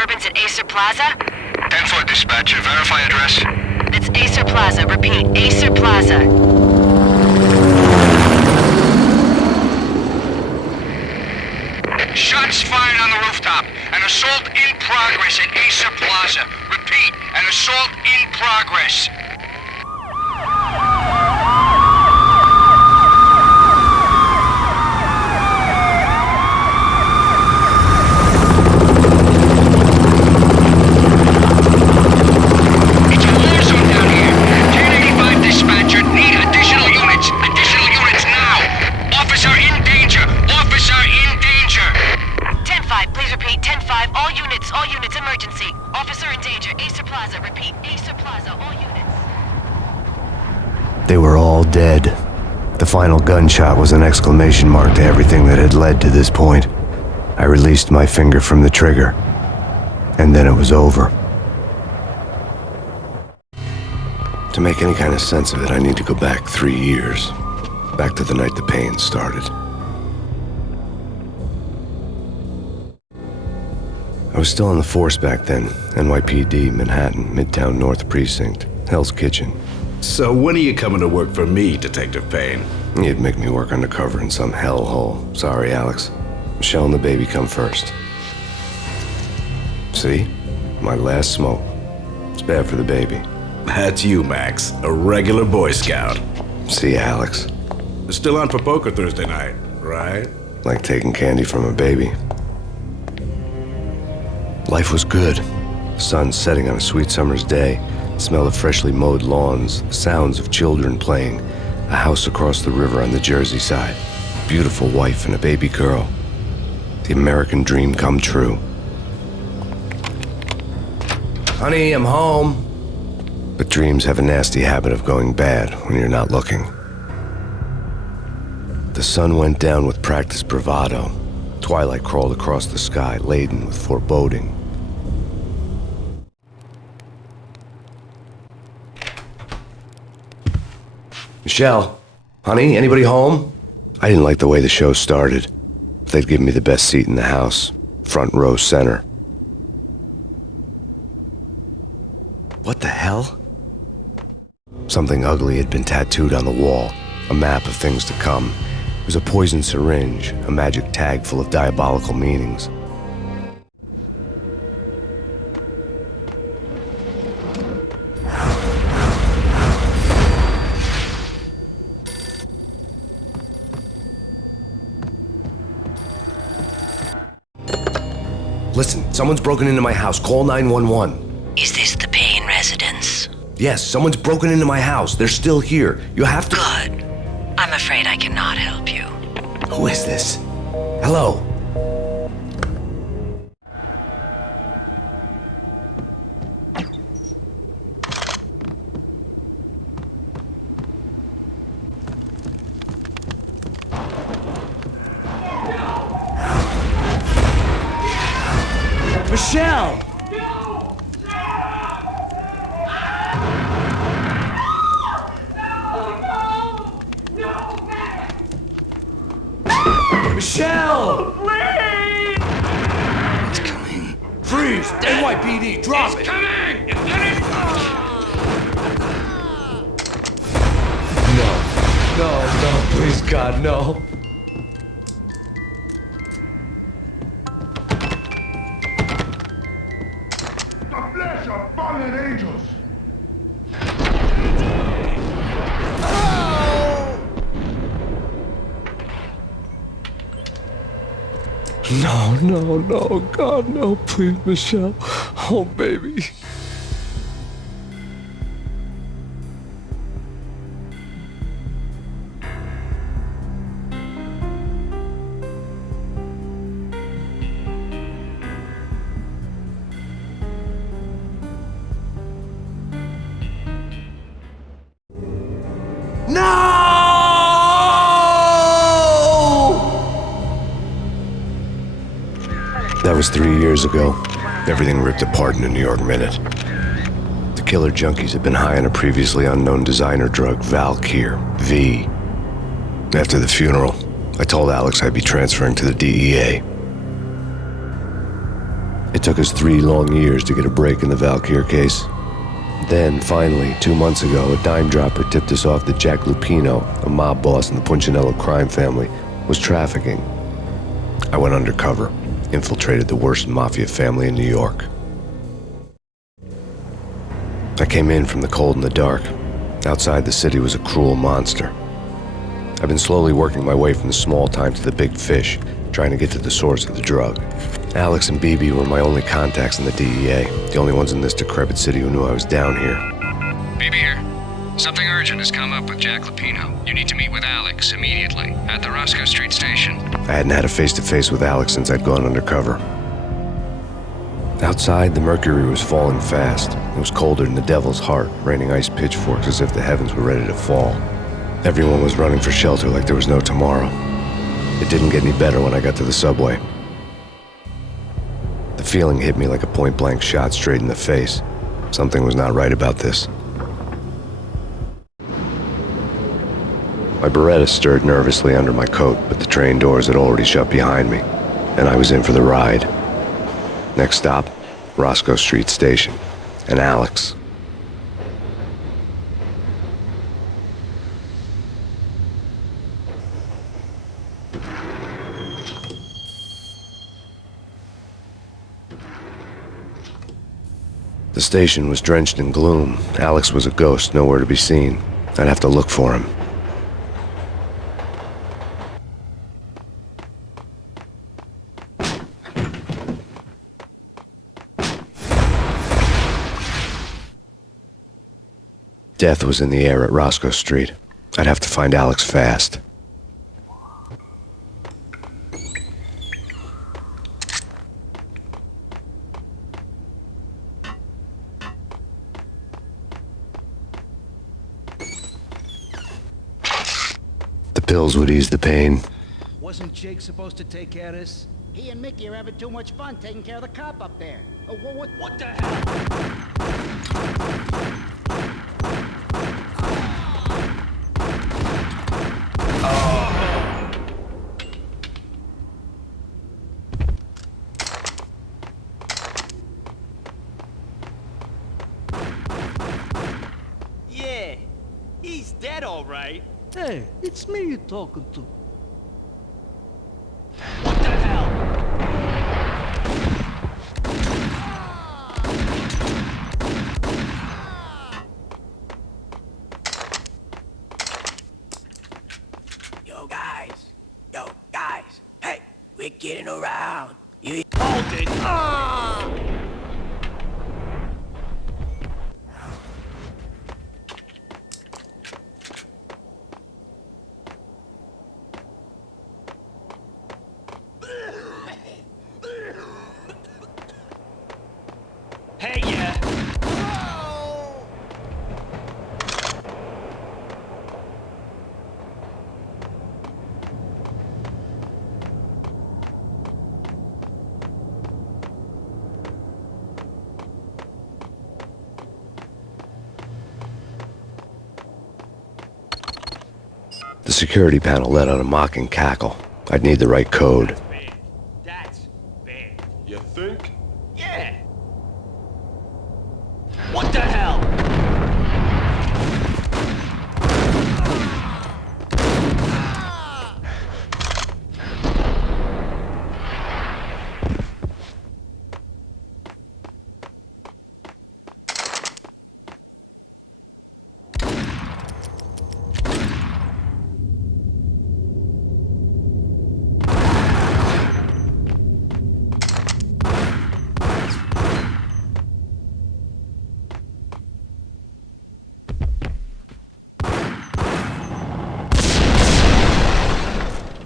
disturbance at Acer Plaza? 10-4 dispatcher, verify address. It's Acer Plaza. Repeat, Acer Plaza. Shots fired on the rooftop. An assault in progress at Acer Plaza. Repeat, an assault in progress. It's a war zone down here. 1085 dispatcher, need additional units. Additional units now. Officer in danger. Officer in danger. 10-5, please repeat. 10-5, all units, emergency. Officer in danger, Acer Plaza. Repeat, Acer Plaza, all units. They were all dead. The final gunshot was an exclamation mark to everything that had led to this point. I released my finger from the trigger, and then it was over. To make any kind of sense of it, I need to go back 3 years. Back to the night the Payne started. I was still on the force back then. NYPD, Manhattan, Midtown North Precinct, Hell's Kitchen. So when are you coming to work for me, Detective Payne? You'd make me work undercover in some hellhole. Sorry, Alex. Michelle and the baby come first. See? My last smoke. It's bad for the baby. That's you, Max. A regular Boy Scout. See, Alex. Still on for poker Thursday night, right? Like taking candy from a baby. Life was good. The sun setting on a sweet summer's day. The smell of freshly mowed lawns. The sounds of children playing. A house across the river on the Jersey side. Beautiful wife and a baby girl. The American dream come true. Honey, I'm home. But dreams have a nasty habit of going bad when you're not looking. The sun went down with practiced bravado. Twilight crawled across the sky, laden with foreboding. Michelle, honey, anybody home? I didn't like the way the show started. They'd give me the best seat in the house, front row center. What the hell? Something ugly had been tattooed on the wall, a map of things to come. It was a poison syringe, a magic tag full of diabolical meanings. Listen, someone's broken into my house. Call 911. Is this the Payne residence? Yes, someone's broken into my house. They're still here. You have to... Good. I'm afraid I cannot help you. Who is this? Hello? Michelle! Michelle! Please! It's coming. Freeze! NYPD, drop it! Coming! It's coming! No, please God, no. The flesh of fallen angels! No, God, no, please, Michelle. Oh, baby. That was 3 years ago. Everything ripped apart in a New York minute. The killer junkies had been high on a previously unknown designer drug, Valkyr, V. After the funeral, I told Alex I'd be transferring to the DEA. It took us 3 long years to get a break in the Valkyr case. Then, finally, 2 months ago, a dime dropper tipped us off that Jack Lupino, a mob boss in the Punchinello crime family, was trafficking. I went undercover, infiltrated the worst mafia family in New York. I came in from the cold and the dark. Outside the city was a cruel monster. I've been slowly working my way from the small time to the big fish, trying to get to the source of the drug. Alex and BB were my only contacts in the DEA, the only ones in this decrepit city who knew I was down here. BB here. Something urgent has come up with Jack Lupino. You need to meet with Alex immediately at the Roscoe Street station. I hadn't had a face-to-face with Alex since I'd gone undercover. Outside, the mercury was falling fast. It was colder than the devil's heart, raining ice pitchforks as if the heavens were ready to fall. Everyone was running for shelter like there was no tomorrow. It didn't get any better when I got to the subway. The feeling hit me like a point-blank shot straight in the face. Something was not right about this. My Beretta stirred nervously under my coat, but the train doors had already shut behind me, and I was in for the ride. Next stop, Roscoe Street Station, and Alex. The station was drenched in gloom. Alex was a ghost, nowhere to be seen. I'd have to look for him. Death was in the air at Roscoe Street. I'd have to find Alex fast. The pills would ease the pain. Wasn't Jake supposed to take care of this? He and Mickey are having too much fun taking care of the cop up there. Oh, What the hell? Yeah, he's dead, all right. Hey, it's me you're talking to. What the hell? Yo, guys, hey, we're getting around. You Hold it. Hey, yeah. The security panel let out a mocking cackle. I'd need the right code. Bad. That's bad. You think? Yeah. What the hell?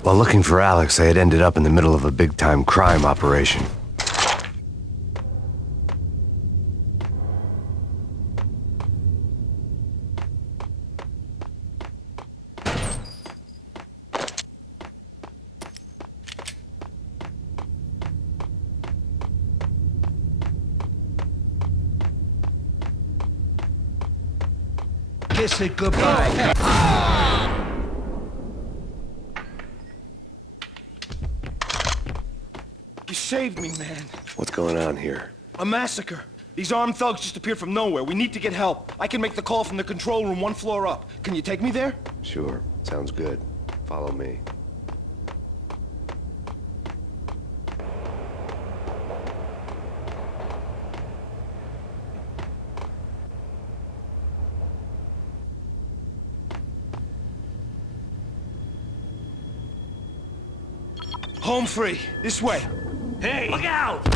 While looking for Alex, I had ended up in the middle of a big-time crime operation. Kiss it goodbye. You saved me, man. What's going on here? A massacre. These armed thugs just appeared from nowhere. We need to get help. I can make the call from the control room 1 floor up. Can you take me there? Sure. Sounds good. Follow me. Home free. This way. Hey! Look out!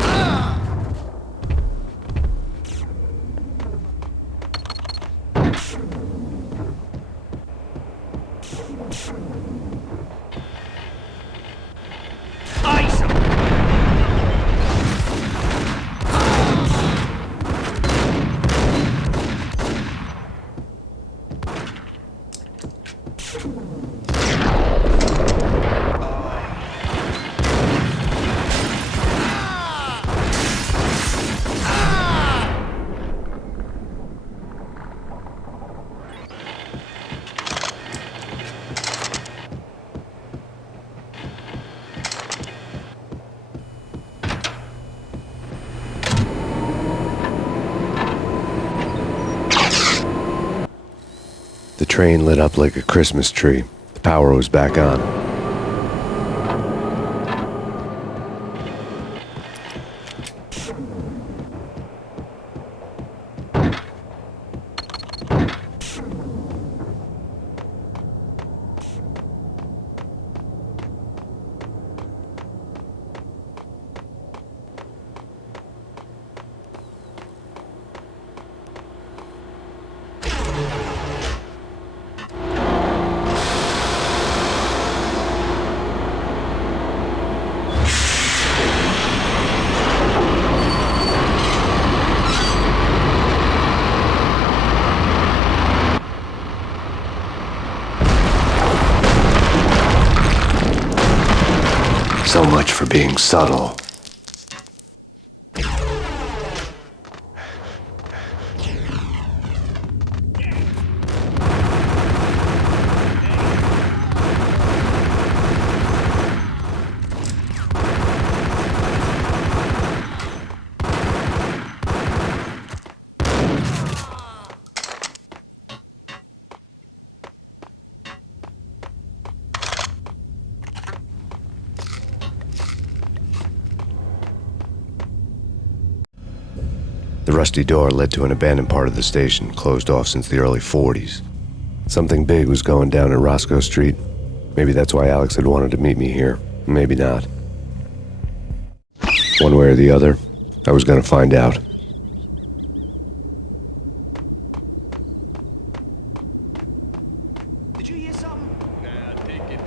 Ice 'em! The train lit up like a Christmas tree. The power was back on. So much for being subtle. The rusty door led to an abandoned part of the station, closed off since the early 40s. Something big was going down at Roscoe Street. Maybe that's why Alex had wanted to meet me here. Maybe not. One way or the other, I was gonna find out. Did you hear something? Now take it.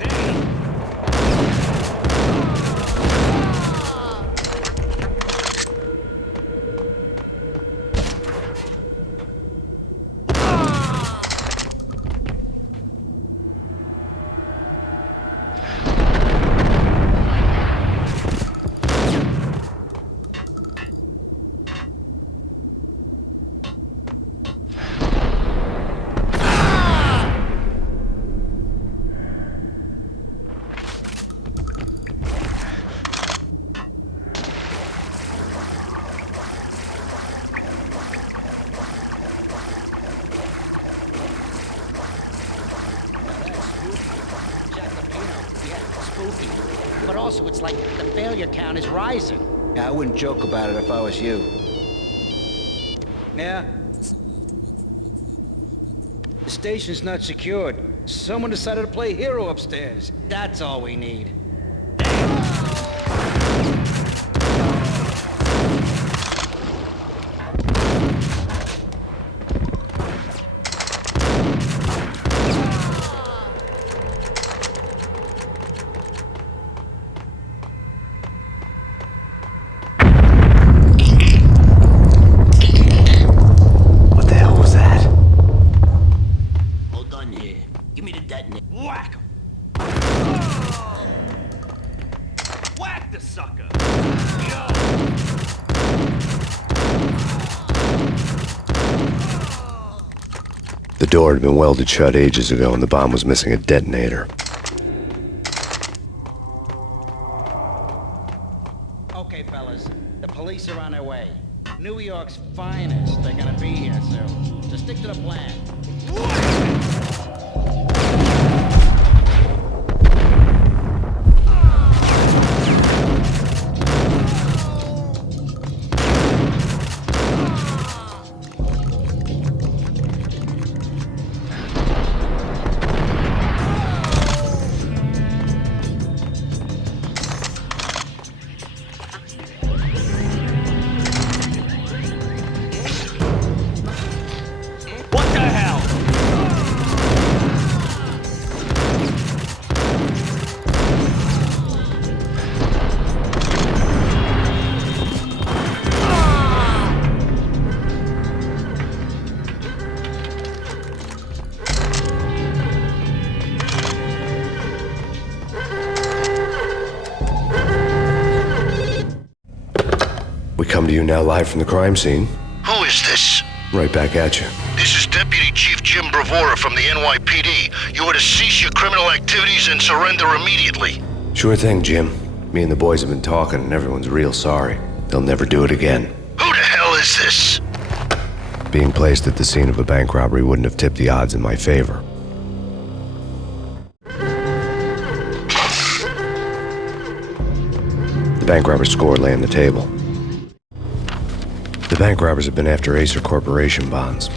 But also, it's like the failure count is rising. Yeah, I wouldn't joke about it if I was you. Yeah? The station's not secured. Someone decided to play hero upstairs. That's all we need. What the hell was that? Hold on here. Give me the detonator. Whack 'em! Whack the sucker! The door had been welded shut ages ago and the bomb was missing a detonator. Okay, fellas. The police York's finest. They're gonna be here soon. Just stick to the plan. We come to you now live from the crime scene. Who is this? Right back at you. This is Deputy Chief Jim Bravura from the NYPD. You are to cease your criminal activities and surrender immediately. Sure thing, Jim. Me and the boys have been talking and everyone's real sorry. They'll never do it again. Who the hell is this? Being placed at the scene of a bank robbery wouldn't have tipped the odds in my favor. The bank robber's score lay on the table. The bank robbers had been after Acer Corporation bonds.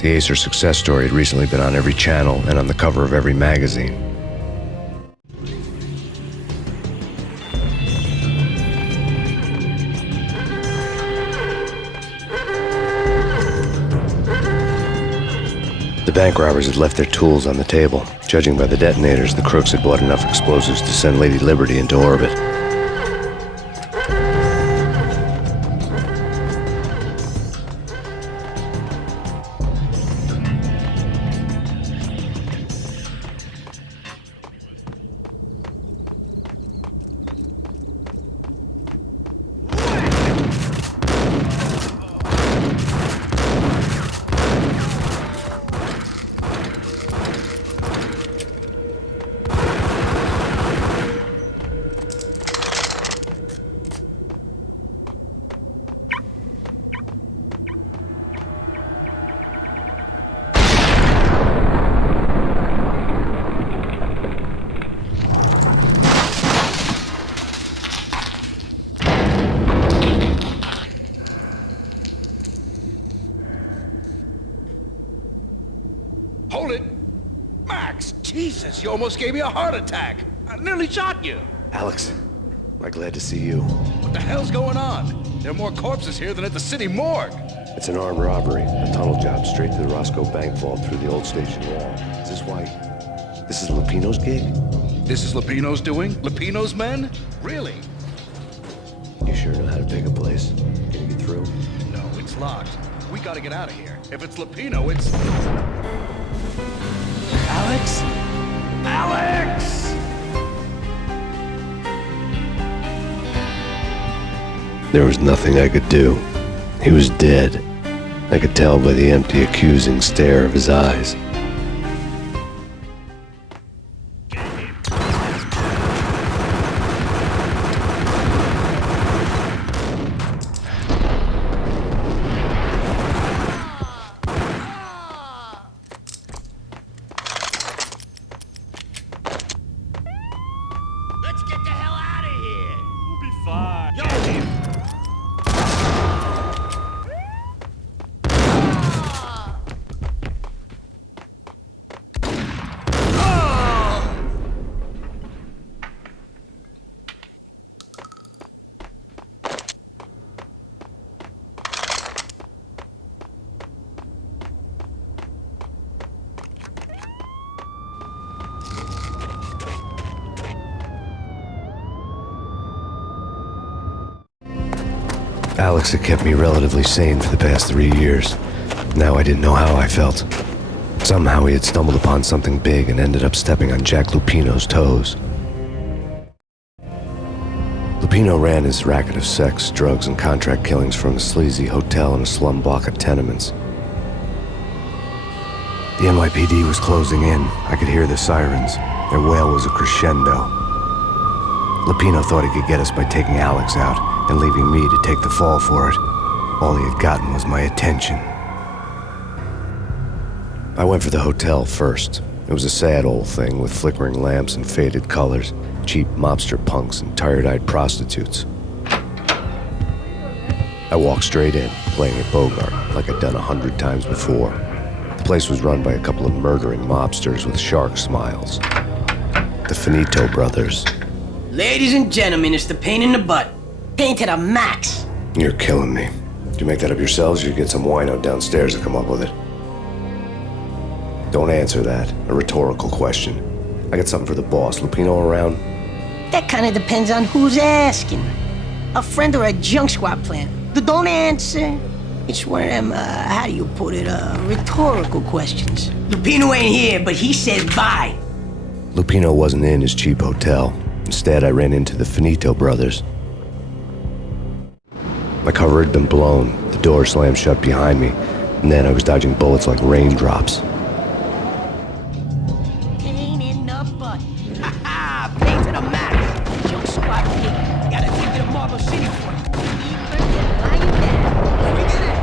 The Acer success story had recently been on every channel and on the cover of every magazine. The bank robbers had left their tools on the table. Judging by the detonators, the crooks had bought enough explosives to send Lady Liberty into orbit. Hold it! Max! Jesus, you almost gave me a heart attack! I nearly shot you! Alex, I'm glad to see you. What the hell's going on? There are more corpses here than at the city morgue! It's an armed robbery, a tunnel job straight to the Roscoe Bank vault through the old station wall. Is this why... this is Lupino's gig? This is Lupino's doing? Lupino's men? Really? You sure know how to pick a place? Can you get through? No, it's locked. We gotta get out of here. If it's Lupino, it's... Alex? Alex! There was nothing I could do. He was dead. I could tell by the empty, accusing stare of his eyes. Let's get the hell out of here. We'll be fine. Yo! Alex had kept me relatively sane for the past 3 years. Now I didn't know how I felt. Somehow he had stumbled upon something big and ended up stepping on Jack Lupino's toes. Lupino ran his racket of sex, drugs, and contract killings from a sleazy hotel in a slum block of tenements. The NYPD was closing in. I could hear the sirens. Their wail was a crescendo. Lupino thought he could get us by taking Alex out and leaving me to take the fall for it. All he had gotten was my attention. I went for the hotel first. It was a sad old thing with flickering lamps and faded colors, cheap mobster punks and tired-eyed prostitutes. I walked straight in, playing at Bogart, like I'd done 100 times before. The place was run by a couple of murdering mobsters with shark smiles. The Finito brothers. Ladies and gentlemen, it's the pain in the butt. Pain to the max. You're killing me. Did you make that up yourselves, or you get some wino downstairs to come up with it? Don't answer that. A rhetorical question. I got something for the boss. Lupino around? That kind of depends on who's asking. A friend or a junk squad plan. Don't answer. It's one of them, how do you put it, rhetorical questions. Lupino ain't here, but he said bye. Lupino wasn't in his cheap hotel. Instead, I ran into the Finito brothers. My cover had been blown, the door slammed shut behind me, and then I was dodging bullets like raindrops. Pain in the butt. Ha ha! Pain to the max. Junk squad kid. You gotta take it to Marble City for it. Keep it lying down. Let me get it.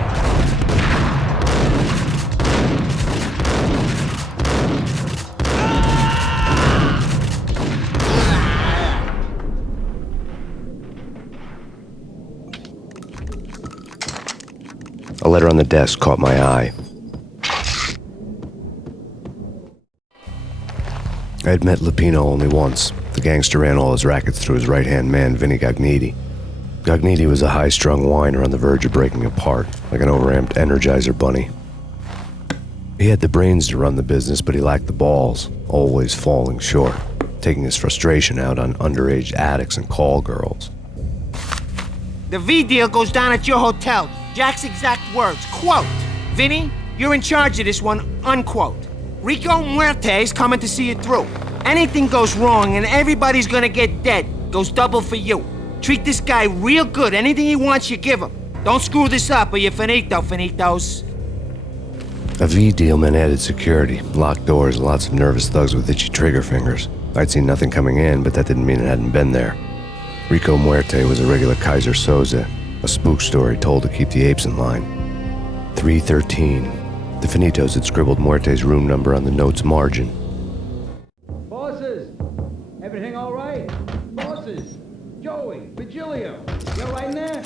A letter on the desk caught my eye. I had met Lupino only once. The gangster ran all his rackets through his right-hand man, Vinny Gagniti. Gagniti was a high-strung whiner on the verge of breaking apart, like an overamped Energizer bunny. He had the brains to run the business, but he lacked the balls, always falling short, taking his frustration out on underage addicts and call girls. The V deal goes down at your hotel. Jack's exact words, quote, "Vinny, you're in charge of this one," unquote. Rico Muerte's coming to see it through. Anything goes wrong and everybody's gonna get dead, goes double for you. Treat this guy real good. Anything he wants, you give him. Don't screw this up or you're finito, finitos. A V deal meant added security, locked doors, and lots of nervous thugs with itchy trigger fingers. I'd seen nothing coming in, but that didn't mean it hadn't been there. Rico Muerte was a regular Kaiser Soze, a spook story told to keep the apes in line. 313. The Finitos had scribbled Muerte's room number on the note's margin. Bosses! Everything all right? Bosses! Joey, Virgilio, you all right in there?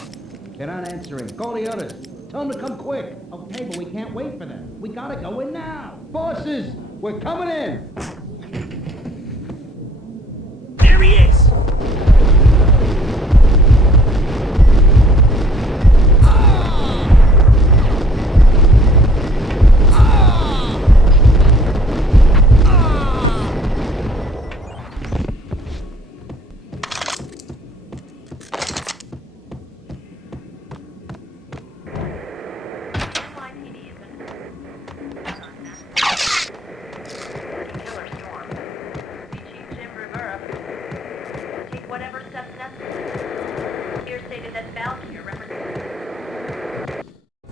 They're not answering. Call the others. Tell them to come quick. Okay, but we can't wait for them. We gotta go in now. Bosses! We're coming in! There he is!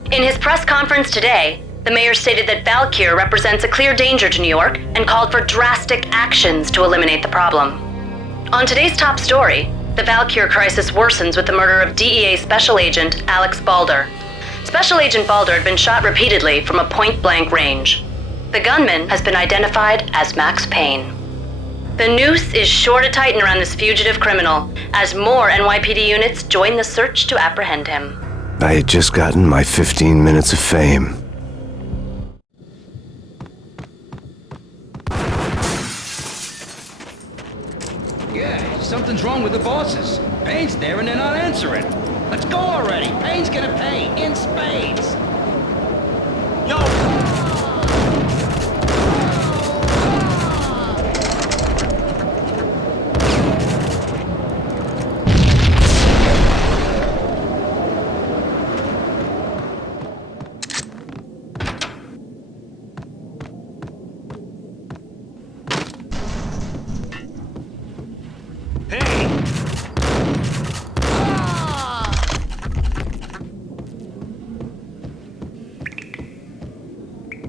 In his press conference today, the mayor stated that Valkyr represents a clear danger to New York and called for drastic actions to eliminate the problem. On today's top story, the Valkyr crisis worsens with the murder of DEA Special Agent Alex Balder. Special Agent Balder had been shot repeatedly from a point-blank range. The gunman has been identified as Max Payne. The noose is sure to tighten around this fugitive criminal as more NYPD units join the search to apprehend him. I had just gotten my 15 minutes of fame. Yeah, something's wrong with the bosses. Payne's there and they're not answering. Let's go already. Payne's gonna pay in spades. Yo!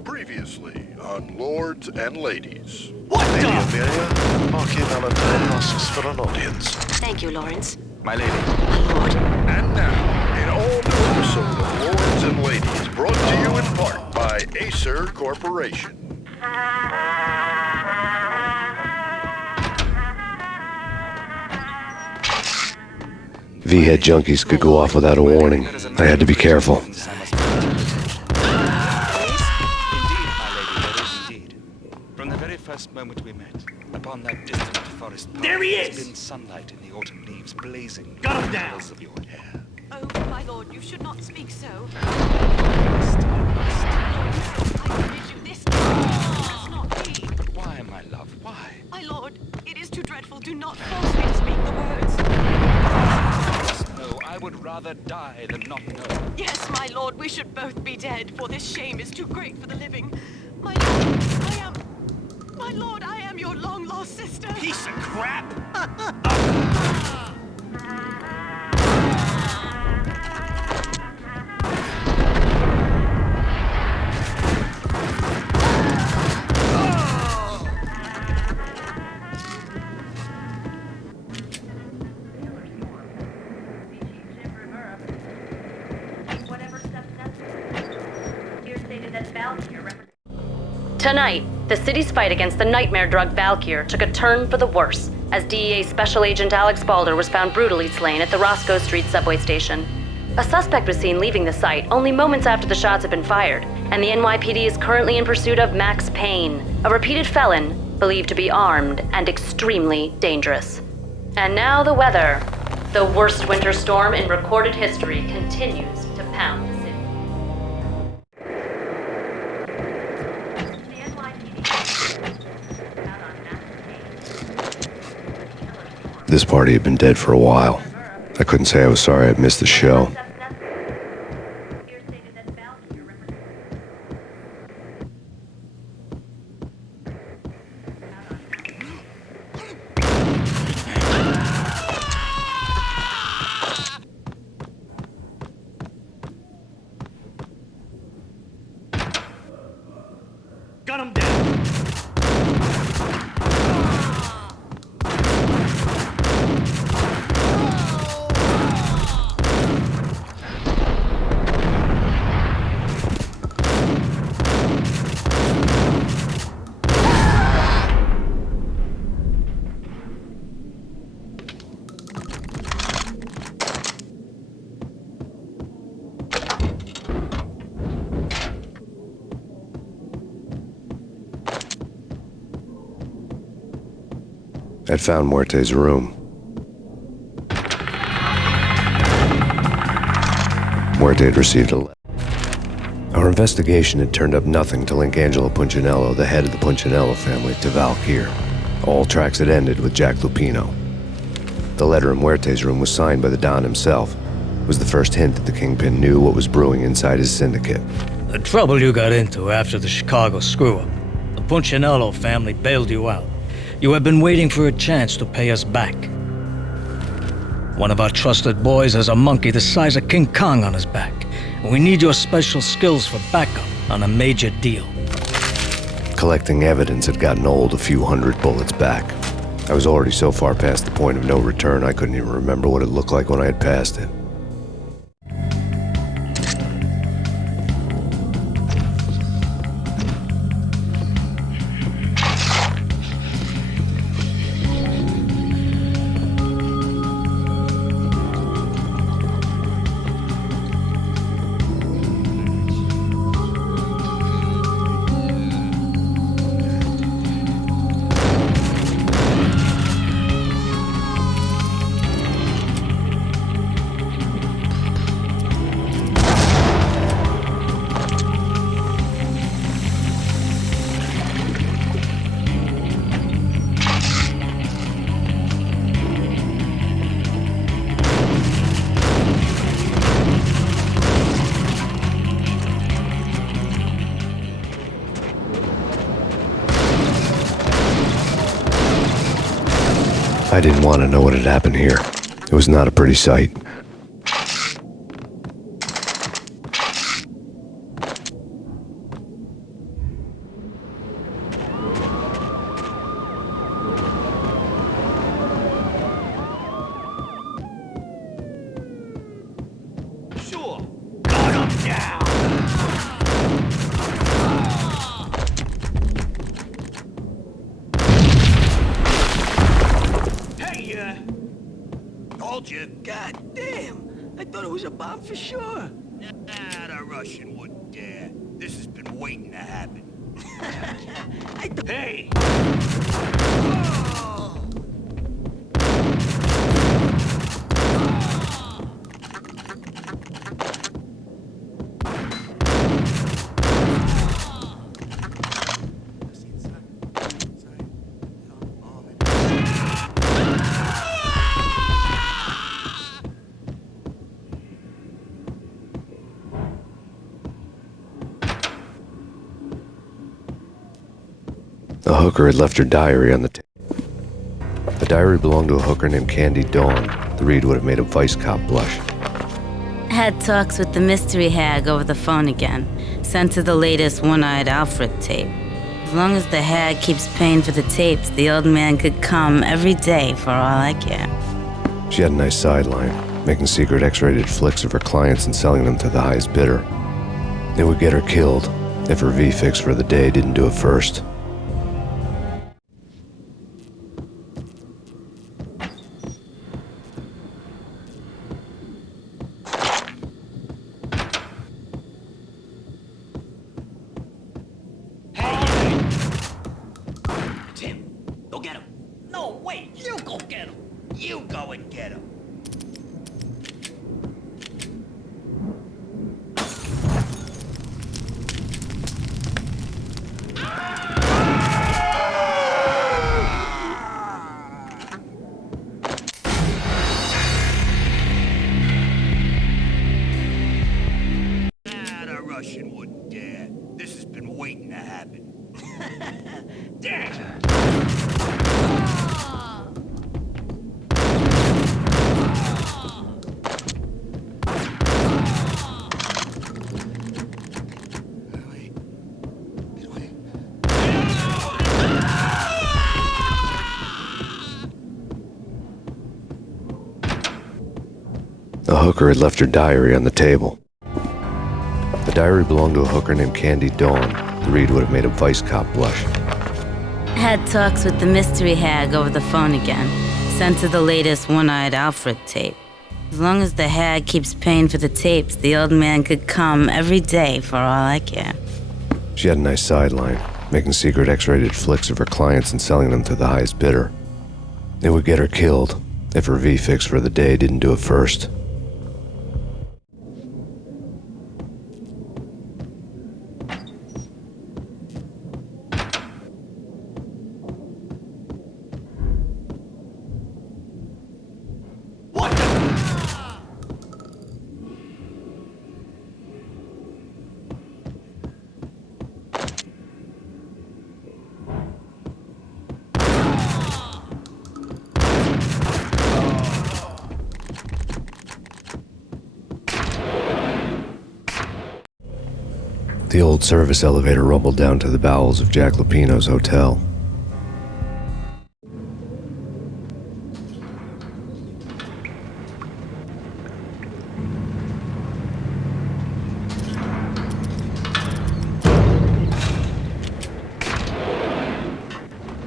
Previously on Lords and Ladies. What Lady the? Amelia, Marquis Valentine asks for an audience. Thank you, Lawrence. My lady. My lord. And now, in all new episode of Lords and Ladies, brought to you in part by Acer Corporation. V-head junkies could go off without a warning. I had to be careful. Indeed, my lady, there is indeed. From the very first moment we met, upon that distant forest path, There he is! there's been sunlight in the autumn leaves blazing. Got him down! Of your hair. Oh, my lord, you should not speak so. I forbid you this time. That's not me. Why, my love, why? My lord, it is too dreadful. Do not force me to speak the words. No, I would rather die than not know. Yes, my lord, we should both be dead, for this shame is too great for the living. My lord, I am your long-lost sister. Piece of crap! Tonight, the city's fight against the nightmare drug Valkyr took a turn for the worse as DEA Special Agent Alex Balder was found brutally slain at the Roscoe Street subway station. A suspect was seen leaving the site only moments after the shots had been fired, and the NYPD is currently in pursuit of Max Payne, a repeated felon believed to be armed and extremely dangerous. And now the weather. The worst winter storm in recorded history continues to pound the city. This party had been dead for a while. I couldn't say I was sorry I'd missed the show. Got him down! I'd found Muerte's room. Muerte had received a letter. Our investigation had turned up nothing to link Angelo Punchinello, the head of the Punchinello family, to Valkyr. All tracks had ended with Jack Lupino. The letter in Muerte's room was signed by the Don himself. It was the first hint that the Kingpin knew what was brewing inside his syndicate. The trouble you got into after the Chicago screw-up. The Punchinello family bailed you out. You have been waiting for a chance to pay us back. One of our trusted boys has a monkey the size of King Kong on his back. And we need your special skills for backup on a major deal. Collecting evidence had gotten old a few hundred bullets back. I was already so far past the point of no return I couldn't even remember what it looked like when I had passed it. I didn't want to know what had happened here. It was not a pretty sight. Sure, God damn! I thought it was a bomb for sure. Nah, the Russian wouldn't dare. This has been waiting to happen. Hey! The hooker had left her diary on the table. The diary belonged to a hooker named Candy Dawn. The read would have made a vice cop blush. Had talks with the mystery hag over the phone again. Sent her the latest One-Eyed Alfred tape. As long as the hag keeps paying for the tapes, the old man could come every day for all I care. She had a nice sideline, making secret X-rated flicks of her clients and selling them to the highest bidder. It would get her killed if her V-fix for the day didn't do it first. Russian wouldn't dare. This has been waiting to happen. Damn! The hooker had left her diary on the table. The diary belonged to a hooker named Candy Dawn. The read would have made a vice cop blush. Had talks with the mystery hag over the phone again. Sent her the latest One-Eyed Alfred tape. As long as the hag keeps paying for the tapes, the old man could come every day for all I care. She had a nice sideline, making secret X-rated flicks of her clients and selling them to the highest bidder. It would get her killed if her V-fix for the day didn't do it first. The old service elevator rumbled down to the bowels of Jack Lupino's hotel.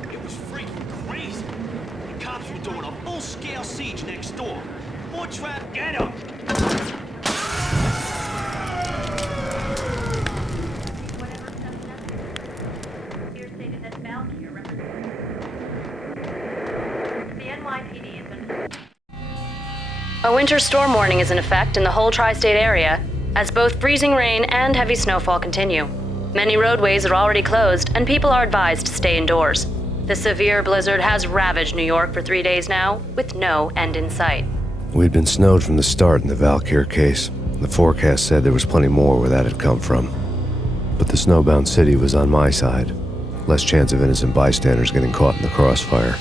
It was freaking crazy. The cops were doing a full-scale siege next door. More trap, get 'em! A winter storm warning is in effect in the whole tri-state area, as both freezing rain and heavy snowfall continue. Many roadways are already closed, and people are advised to stay indoors. The severe blizzard has ravaged New York for 3 days now, with no end in sight. We'd been snowed from the start in the Valkyr case. The forecast said there was plenty more where that had come from. But the snowbound city was on my side. Less chance of innocent bystanders getting caught in the crossfire.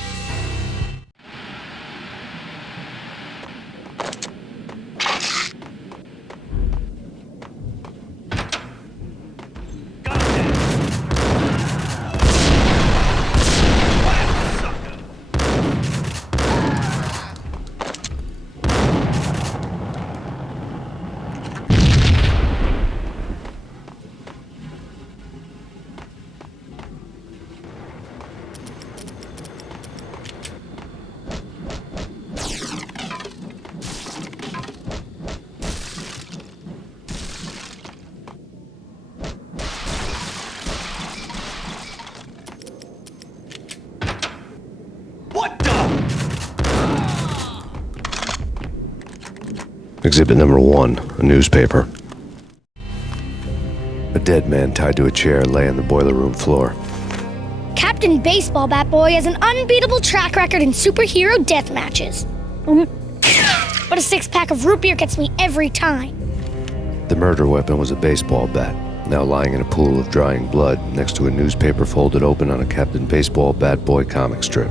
Exhibit number 1, a newspaper. A dead man tied to a chair lay on the boiler room floor. Captain Baseball Bat Boy has an unbeatable track record in superhero death matches. But a 6-pack of root beer gets me every time. The murder weapon was a baseball bat, now lying in a pool of drying blood next to a newspaper folded open on a Captain Baseball Bat Boy comic strip.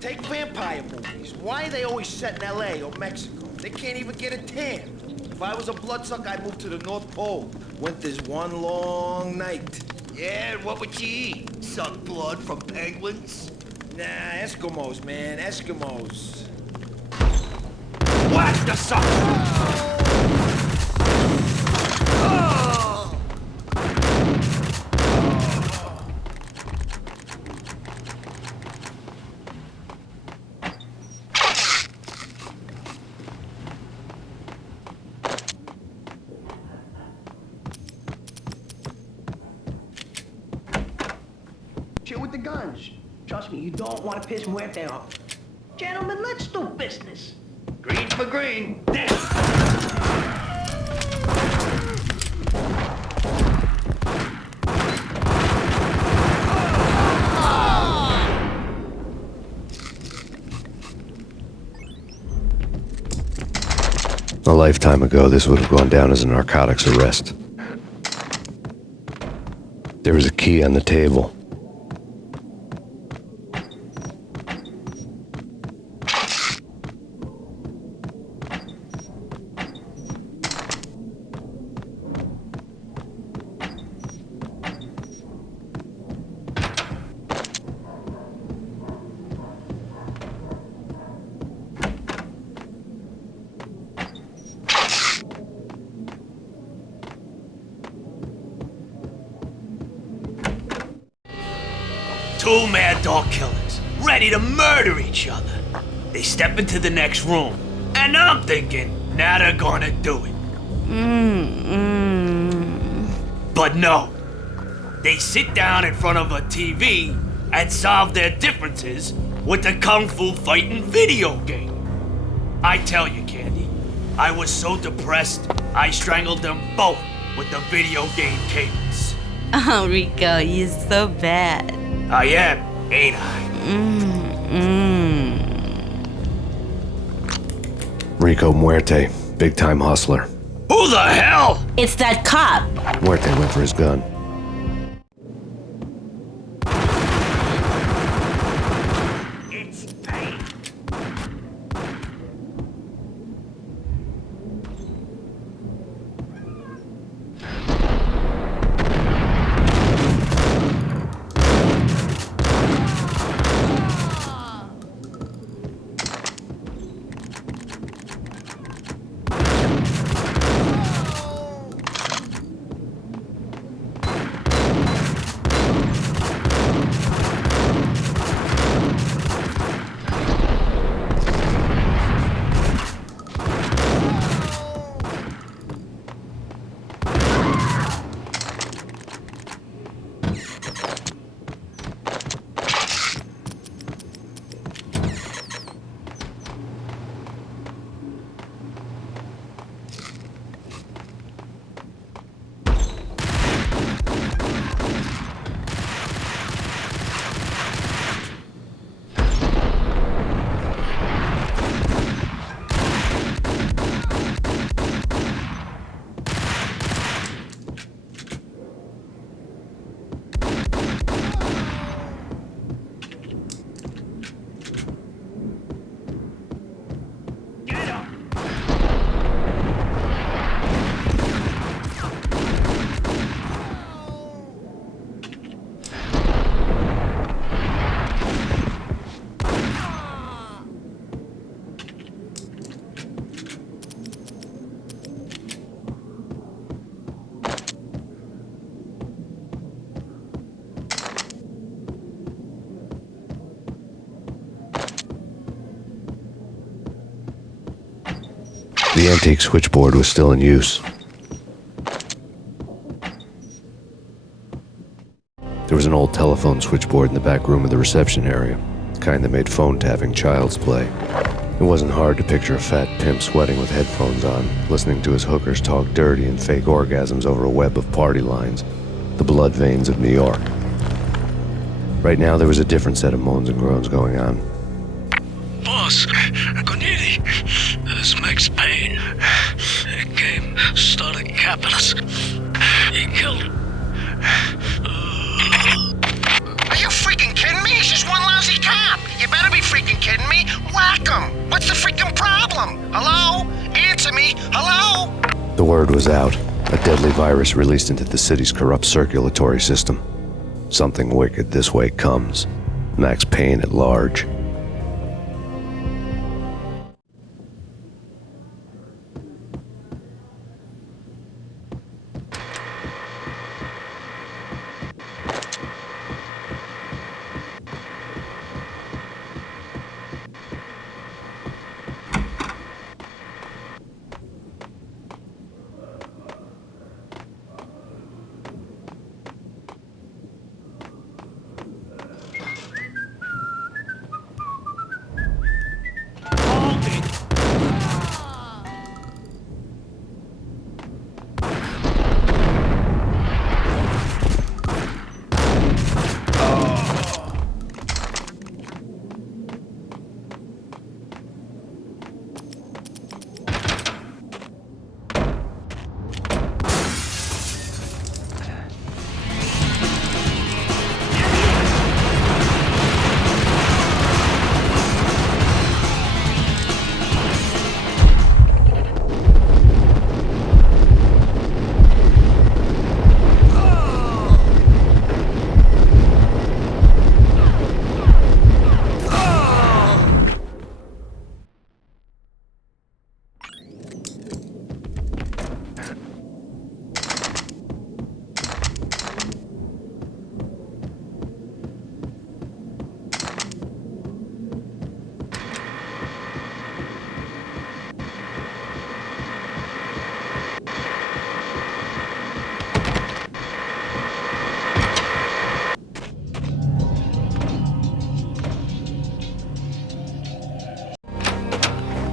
Take vampire movies. Why are they always set in L.A. or Mexico? They can't even get a tan. If I was a bloodsucker, I'd move to the North Pole. Winter's one long night. Yeah, and what would you eat? Suck blood from penguins? Nah, Eskimos, man, Eskimos. What the sucker? Chill with the guns. Trust me, you don't want to piss Muerte off. Gentlemen, let's do business. Green for green. A lifetime ago, this would have gone down as a narcotics arrest. There was a key on the table. Two mad dog killers, ready to murder each other. They step into the next room, and I'm thinking, now they're gonna do it. But no. They sit down in front of a TV and solve their differences with the Kung Fu fighting video game. I tell you, Candy, I was so depressed, I strangled them both with the video game cables. Oh, Rico, you're so bad. I am, ain't I? Rico Muerte, big-time hustler. Who the hell? It's that cop. Muerte went for his gun. It's Payne. The antique switchboard was still in use. old telephone switchboard in the back room of the reception area, the kind that made phone tapping child's play. It wasn't hard to picture a fat pimp sweating with headphones on, listening to his hookers talk dirty and fake orgasms over a web of party lines, the blood veins of New York. Right now, there was a different set of moans and groans going on. Boss, Gonidi, this Max Payne. He came, started capping us. He killed him. Are you freaking kidding me? He's just one lousy cop. You better be freaking kidding me. Whack him. What's the freaking problem? Hello? Answer me. Hello? The word was out. A deadly virus released into the city's corrupt circulatory system. Something wicked this way comes. Max Payne at large.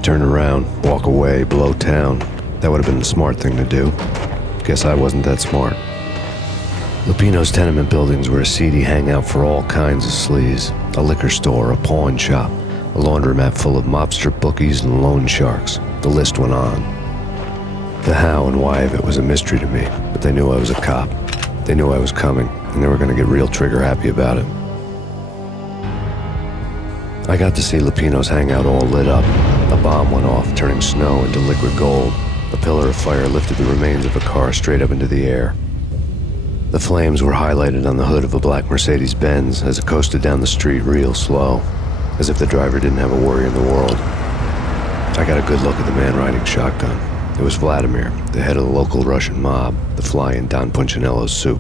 Turn around, walk away, blow town. That would have been the smart thing to do. Guess I wasn't that smart. Lupino's tenement buildings were a seedy hangout for all kinds of sleaze. A liquor store, a pawn shop, a laundromat full of mobster bookies and loan sharks. The list went on. The how and why of it was a mystery to me, but they knew I was a cop. They knew I was coming, and they were going to get real trigger happy about it. I got to see Lupino's hangout all lit up. A bomb went off, turning snow into liquid gold. A pillar of fire lifted the remains of a car straight up into the air. The flames were highlighted on the hood of a black Mercedes-Benz as it coasted down the street real slow, as if the driver didn't have a worry in the world. I got a good look at the man riding shotgun. It was Vladimir, the head of the local Russian mob, the fly in Don Punchinello's soup.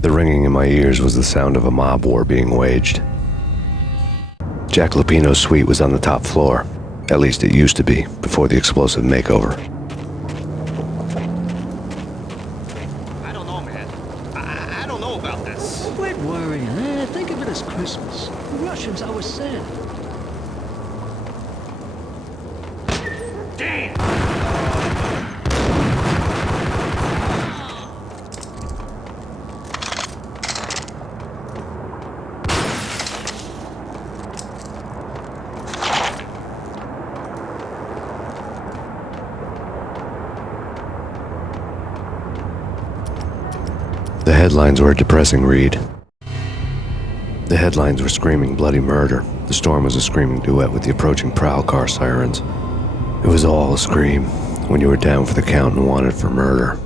The ringing in my ears was the sound of a mob war being waged. Jack Lupino's suite was on the top floor. At least it used to be, before the explosive makeover. I don't know, man. I don't know about this. Quit worrying, eh? Think of it as Christmas. The Russians always said. Damn! The headlines were a depressing read. The headlines were screaming bloody murder. The storm was a screaming duet with the approaching prowl car sirens. It was all a scream when you were down for the count and wanted for murder.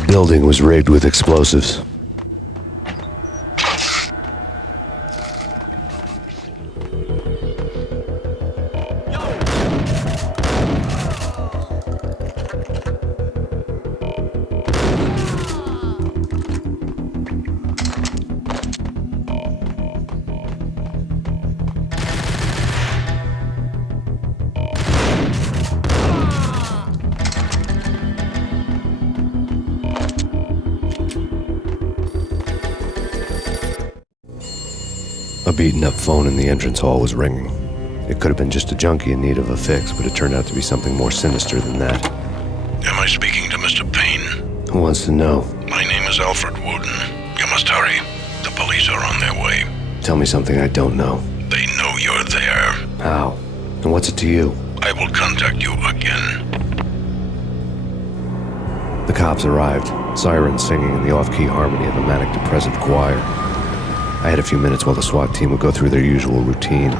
whole building was rigged with explosives. A beaten-up phone in the entrance hall was ringing. It could have been just a junkie in need of a fix, but it turned out to be something more sinister than that. Am I speaking to Mr. Payne? Who wants to know? My name is Alfred Wooden. You must hurry. The police are on their way. Tell me something I don't know. They know you're there. How? And what's it to you? I will contact you again. The cops arrived, sirens singing in the off-key harmony of a manic-depressive choir. I had a few minutes while the SWAT team would go through their usual routine.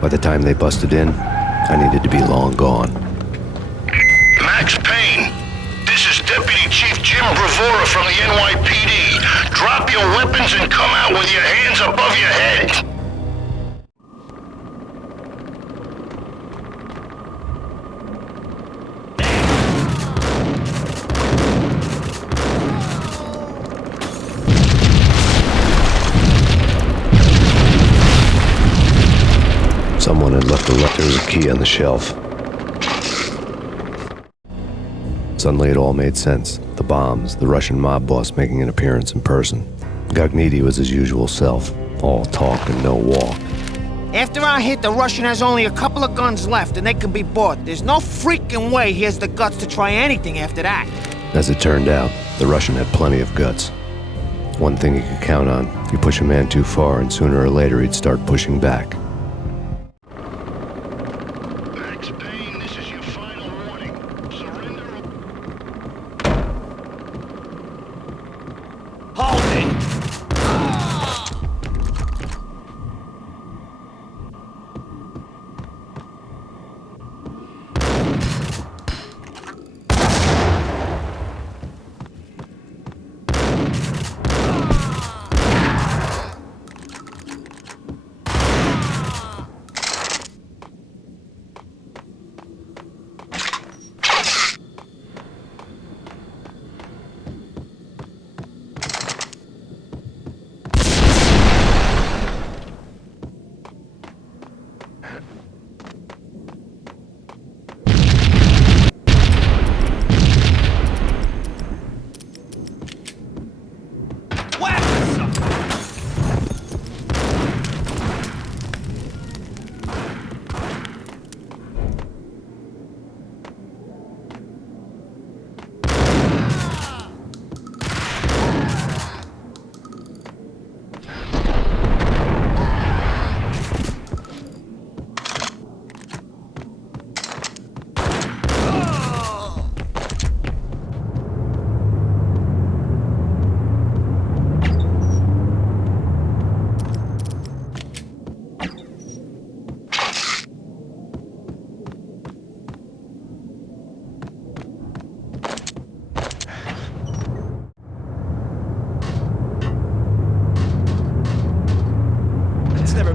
By the time they busted in, I needed to be long gone. Max Payne, this is Deputy Chief Jim Bravura from the NYPD. Drop your weapons and come out with your hands above your head. Someone had left there was a key on the shelf. Suddenly it all made sense. The bombs, the Russian mob boss making an appearance in person. Gagniti was his usual self, all talk and no walk. After our hit, the Russian has only a couple of guns left and they can be bought. There's no freaking way he has the guts to try anything after that. As it turned out, the Russian had plenty of guts. One thing you could count on, you push a man too far and sooner or later he'd start pushing back.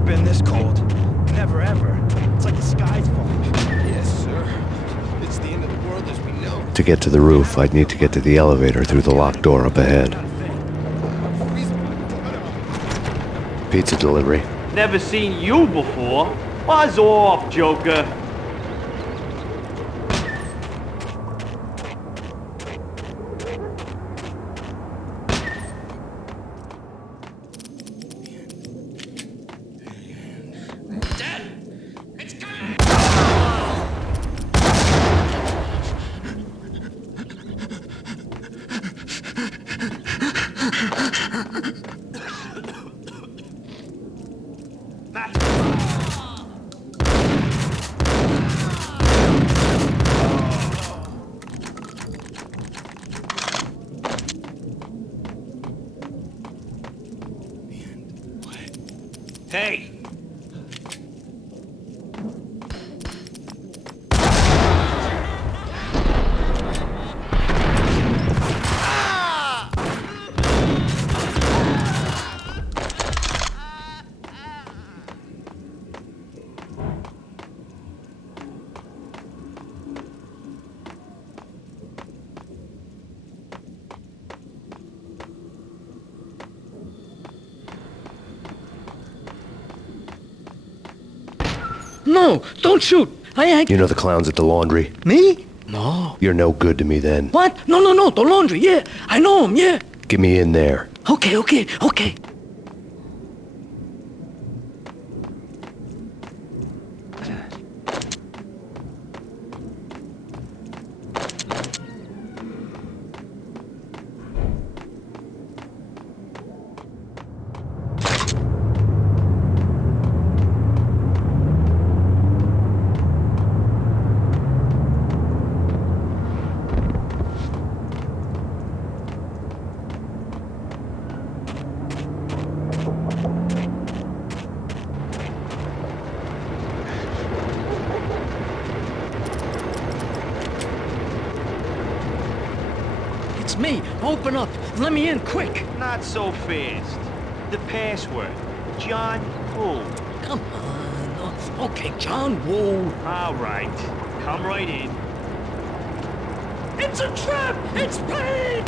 Been this cold. Never ever. It's like the sky's falling. Yes, sir. It's the end of the world as we know. To get to the roof, I'd need to get to the elevator through the locked door up ahead. Pizza delivery. Never seen you before. Buzz off, Joker. Hey! No, don't shoot. You know the clowns at the laundry? Me? No. You're no good to me then. What? No, the laundry, yeah. I know him, yeah. Get me in there. Okay. It's me. Open up. Let me in, quick. Not so fast. The password. John Woo. Come on. Okay, John Woo. All right. Come right in. It's a trap! It's Payne!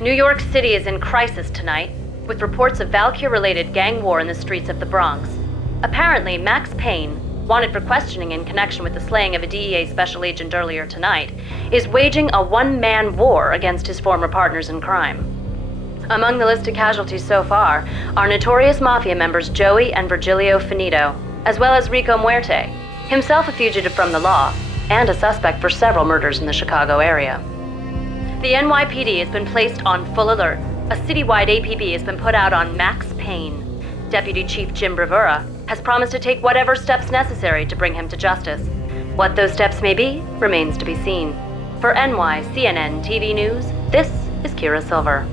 New York City is in crisis tonight, with reports of Valkyr-related gang war in the streets of the Bronx. Apparently, Max Payne, wanted for questioning in connection with the slaying of a DEA special agent earlier tonight, is waging a one-man war against his former partners in crime. Among the listed casualties so far are notorious mafia members Joey and Virgilio Finito, as well as Rico Muerte, himself a fugitive from the law, and a suspect for several murders in the Chicago area. The NYPD has been placed on full alert. A citywide APB has been put out on Max Payne. Deputy Chief Jim Bravura has promised to take whatever steps necessary to bring him to justice. What those steps may be remains to be seen. For NYCNN TV News, this is Kira Silver.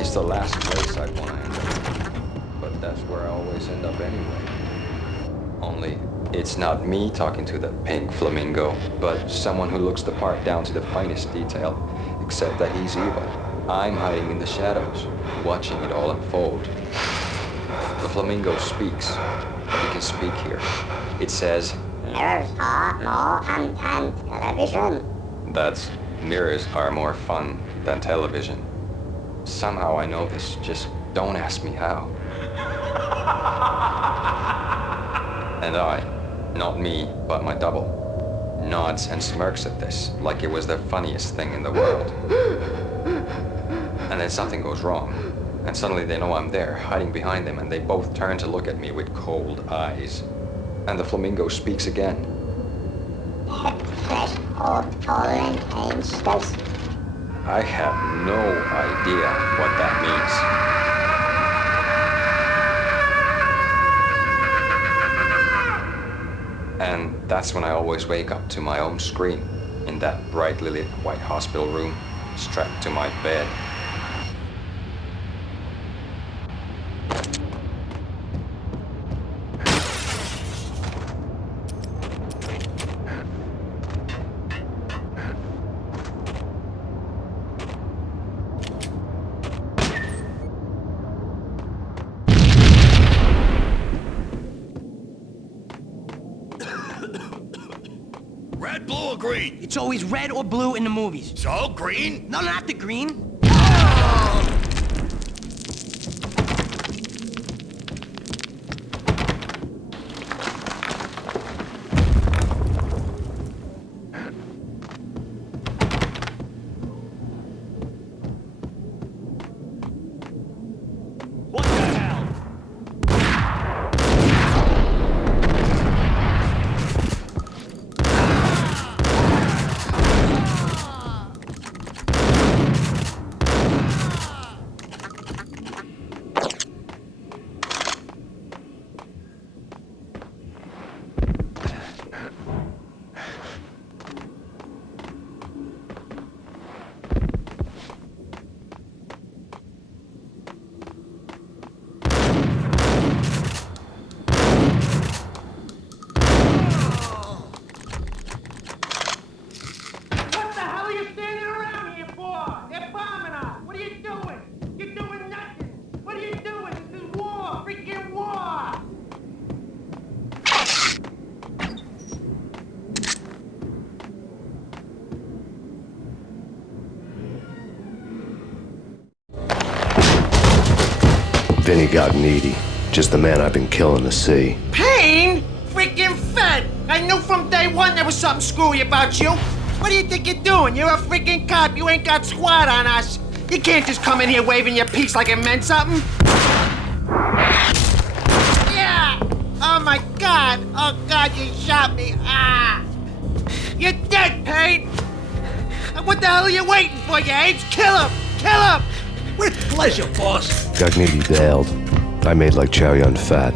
It's the last place I'd want to end up. But that's where I always end up anyway. Only, it's not me talking to the pink flamingo, but someone who looks the part down to the finest detail, except that he's evil. I'm hiding in the shadows, watching it all unfold. The flamingo speaks. He can speak here. It says, "Mirrors are more fun than television." That's, mirrors are more fun than television. Somehow I know this, just don't ask me how. And I, not me, but my double, nods and smirks at this like it was the funniest thing in the world. And then something goes wrong, and suddenly they know I'm there, hiding behind them, and they both turn to look at me with cold eyes. And the flamingo speaks again. I have no idea what that means. And that's when I always wake up to my own scream in that brightly lit white hospital room, strapped to my bed. Red, blue, or green? It's always red or blue in the movies. So, green? No, not the green. What the hell? What the hell are you standing around here for? They're bombing us. What are you doing? You're doing nothing. What are you doing? This is war. Freaking war. Vinny Gognitti, just the man I've been killing to see. Payne? Freaking Fed! I knew from day one there was something screwy about you. What do you think you're doing? You're a freaking cop. You ain't got squad on us. You can't just come in here waving your piece like it meant something. Yeah! Oh my God! Oh God, you shot me! Ah! You're dead, Payne! What the hell are you waiting for, you apes? Kill him! Kill him! With pleasure, boss. Gognitti bailed. I made like Chow Yun Fat.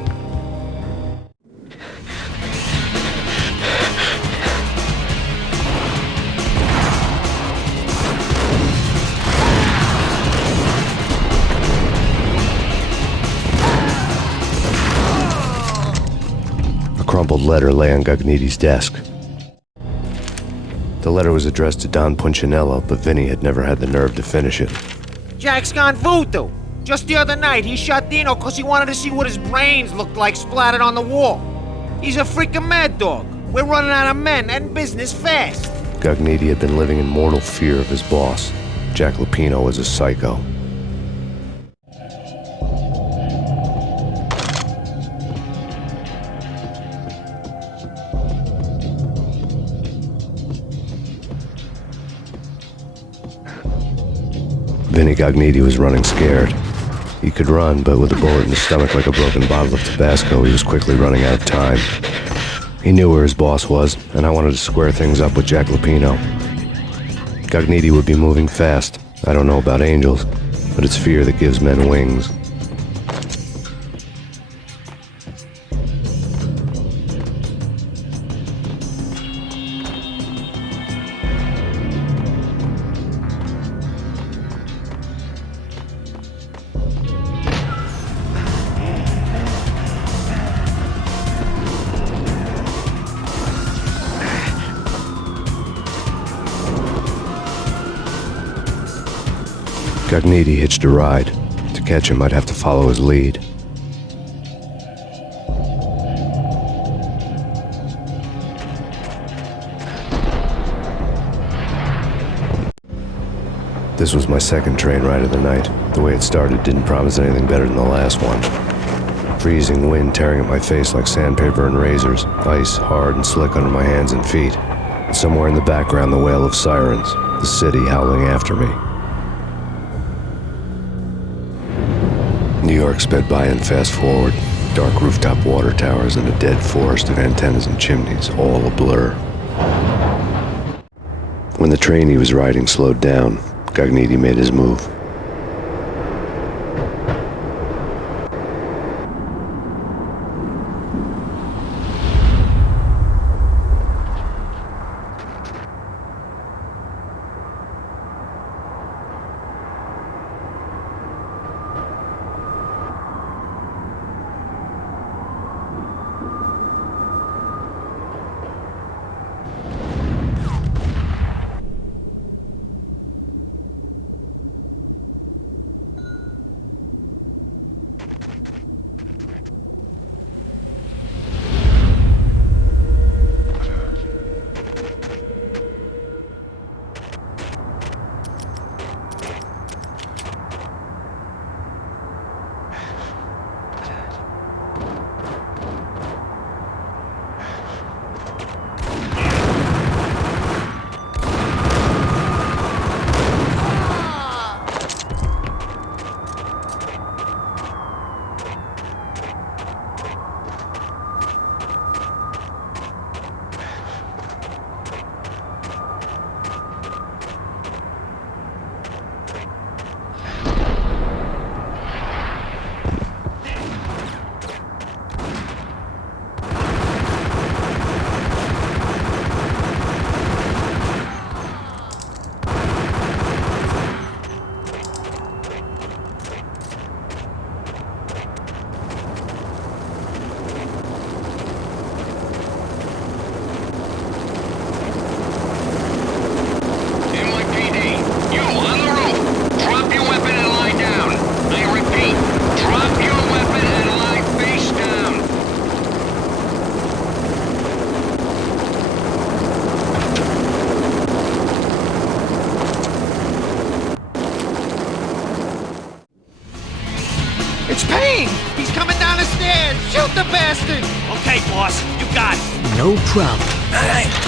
A crumpled letter lay on Gognitti's desk. The letter was addressed to Don Punchinello, but Vinny had never had the nerve to finish it. Jack's gone voodoo. Just the other night, he shot Dino because he wanted to see what his brains looked like splattered on the wall. He's a freaking mad dog. We're running out of men and business fast. Gognitti had been living in mortal fear of his boss. Jack Lupino was a psycho. Vinny Gognitti was running scared. He could run, but with a bullet in his stomach like a broken bottle of Tabasco, he was quickly running out of time. He knew where his boss was, and I wanted to square things up with Jack Lupino. Gognitti would be moving fast. I don't know about angels, but it's fear that gives men wings. Gognitti hitched a ride. To catch him, I'd have to follow his lead. This was my second train ride of the night. The way it started didn't promise anything better than the last one. Freezing wind tearing at my face like sandpaper and razors, ice hard and slick under my hands and feet. And somewhere in the background, the wail of sirens, the city howling after me. New York sped by in fast forward. Dark rooftop water towers and a dead forest of antennas and chimneys, all a blur. When the train he was riding slowed down, Gognitti made his move. No problem. Hey!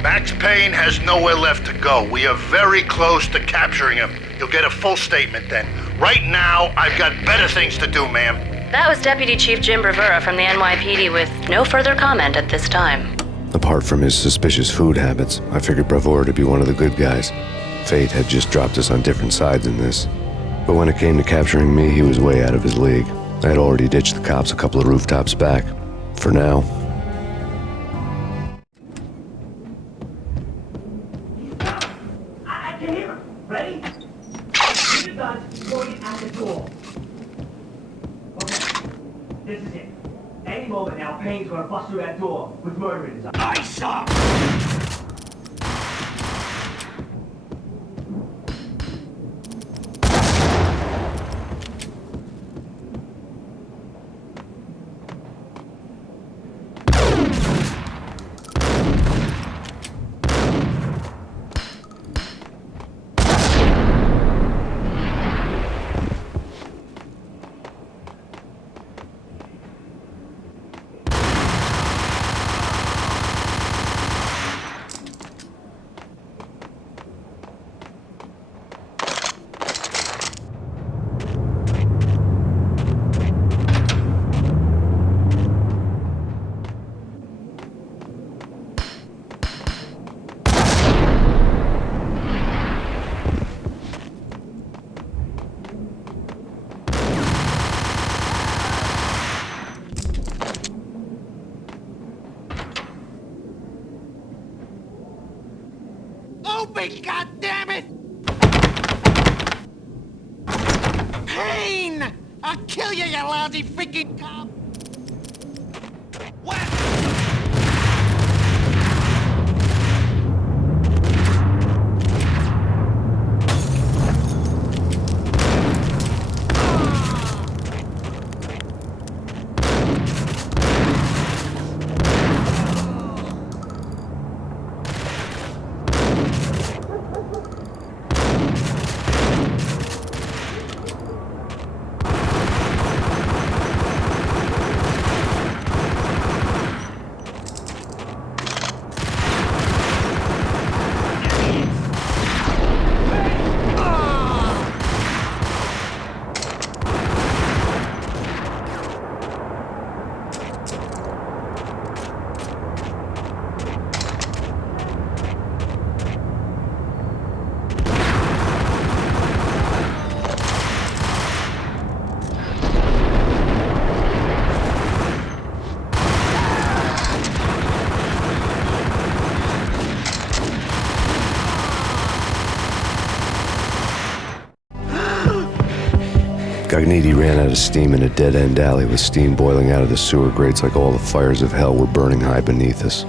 Max Payne has nowhere left to go. We are very close to capturing him. You'll get a full statement then. Right now, I've got better things to do, ma'am. That was Deputy Chief Jim Rivera from the NYPD with no further comment at this time. Apart from his suspicious food habits, I figured Bravura to be one of the good guys. Fate had just dropped us on different sides in this. But when it came to capturing me, he was way out of his league. I had already ditched the cops a couple of rooftops back. For now. I can hear him. Ready? Keep your guns pointed at the door. Okay, this is it. Any moment now, Payne's gonna bust through that door with murder in his eyes. Ice up! me, goddammit! Payne! I'll kill you, you lousy freaking cop! Cogniti ran out of steam in a dead-end alley with steam boiling out of the sewer grates like all the fires of hell were burning high beneath us.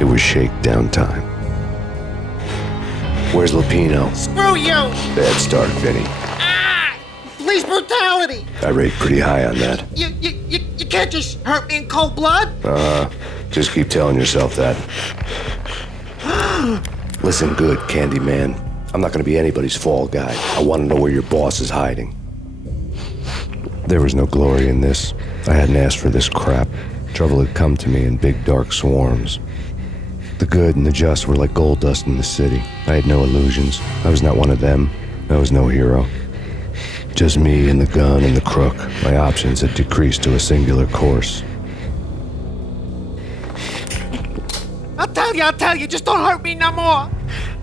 It was shakedown time. Where's Lupino? Screw you! Bad start, Vinny. Police brutality! I rate pretty high on that. You can't just hurt me in cold blood? Just keep telling yourself that. Listen good, Candyman. I'm not gonna be anybody's fall guy. I wanna know where your boss is hiding. There was no glory in this. I hadn't asked for this crap. Trouble had come to me in big dark swarms. The good and the just were like gold dust in the city. I had no illusions. I was not one of them. I was no hero. Just me and the gun and the crook. My options had decreased to a singular course. I'll tell you, just don't hurt me no more.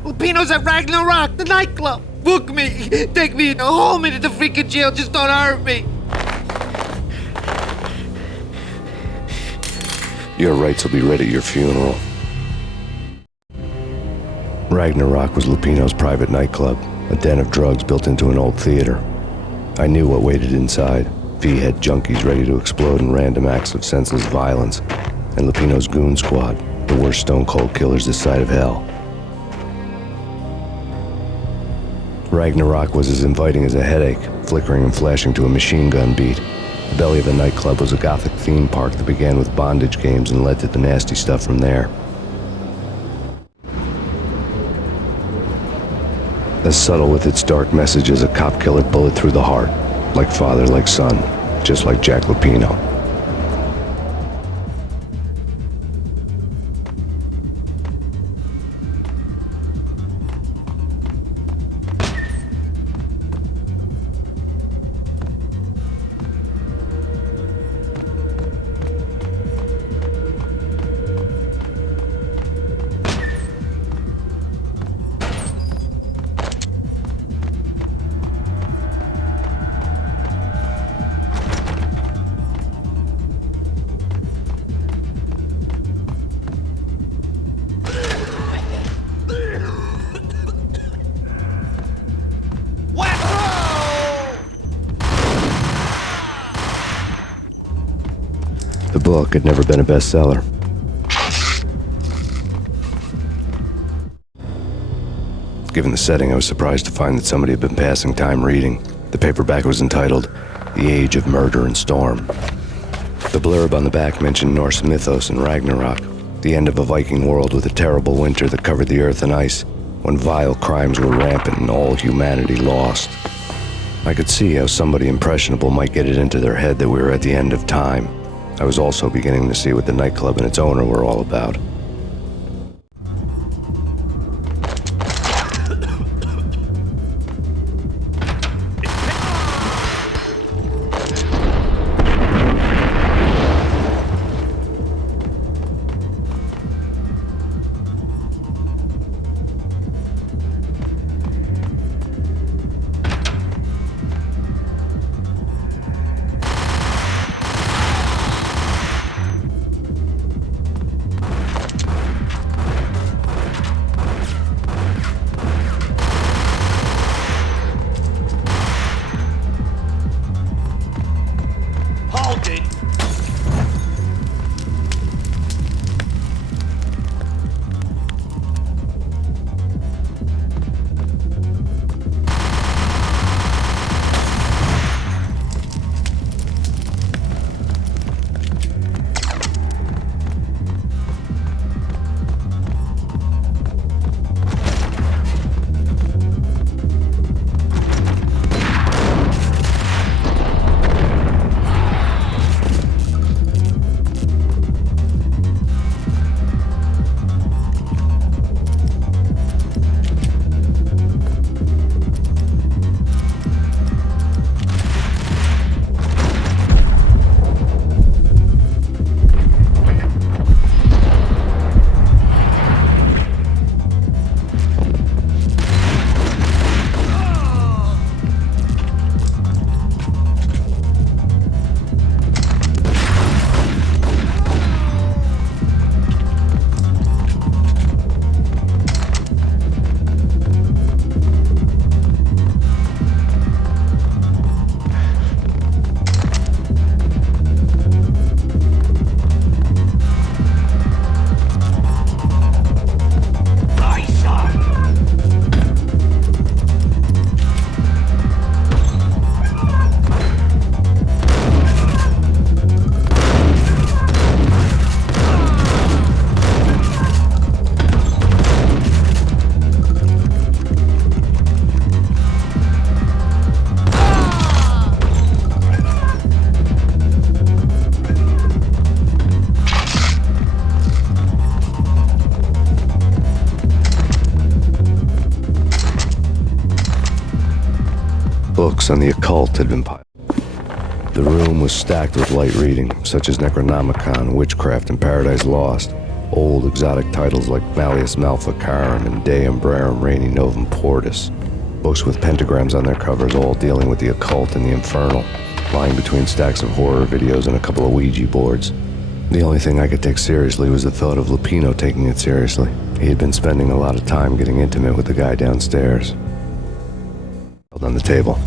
Lupino's at Ragnarok, the nightclub. Book me, take me, haul me to the freaking jail, just don't hurt me. Your rights will be read at your funeral. Ragnarok was Lupino's private nightclub, a den of drugs built into an old theater. I knew what waited inside. V-head junkies ready to explode in random acts of senseless violence, and Lupino's goon squad, the worst stone-cold killers this side of hell. Ragnarok was as inviting as a headache, flickering and flashing to a machine gun beat. The belly of the nightclub was a gothic theme park that began with bondage games and led to the nasty stuff from there. As subtle with its dark message as a cop killer bullet through the heart, like father, like son, just like Jack Lupino. The book had never been a bestseller. Given the setting, I was surprised to find that somebody had been passing time reading. The paperback was entitled, The Age of Murder and Storm. The blurb on the back mentioned Norse mythos and Ragnarok, the end of a Viking world with a terrible winter that covered the earth in ice, when vile crimes were rampant and all humanity lost. I could see how somebody impressionable might get it into their head that we were at the end of time. I was also beginning to see what the nightclub and its owner were all about. books on the occult had been piled. The room was stacked with light reading, such as Necronomicon, Witchcraft, and Paradise Lost. Old exotic titles like Malleus Maleficarum and De Umbrarum Reini Novum Portus. Books with pentagrams on their covers, all dealing with the occult and the infernal, lying between stacks of horror videos and a couple of Ouija boards. The only thing I could take seriously was the thought of Lupino taking it seriously. He had been spending a lot of time getting intimate with the guy downstairs. Held on the table.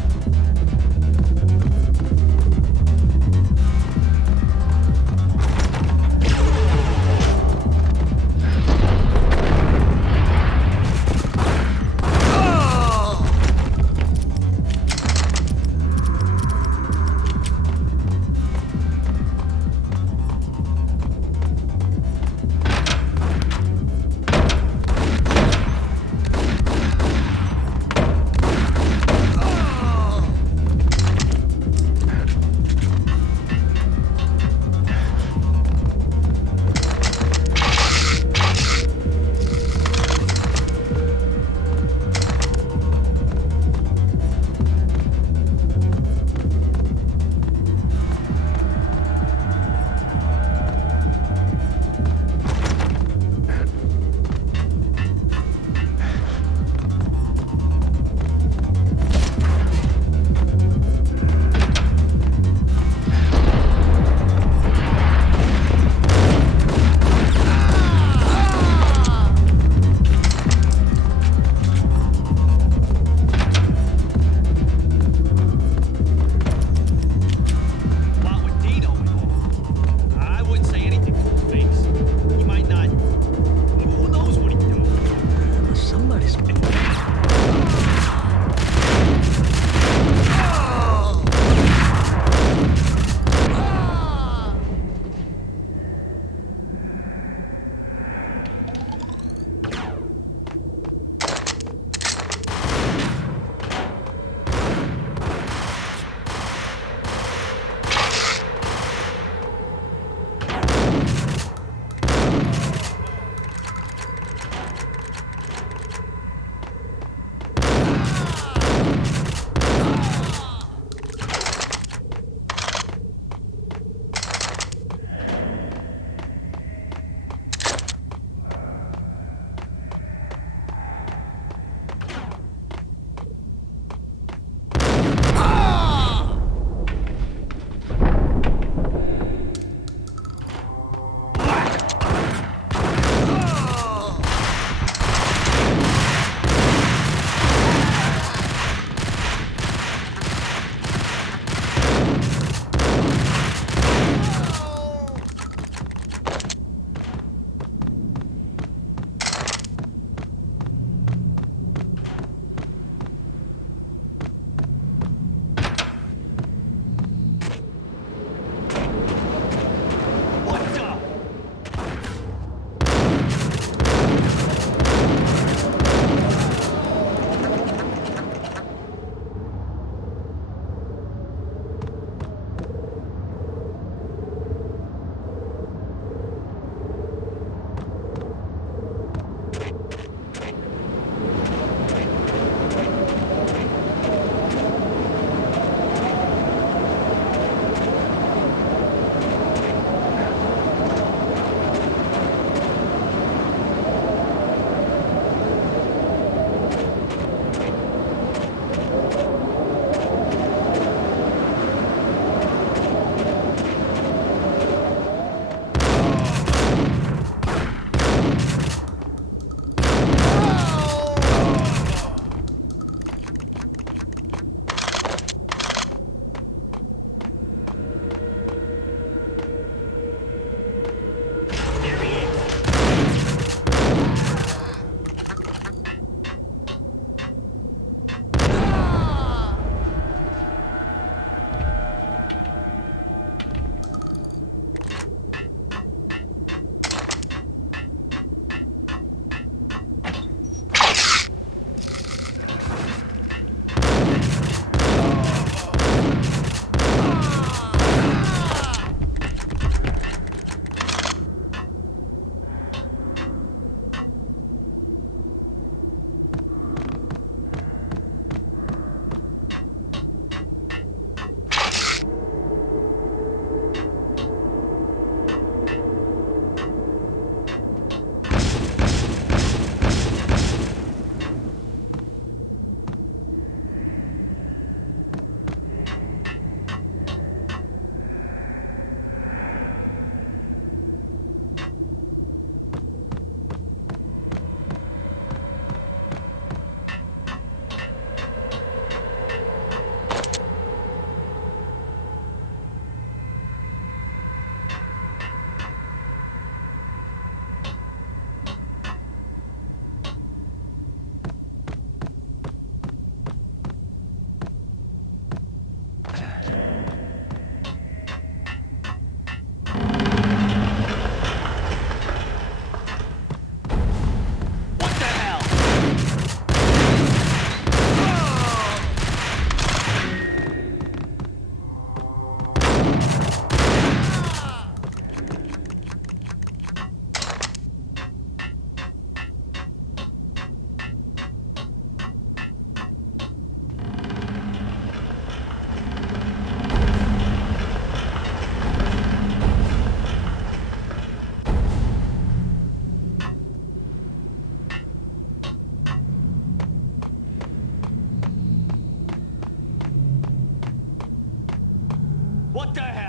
What the hell?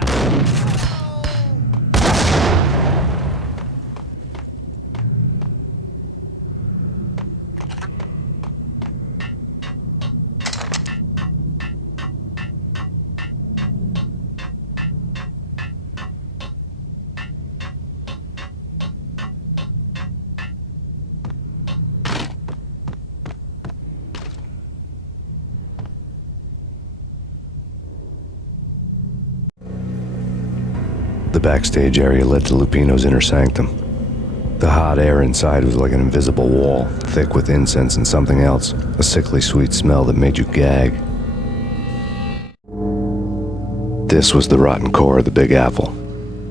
The backstage area led to Lupino's inner sanctum. The hot air inside was like an invisible wall, thick with incense and something else, a sickly sweet smell that made you gag. This was the rotten core of the Big Apple.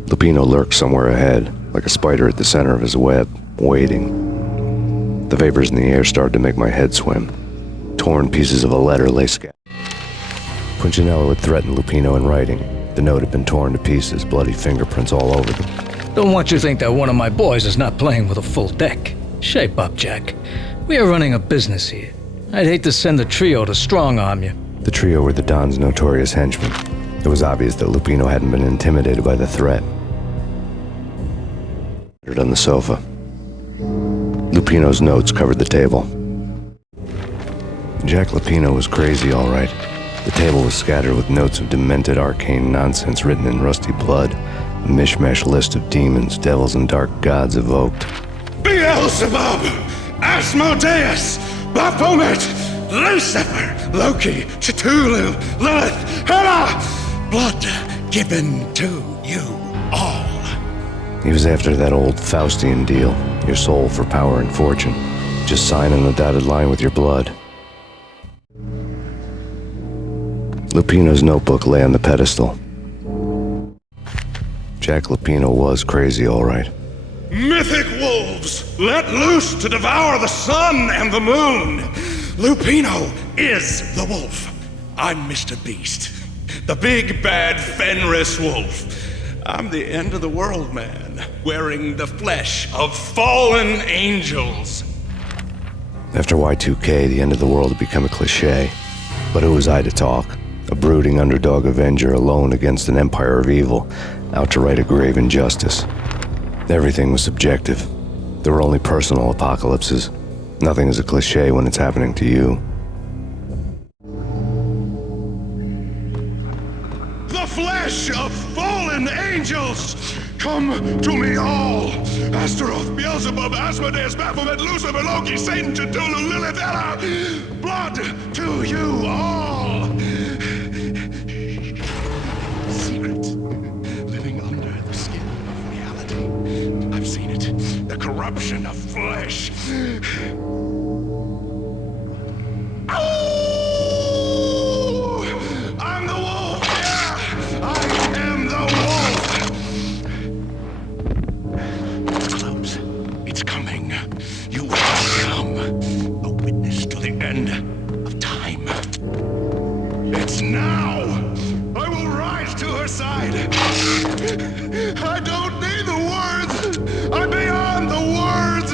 Lupino lurked somewhere ahead, like a spider at the center of his web, waiting. The vapors in the air started to make my head swim. Torn pieces of a letter lay scattered. Punchinello had threatened Lupino in writing. The note had been torn to pieces, bloody fingerprints all over them. Don't want you to think that one of my boys is not playing with a full deck. Shape up, Jack. We are running a business here. I'd hate to send the trio to strong-arm you. The trio were the Don's notorious henchmen. It was obvious that Lupino hadn't been intimidated by the threat. On the sofa. Lupino's notes covered the table. Jack Lupino was crazy, all right. The table was scattered with notes of demented arcane nonsense written in rusty blood, a mishmash list of demons, devils, and dark gods evoked. Beelzebub, Asmodeus, Baphomet, Lucifer, Loki, Cthulhu, Lilith, Hela, blood given to you all. He was after that old Faustian deal, your soul for power and fortune. Just sign on the dotted line with your blood. Lupino's notebook lay on the pedestal. Jack Lupino was crazy, all right. Mythic wolves, let loose to devour the sun and the moon. Lupino is the wolf. I'm Mr. Beast, the big bad Fenris wolf. I'm the end of the world man, wearing the flesh of fallen angels. After Y2K, the end of the world had become a cliché. But who was I to talk? A brooding underdog avenger alone against an empire of evil, out to right a grave injustice. Everything was subjective. There were only personal apocalypses. Nothing is a cliché when it's happening to you. The flesh of fallen angels! Come to me all! Astaroth, Beelzebub, Asmodeus, Baphomet, Lucifer, Loki, Satan, Cthulhu, Lilith, Hela! Blood to you all! Secret, living under the skin of reality. I've seen it, the corruption of flesh. I'm the wolf! Yeah! I am the wolf! It's close. It's coming. You will come. A witness to the end of time. It's now! I will rise to her side! I don't need the words! I'm beyond the words!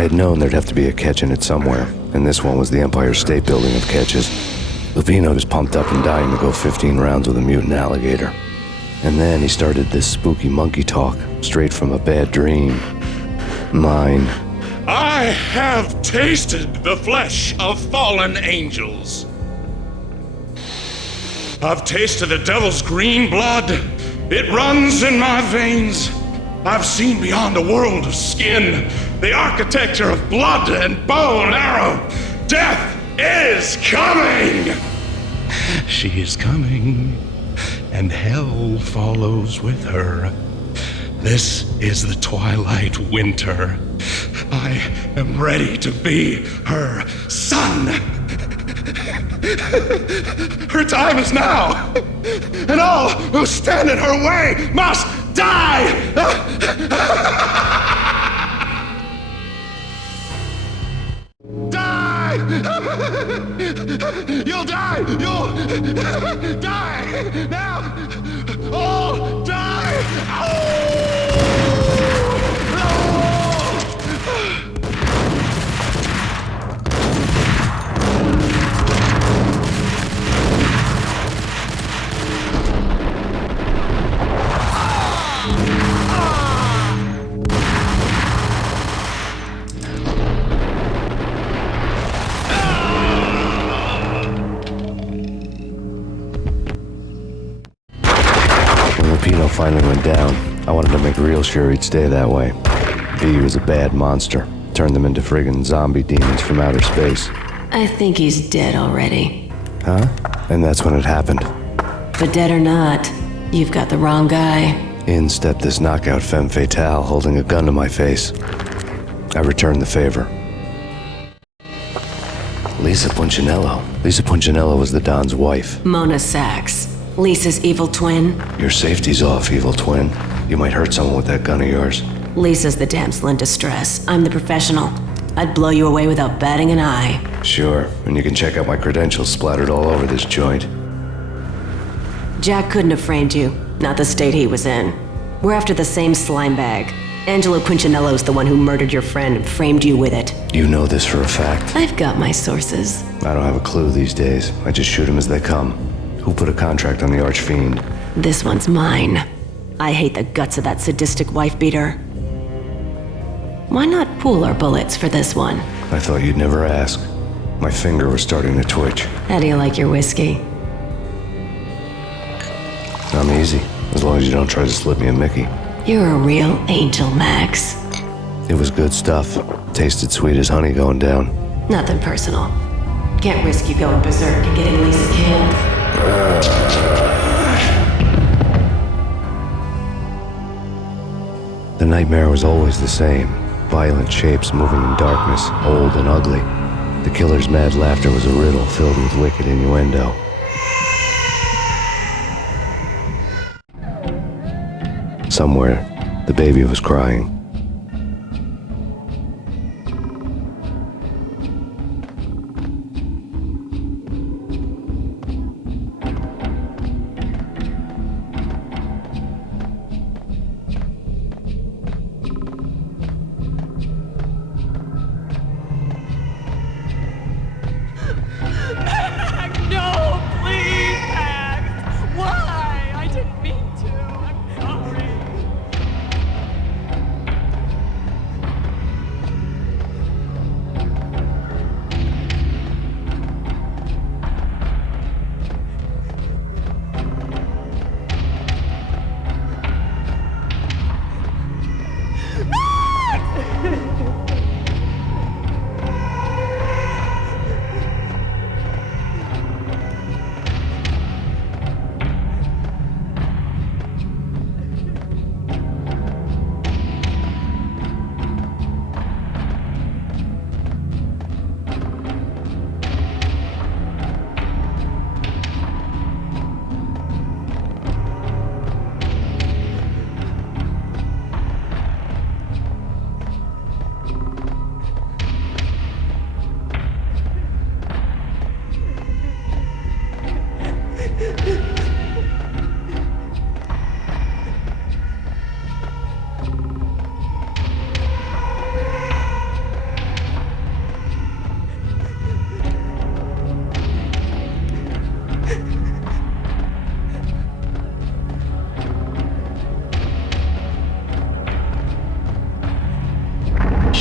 I had known there'd have to be a catch in it somewhere, and this one was the Empire State Building of catches. Lupino was pumped up and dying to go 15 rounds with a mutant alligator. And then he started this spooky monkey talk, straight from a bad dream. Mine. I have tasted the flesh of fallen angels. I've tasted the devil's green blood. It runs in my veins. I've seen beyond a world of skin, the architecture of blood and bow and arrow. Death is coming! She is coming, and hell follows with her. This is the twilight winter. I am ready to be her son. Her time is now, and all who stand in her way must die! Die! You'll die! You'll die! Now! All die! Oh! Finally went down. I wanted to make real sure he'd stay that way. V was a bad monster. Turned them into friggin' zombie demons from outer space. I think he's dead already. Huh? And that's when it happened. But dead or not, you've got the wrong guy. In stepped this knockout femme fatale holding a gun to my face. I returned the favor. Lisa Punchinello. Lisa Punchinello was the Don's wife. Mona Sachs. Lisa's evil twin. Your safety's off, evil twin. You might hurt someone with that gun of yours. Lisa's the damsel in distress. I'm the professional. I'd blow you away without batting an eye. Sure, and you can check out my credentials splattered all over this joint. Jack couldn't have framed you. Not the state he was in. We're after the same slime bag. Angelo Punchinello's the one who murdered your friend and framed you with it. You know this for a fact. I've got my sources. I don't have a clue these days. I just shoot them as they come. Who put a contract on the Archfiend? This one's mine. I hate the guts of that sadistic wife-beater. Why not pool our bullets for this one? I thought you'd never ask. My finger was starting to twitch. How do you like your whiskey? I'm easy, as long as you don't try to slip me a Mickey. You're a real angel, Max. It was good stuff. Tasted sweet as honey going down. Nothing personal. Can't risk you going berserk and getting Lisa killed. The nightmare was always the same. Violent shapes moving in darkness, old and ugly. The killer's mad laughter was a riddle filled with wicked innuendo. Somewhere, the baby was crying.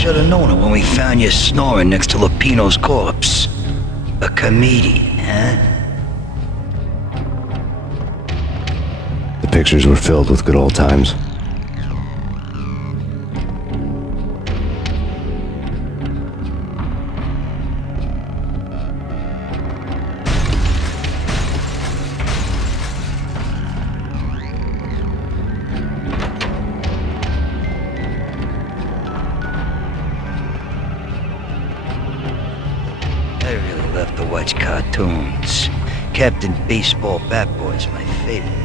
should have known it when we found you snoring next to Lupino's corpse. A comedian, huh? The pictures were filled with good old times. I really love to watch cartoons. Captain Baseball Bat Boy's my favorite.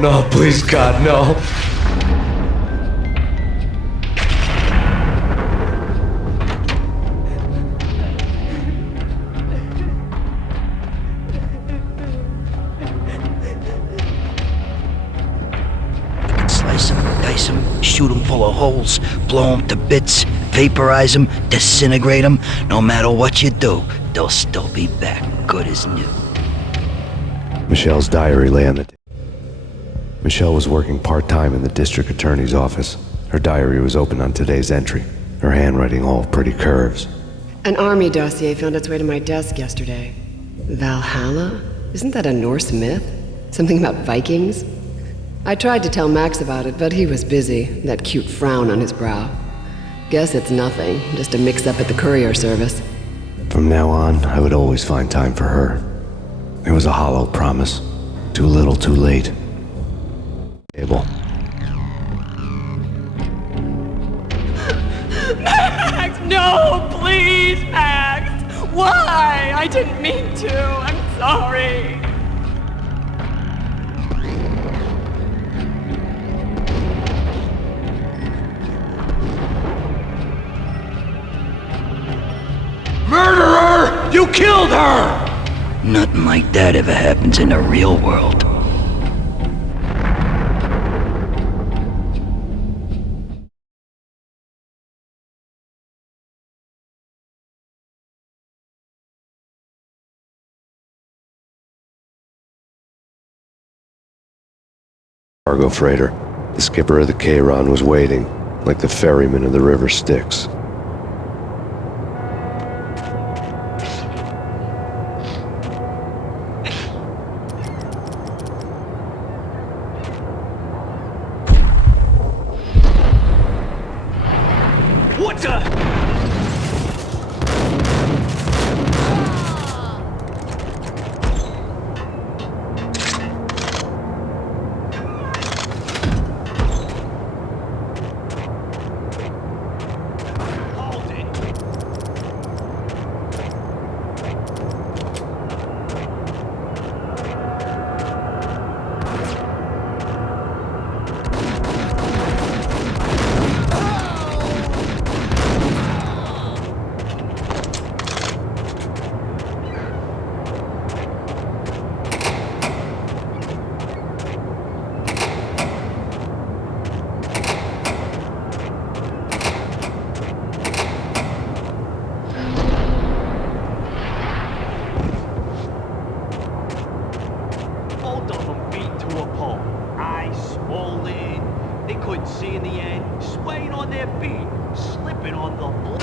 No, please, God, no. Slice them, dice them, shoot them full of holes, blow them to bits, vaporize them, disintegrate them. No matter what you do, they'll still be back, good as new. Michelle's diary lay on the table. Michelle was working part-time in the district attorney's office. Her diary was open on today's entry, her handwriting all pretty curves. An army dossier found its way to my desk yesterday. Valhalla? Isn't that a Norse myth? Something about Vikings? I tried to tell Max about it, but he was busy, that cute frown on his brow. Guess it's nothing, just a mix-up at the courier service. From now on, I would always find time for her. It was a hollow promise. Too little, too late. Table. Max, no, please, Max. Why? I didn't mean to. I'm sorry. Murderer! You killed her! Nothing like that ever happens in the real world. Cargo freighter. The skipper of the Chiron was waiting, like the ferryman of the river Styx. What the? of the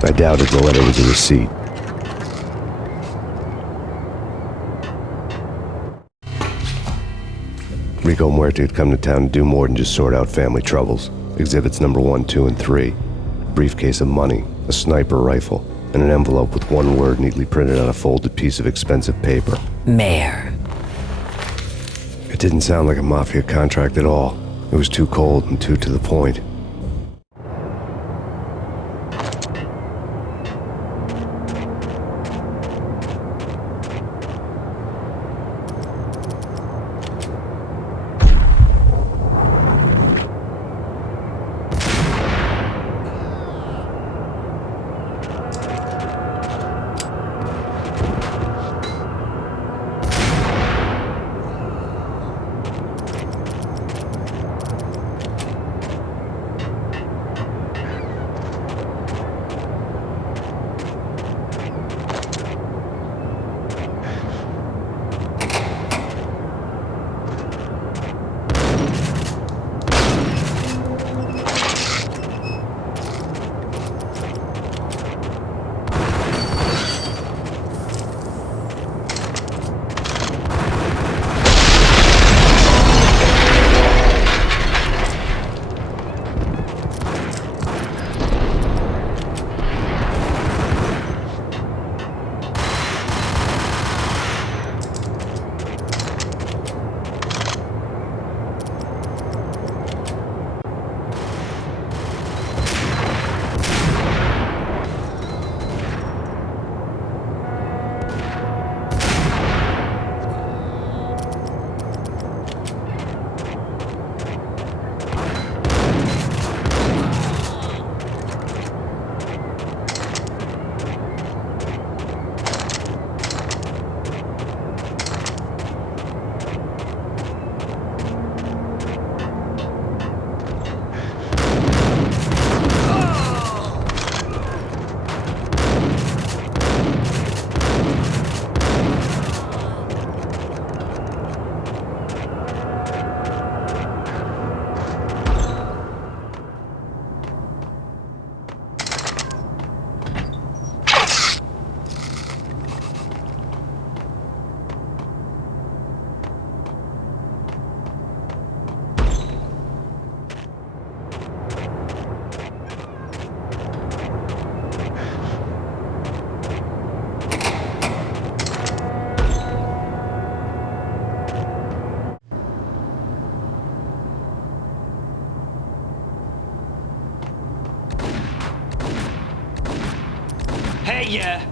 I doubted the letter was a receipt. Rico Muerte had come to town to do more than just sort out family troubles. Exhibits number 1, 2, and 3. A briefcase of money, a sniper rifle, and an envelope with one word neatly printed on a folded piece of expensive paper. Mayor. It didn't sound like a mafia contract at all. It was too cold and too to the point. Hey, yeah.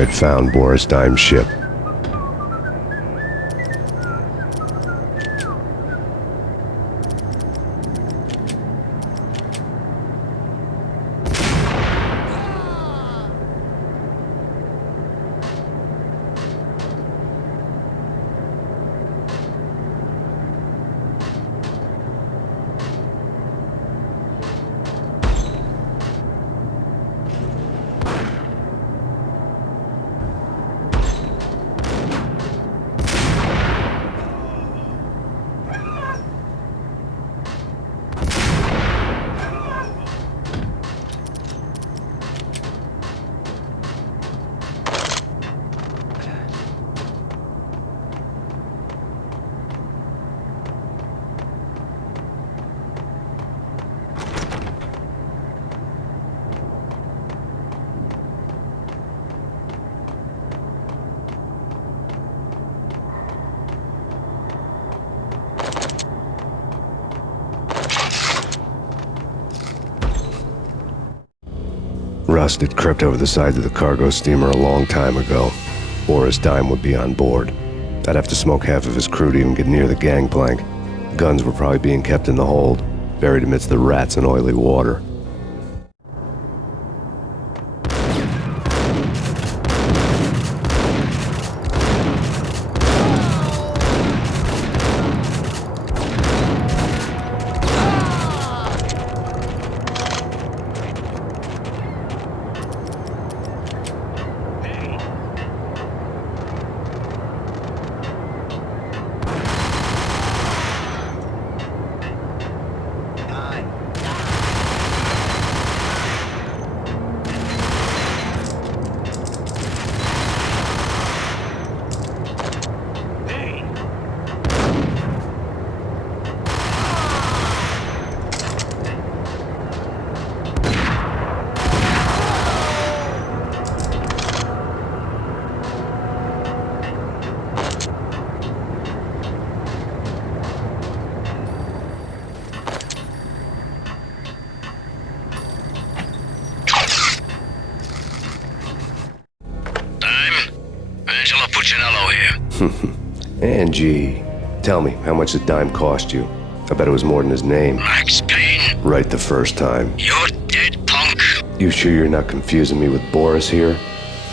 I had found Boris Dime's ship. Rust had crept over the sides of the cargo steamer a long time ago. Boris Dime would be on board. I'd have to smoke half of his crew to even get near the gangplank. Guns were probably being kept in the hold, buried amidst the rats and oily water. Angie, tell me, how much did Dime cost you? I bet it was more than his name. Max Payne. Right the first time. You're dead, punk. You sure you're not confusing me with Boris here?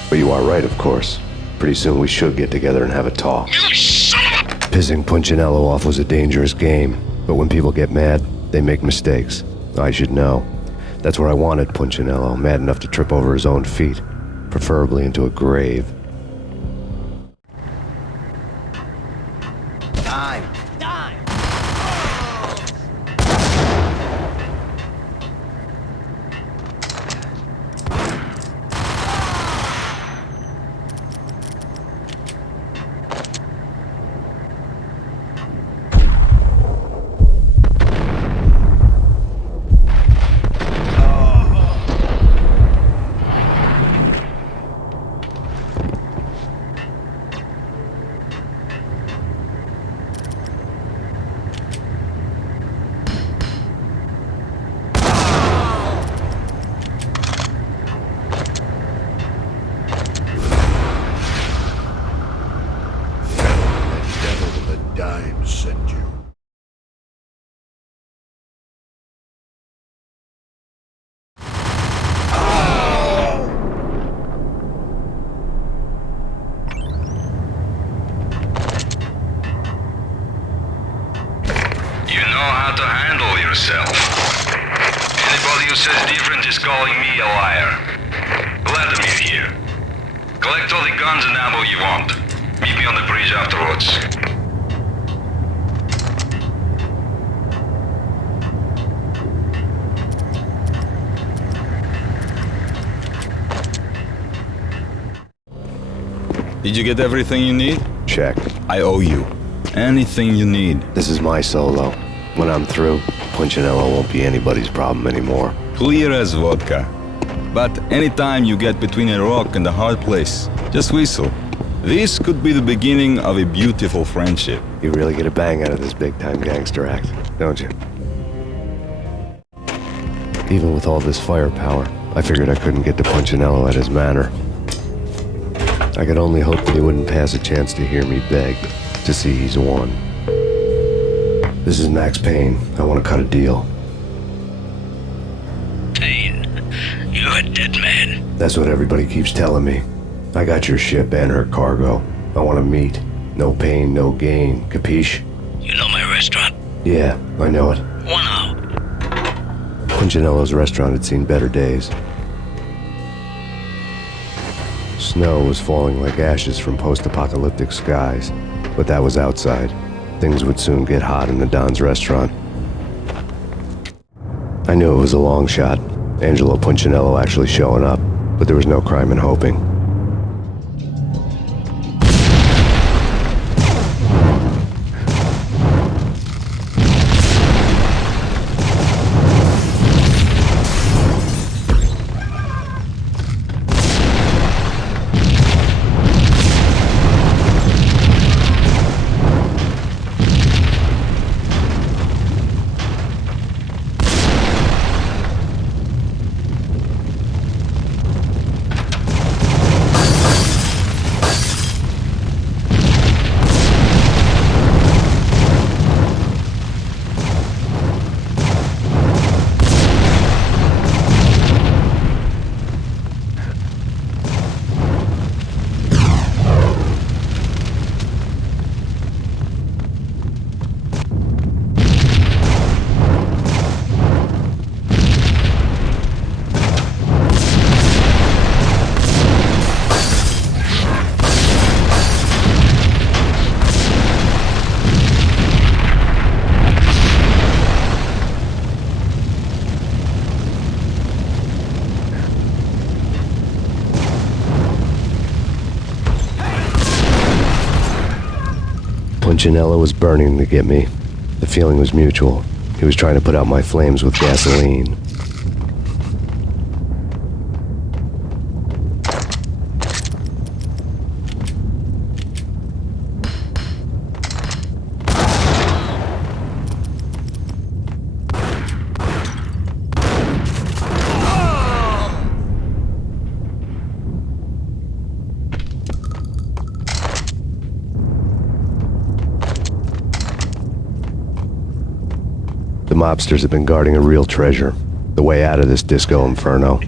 But you are right, of course. Pretty soon we should get together and have a talk. You son of a... Pissing Punchinello off was a dangerous game, but when people get mad, they make mistakes. I should know. That's where I wanted Punchinello, mad enough to trip over his own feet, preferably into a grave. Anybody who says different is calling me a liar. Glad to meet you here. Collect all the guns and ammo you want. Meet me on the bridge afterwards. Did you get everything you need? Check. I owe you. Anything you need. This is my solo. When I'm through, Punchinello won't be anybody's problem anymore. Clear as vodka. But anytime you get between a rock and a hard place, just whistle. This could be the beginning of a beautiful friendship. You really get a bang out of this big-time gangster act, don't you? Even with all this firepower, I figured I couldn't get to Punchinello at his manor. I could only hope that he wouldn't pass a chance to hear me beg, to see he's won. This is Max Payne. I want to cut a deal. Payne, you're a dead man. That's what everybody keeps telling me. I got your ship and her cargo. I want to meet. No pain, no gain. Capiche? You know my restaurant? Yeah, I know it. 1 hour. Punchinello's restaurant had seen better days. Snow was falling like ashes from post-apocalyptic skies, but that was outside. Things would soon get hot in the Don's restaurant. I knew it was a long shot, Angelo Punchinello actually showing up, but there was no crime in hoping. Punchinello was burning to get me. The feeling was mutual. He was trying to put out my flames with gasoline. The mobsters have been guarding a real treasure. The way out of this disco inferno.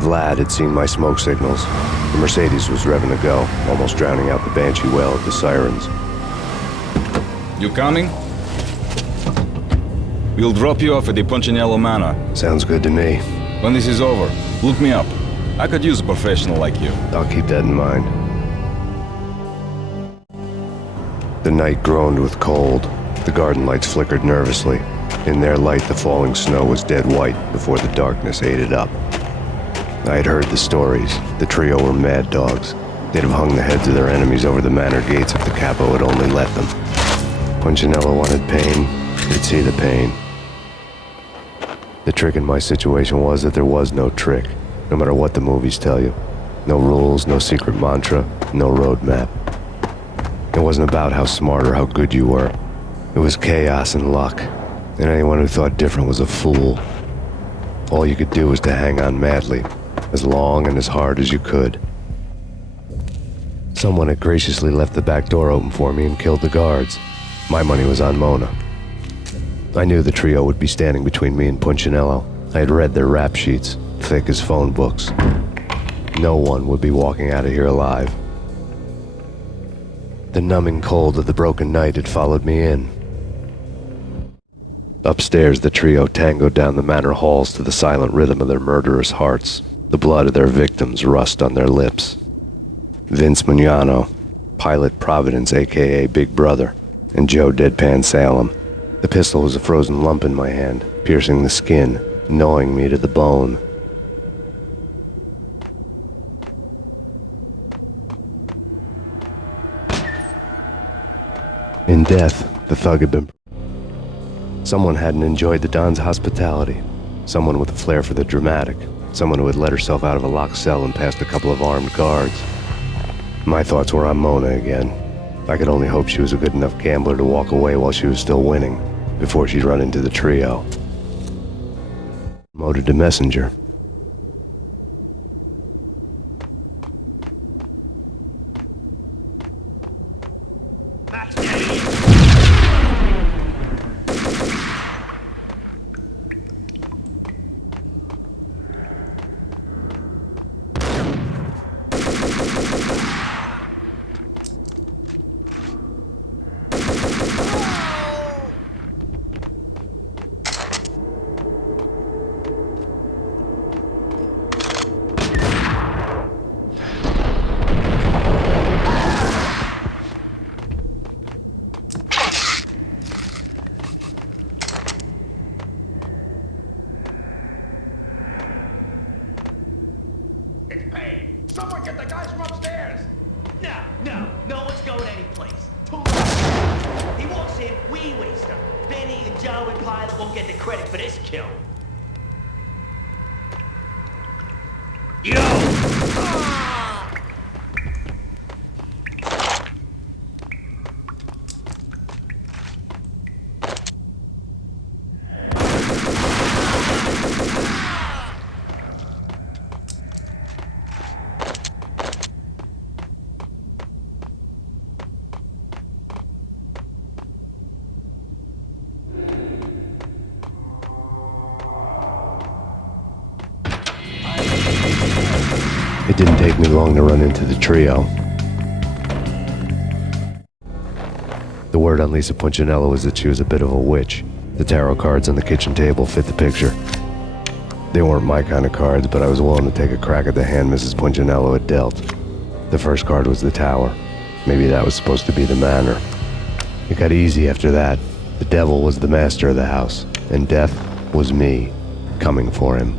Vlad had seen my smoke signals. The Mercedes was revving to go, almost drowning out the Banshee wail of the sirens. You coming? We'll drop you off at the Punchinello Manor. Sounds good to me. When this is over, look me up. I could use a professional like you. I'll keep that in mind. The night groaned with cold. The garden lights flickered nervously. In their light, the falling snow was dead white before the darkness ate it up. I had heard the stories. The trio were mad dogs. They'd have hung the heads of their enemies over the manor gates if the capo had only let them. Punchinello wanted pain. They'd see the pain. The trick in my situation was that there was no trick, no matter what the movies tell you. No rules, no secret mantra, no roadmap. It wasn't about how smart or how good you were. It was chaos and luck, and anyone who thought different was a fool. All you could do was to hang on madly, as long and as hard as you could. Someone had graciously left the back door open for me and killed the guards. My money was on Mona. I knew the trio would be standing between me and Punchinello. I had read their rap sheets, thick as phone books. No one would be walking out of here alive. The numbing cold of the broken night had followed me in. Upstairs, the trio tangoed down the manor halls to the silent rhythm of their murderous hearts. The blood of their victims rust on their lips. Vince Mugnano, Pilot Providence aka Big Brother, and Joe Deadpan Salem. The pistol was a frozen lump in my hand, piercing the skin, gnawing me to the bone. In death, the thug had been... Someone hadn't enjoyed the Don's hospitality. Someone with a flair for the dramatic. Someone who had let herself out of a locked cell and past a couple of armed guards. My thoughts were on Mona again. I could only hope she was a good enough gambler to walk away while she was still winning, before she'd run into the trio. Motored a messenger. Someone get the guys from upstairs! No one's going anyplace. Too late. He walks in, we waste him. Benny and Joe and Pilot won't get the credit for this kill. Yo! It didn't take me long to run into the trio. The word on Lisa Punchinello was that she was a bit of a witch. The tarot cards on the kitchen table fit the picture. They weren't my kind of cards, but I was willing to take a crack at the hand Mrs. Punchinello had dealt. The first card was the tower. Maybe that was supposed to be the manor. It got easy after that. The devil was the master of the house, and death was me, coming for him.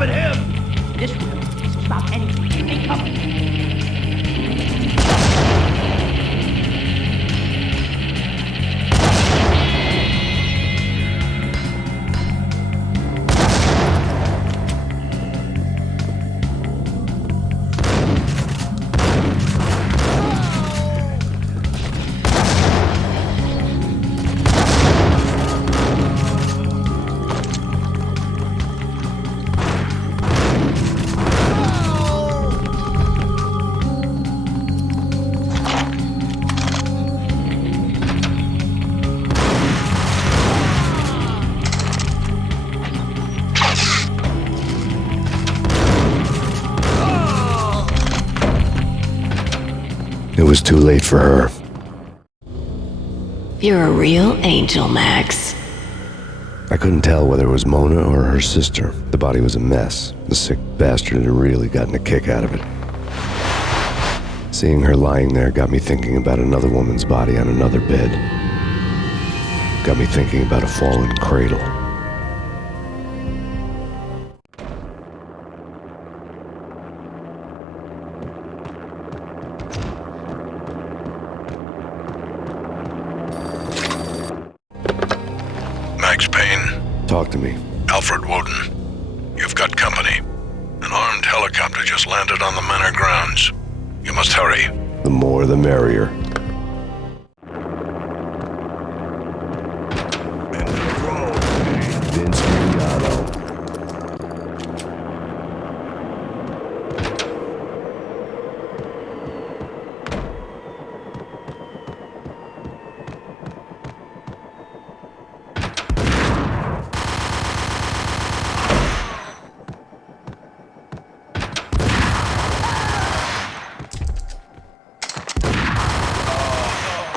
stopping him! This will stop anything. Take cover. It was too late for her. You're a real angel, Max. I couldn't tell whether it was Mona or her sister. The body was a mess. The sick bastard had really gotten a kick out of it. Seeing her lying there got me thinking about another woman's body on another bed. Got me thinking about a fallen cradle. Max Payne. Talk to me. Alfred Woden. You've got company. An armed helicopter just landed on the manor grounds. You must hurry. The more the merrier. Vince Miliato.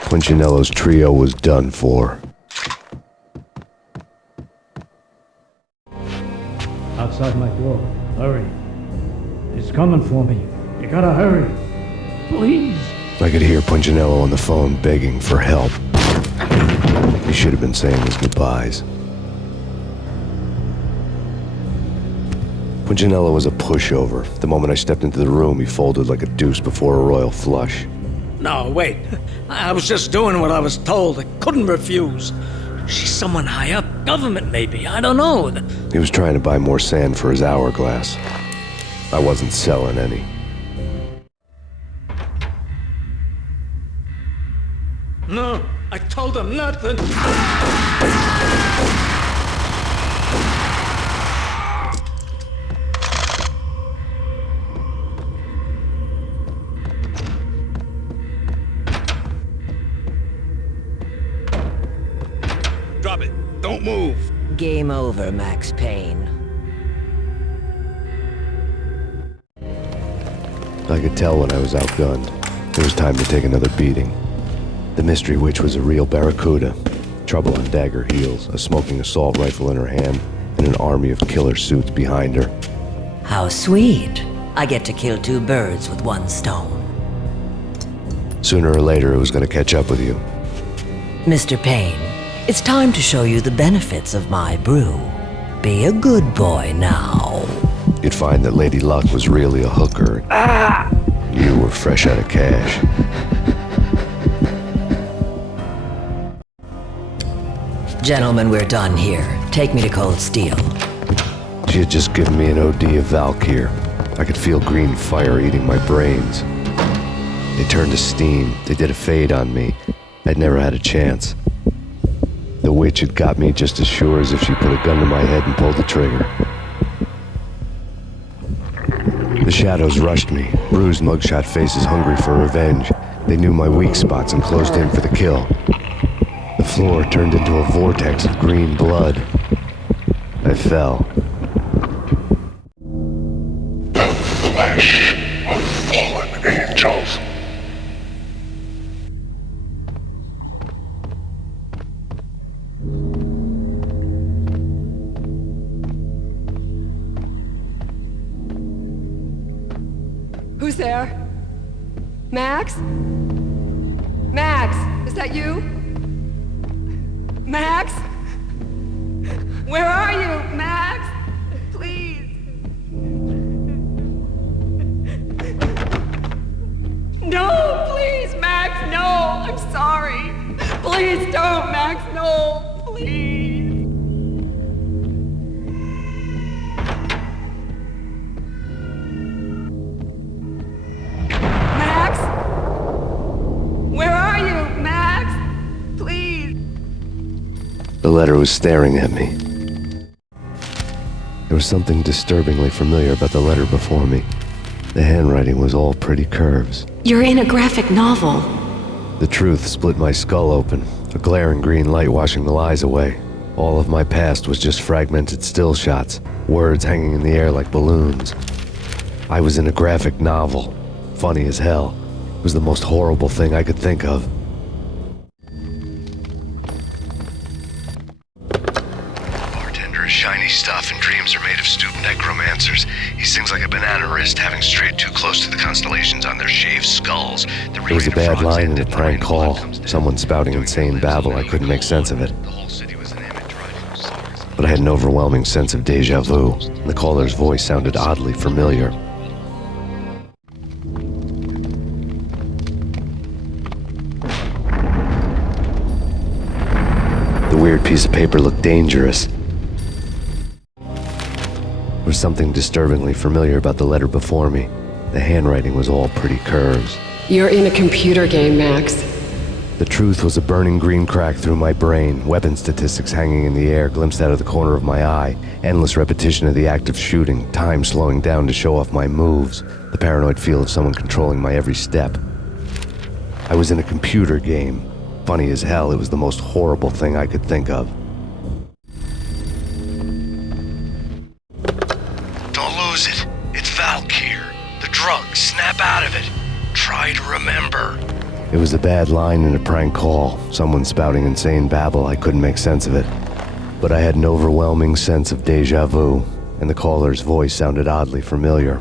Punchinello's trio was done for. Outside my door. Hurry. He's coming for me. You gotta hurry. Please. I could hear Punchinello on the phone begging for help. He should have been saying his goodbyes. Punchinello was a pushover. The moment I stepped into the room, he folded like a deuce before a royal flush. No, wait. I was just doing what I was told. I couldn't refuse. She's someone high up. Government, maybe. I don't know. He was trying to buy more sand for his hourglass. I wasn't selling any. No, I told him nothing. Drop it. Don't move. Game over, Max Payne. I could tell when I was outgunned. It was time to take another beating. The mystery witch was a real barracuda. Trouble on dagger heels, a smoking assault rifle in her hand, and an army of killer suits behind her. How sweet. I get to kill two birds with one stone. Sooner or later, it was going to catch up with you. Mr. Payne, it's time to show you the benefits of my brew. Be a good boy now. You'd find that Lady Luck was really a hooker. You were fresh out of cash. Gentlemen, we're done here. Take me to Cold Steel. She had just given me an OD of Valkyr. I could feel green fire eating my brains. They turned to steam. They did a fade on me. I'd never had a chance. The witch had got me just as sure as if she put a gun to my head and pulled the trigger. The shadows rushed me, bruised mugshot faces hungry for revenge. They knew my weak spots and closed in for the kill. The floor turned into a vortex of green blood. I fell. The flesh of fallen angels. Who's there? Max? Max, is that you? Max? Where are you, Max? Please. Please don't, Max. No, please. Max? Where are you, Max? Please. The letter was staring at me. There was something disturbingly familiar about the letter before me. The handwriting was all pretty curves. You're in a graphic novel. The truth split my skull open, a glaring green light washing the lies away. All of my past was just fragmented still shots, words hanging in the air like balloons. I was in a graphic novel. Funny as hell. It was the most horrible thing I could think of. Bartender is shiny stuff and dreams are made of stupid necromancers. He sings like a banana wrist, having strayed too close to the constellations on their shaved skulls. There was a bad line in a prank call. Someone spouting insane babble. I couldn't make sense of it. But I had an overwhelming sense of deja vu. The caller's voice sounded oddly familiar. The weird piece of paper looked dangerous. There was something disturbingly familiar about the letter before me. The handwriting was all pretty curves. You're in a computer game, Max. The truth was a burning green crack through my brain, weapon statistics hanging in the air, glimpsed out of the corner of my eye, endless repetition of the act of shooting, time slowing down to show off my moves, the paranoid feel of someone controlling my every step. I was in a computer game. Funny as hell, it was the most horrible thing I could think of. Don't lose it. It's Valkyr. The drug. Snap out of it. Try to remember. It was a bad line in a prank call, someone spouting insane babble. I couldn't make sense of it. But I had an overwhelming sense of deja vu, and the caller's voice sounded oddly familiar.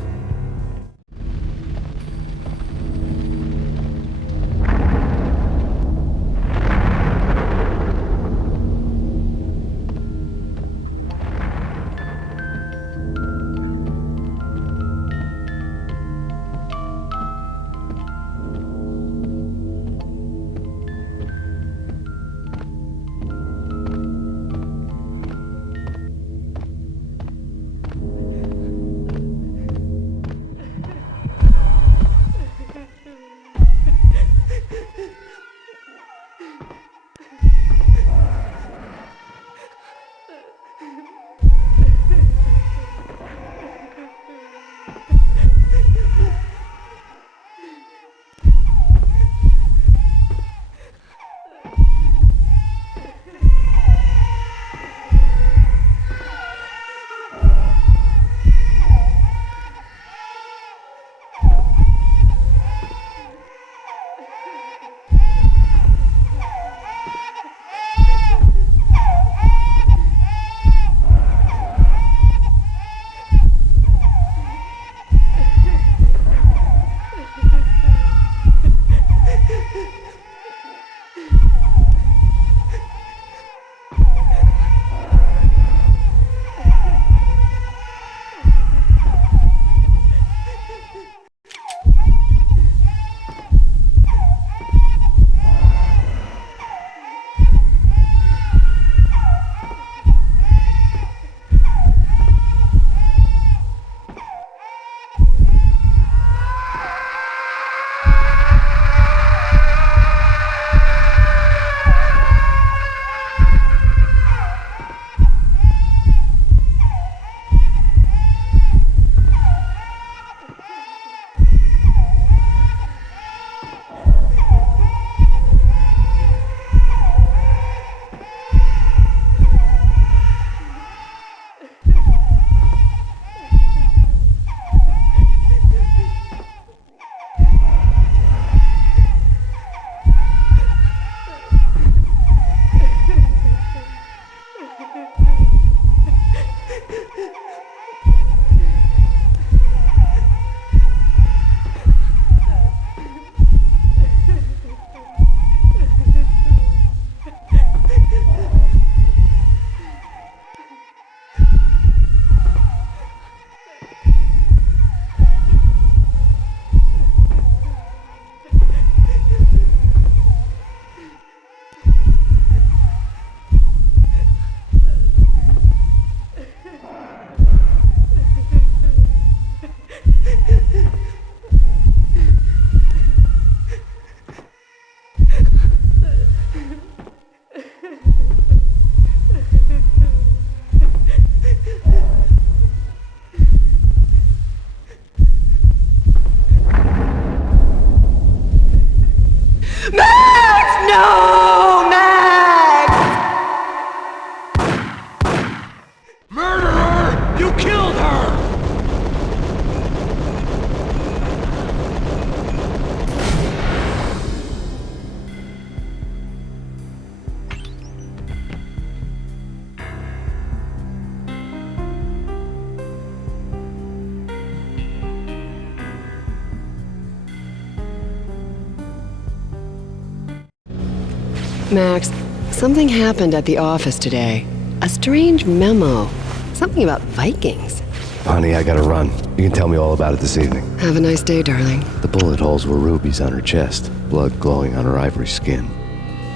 Max, something happened at the office today. A strange memo. Something about Vikings. Honey, I gotta run. You can tell me all about it this evening. Have a nice day, darling. The bullet holes were rubies on her chest, blood glowing on her ivory skin.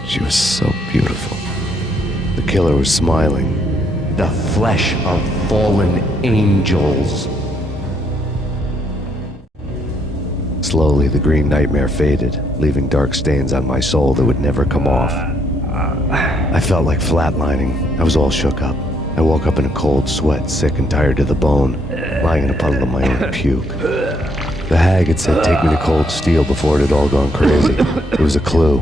She was so beautiful. The killer was smiling. The flesh of fallen angels. Slowly, the green nightmare faded, leaving dark stains on my soul that would never come off. I felt like flatlining. I was all shook up. I woke up in a cold sweat, sick and tired to the bone, lying in a puddle of my own puke. The hag had said take me to Cold Steel before it had all gone crazy. It was a clue,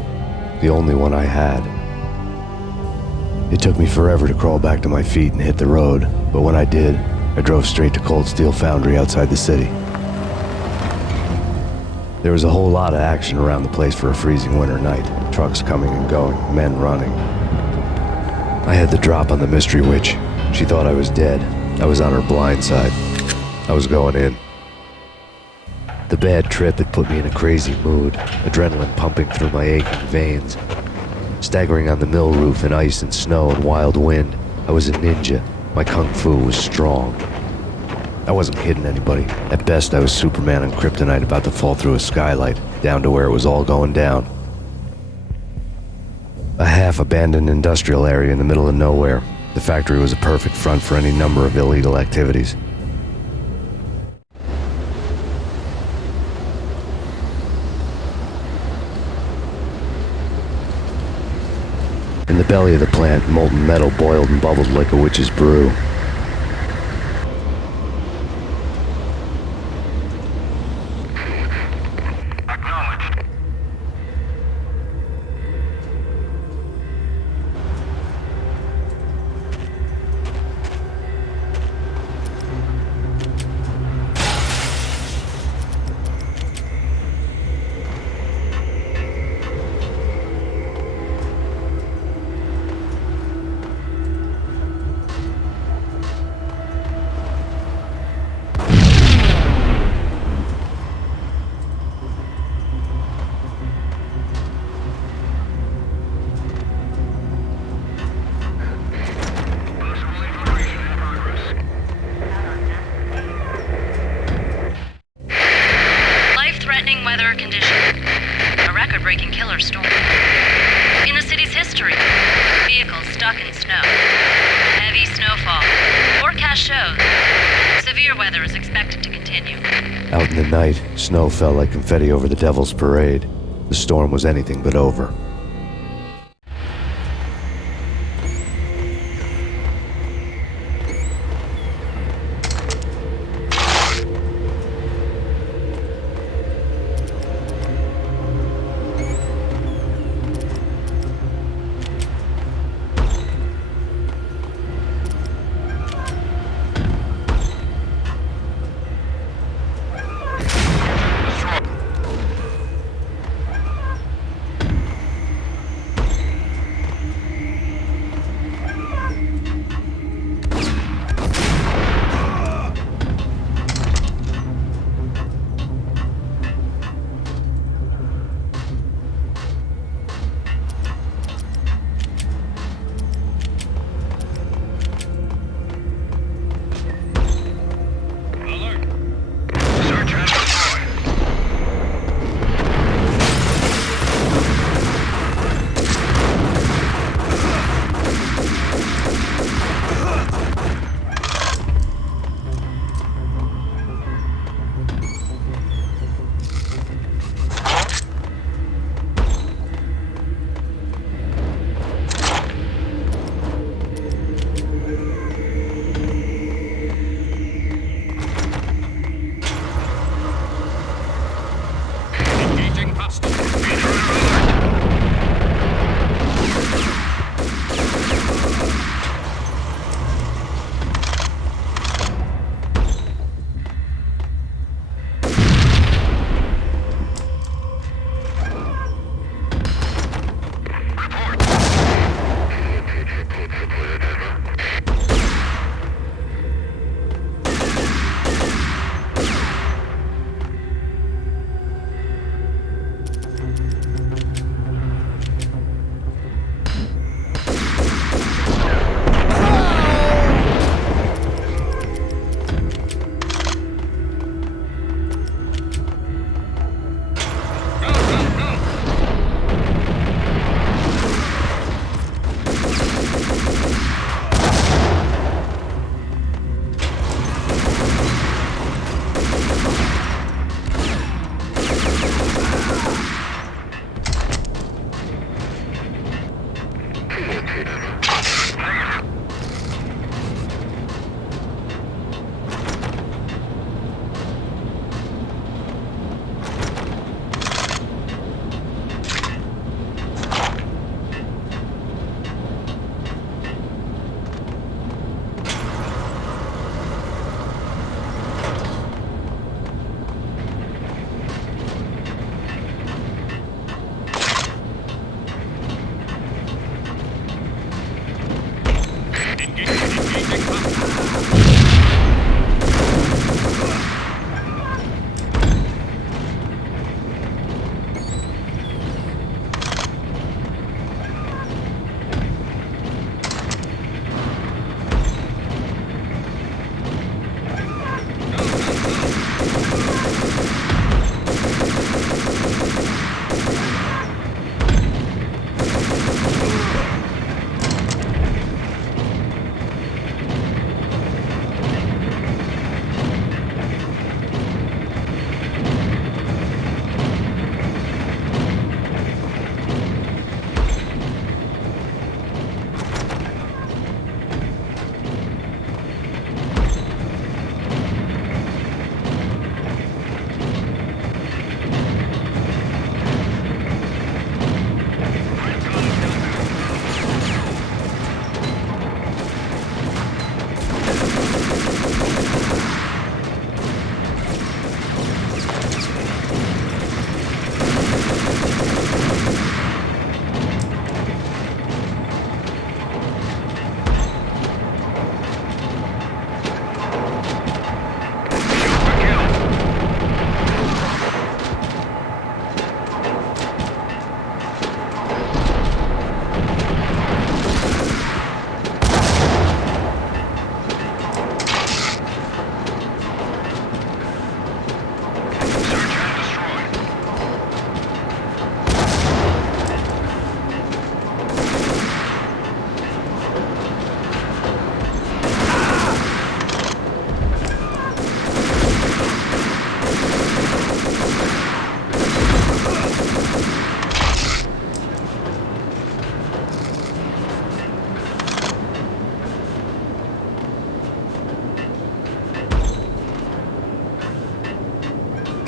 the only one I had. It took me forever to crawl back to my feet and hit the road, but when I did, I drove straight to Cold Steel Foundry outside the city. There was a whole lot of action around the place for a freezing winter night. Trucks coming and going, men running. I had the drop on the mystery witch. She thought I was dead. I was on her blind side. I was going in. The bad trip had put me in a crazy mood, adrenaline pumping through my aching veins. Staggering on the mill roof in ice and snow and wild wind, I was a ninja. My kung fu was strong. I wasn't kidding anybody. At best, I was Superman on kryptonite about to fall through a skylight, down to where it was all going down. A half-abandoned industrial area in the middle of nowhere. The factory was a perfect front for any number of illegal activities. In the belly of the plant, molten metal boiled and bubbled like a witch's brew. Weather conditions. A record-breaking killer storm. In the city's history, vehicles stuck in snow. Heavy snowfall. Forecast shows severe weather is expected to continue. Out in the night, snow fell like confetti over the Devil's Parade. The storm was anything but over.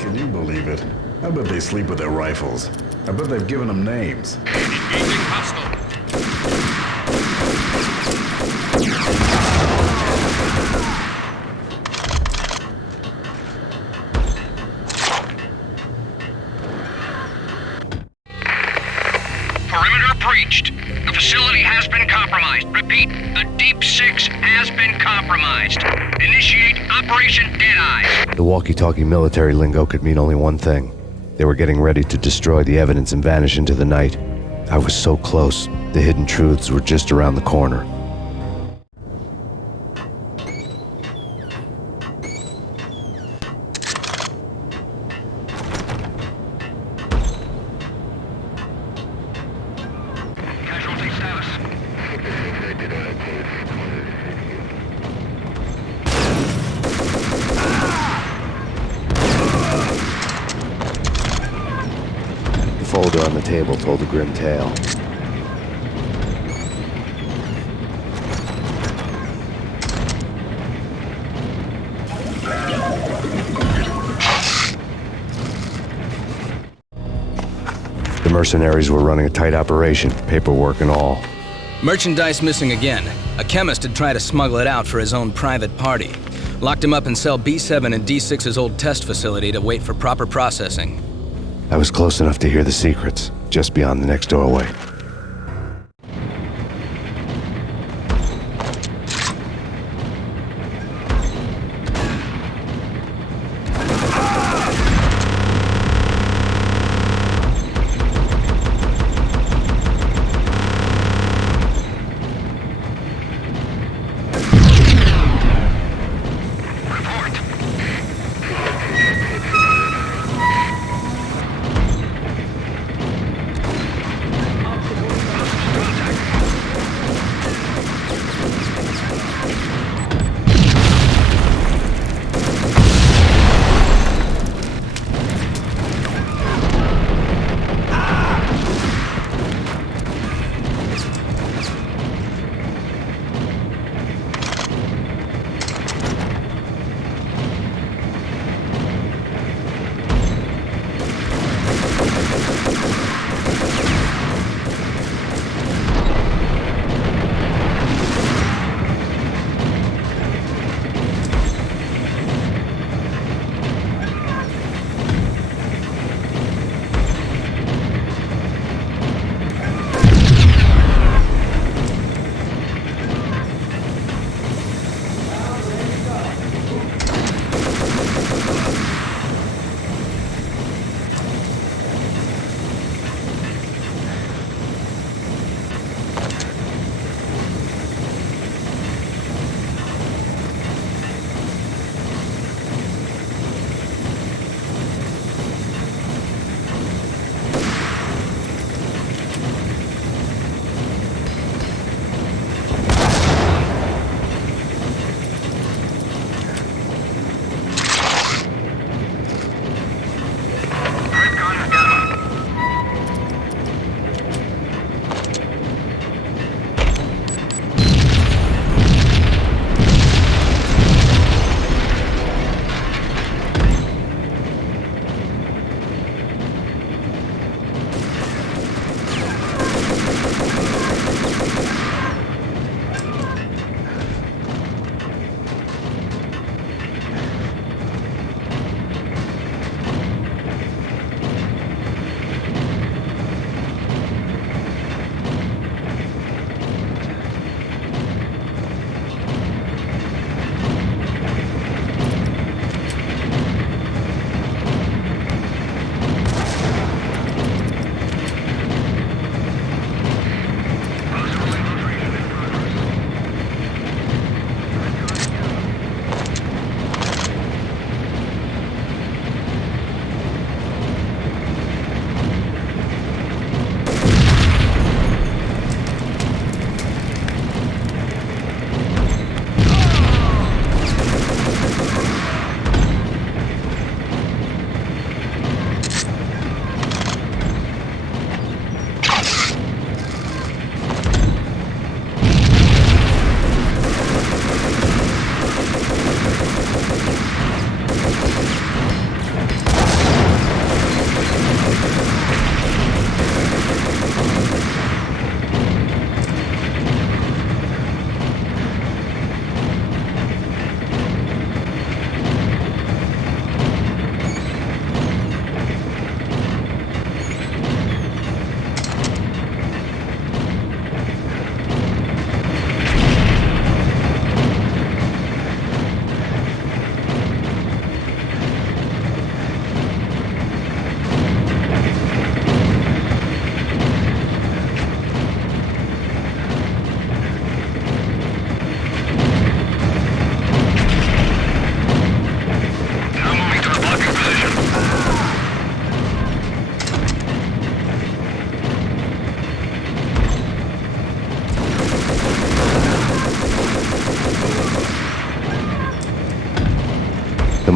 Can you believe it? I bet they sleep with their rifles. I bet they've given them names. Engaging hostile. Perimeter breached. The facility has been compromised. Repeat, the Deep Six has been compromised. Initiate Operation Deadeye. The walkie-talkie military lingo could mean only one thing. They were getting ready to destroy the evidence and vanish into the night. I was so close. The hidden truths were just around the corner. Casualty status. The folder on the table told a grim tale. The mercenaries were running a tight operation, paperwork and all. Merchandise missing again. A chemist had tried to smuggle it out for his own private party. Locked him up in cell B7 in D6's old test facility to wait for proper processing. I was close enough to hear the secrets, just beyond the next doorway.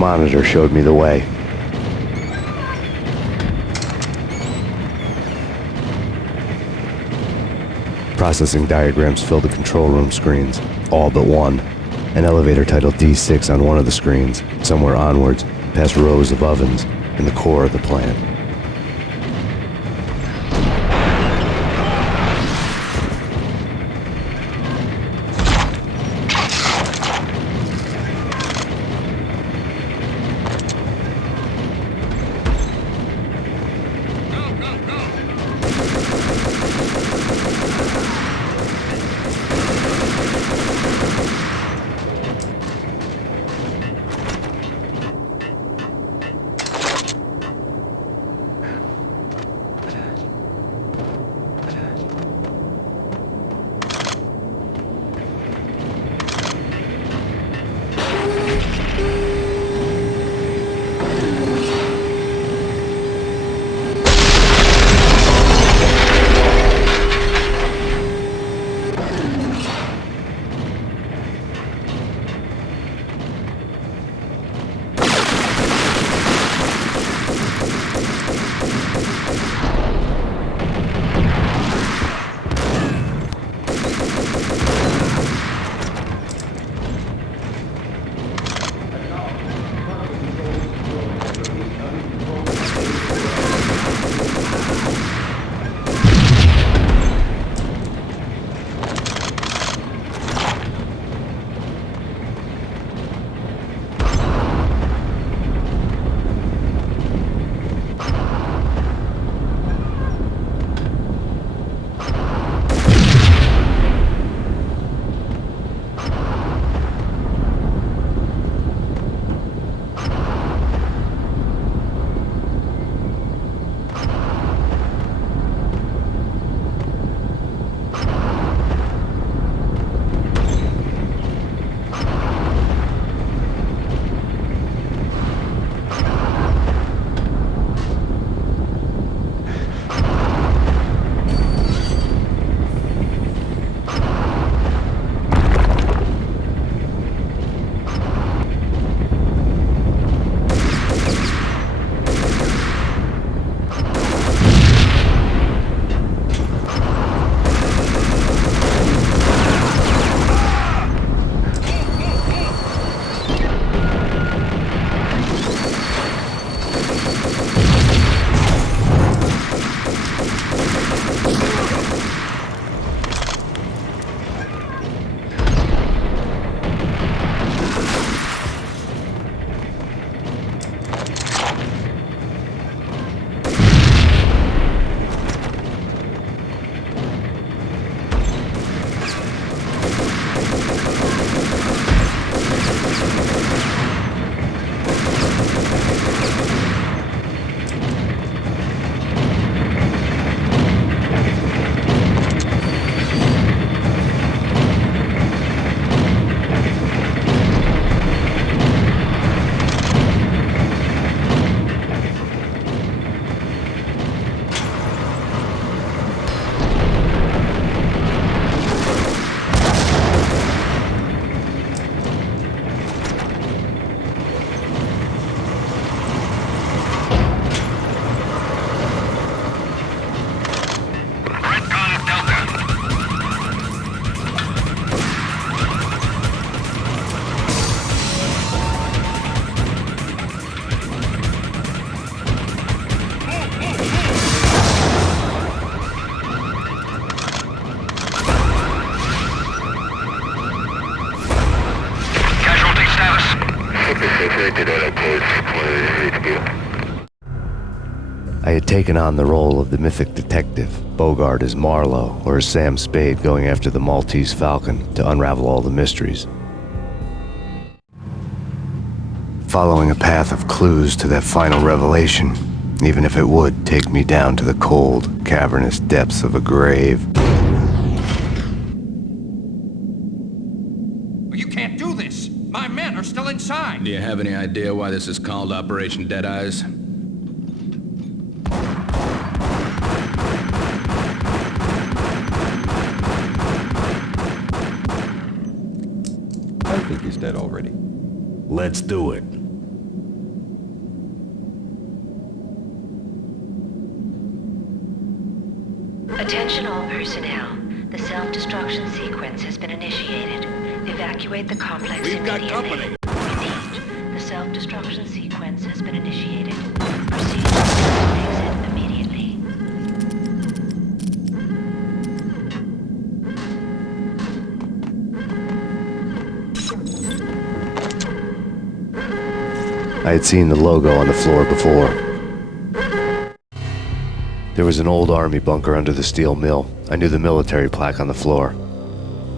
monitor showed me the way. Processing diagrams filled the control room screens, all but one. An elevator titled D6 on one of the screens, somewhere onwards, past rows of ovens, in the core of the plant. I had taken on the role of the mythic detective, Bogart as Marlowe, or as Sam Spade going after the Maltese Falcon to unravel all the mysteries. Following a path of clues to that final revelation, even if it would take me down to the cold, cavernous depths of a grave. You can't do this! My men are still inside! Do you have any idea why this is called Operation Deadeyes? I think he's dead already. Let's do it. Attention all personnel. The self-destruction sequence has been initiated. Evacuate the complex immediately. Repeat. The self-destruction sequence has been initiated. Proceed to exit immediately. I had seen the logo on the floor before. There was an old army bunker under the steel mill. I knew the military plaque on the floor.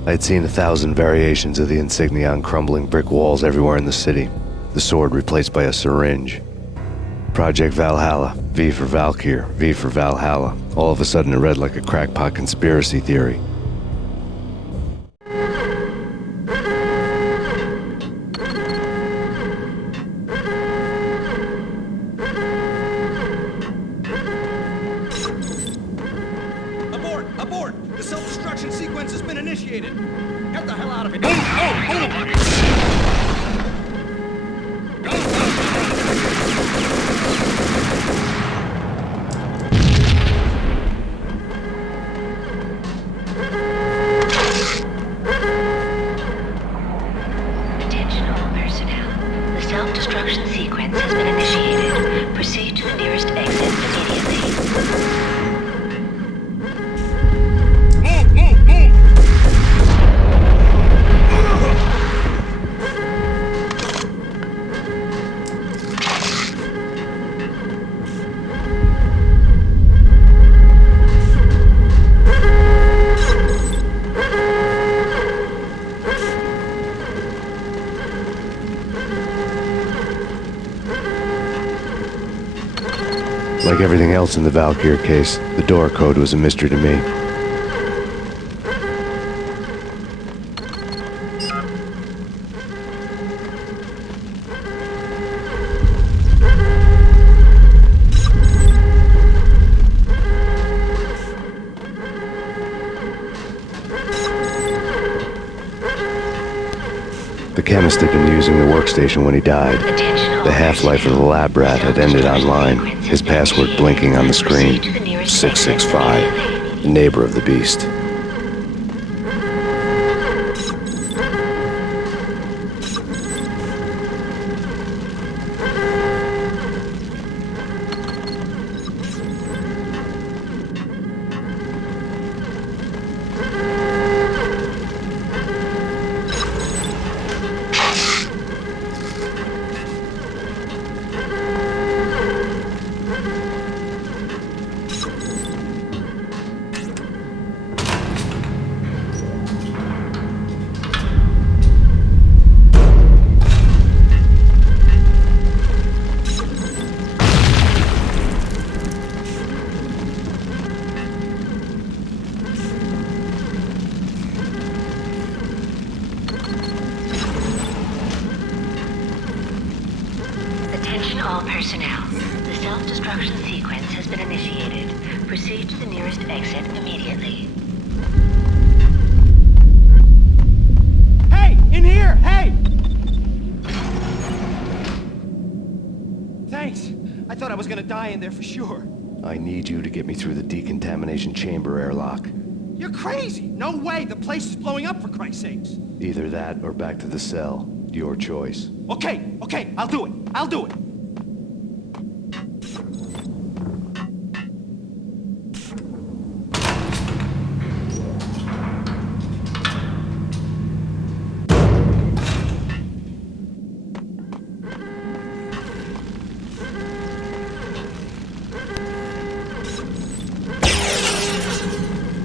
I had seen 1,000 variations of the insignia on crumbling brick walls everywhere in the city. The sword replaced by a syringe. Project Valhalla, V for Valkyr, V for Valhalla. All of a sudden it read like a crackpot conspiracy theory. Abort! The self-destruction sequence has been initiated! Get the hell out of here! Attention all personnel. The self-destruction sequence has been initiated. Proceed to the nearest exit immediately. Like everything else in the Valkyr case, the door code was a mystery to me. The chemist had been using the workstation when he died. The half-life of the lab rat had ended online, his password blinking on the screen. 665, the neighbor of the beast. Attention all personnel. The self-destruction sequence has been initiated. Proceed to the nearest exit immediately. Hey! In here! Hey! Thanks. I thought I was gonna die in there for sure. I need you to get me through the decontamination chamber airlock. You're crazy! No way! The place is blowing up, for Christ's sakes! Either that or back to the cell. Your choice. Okay, I'll do it. I'll do it.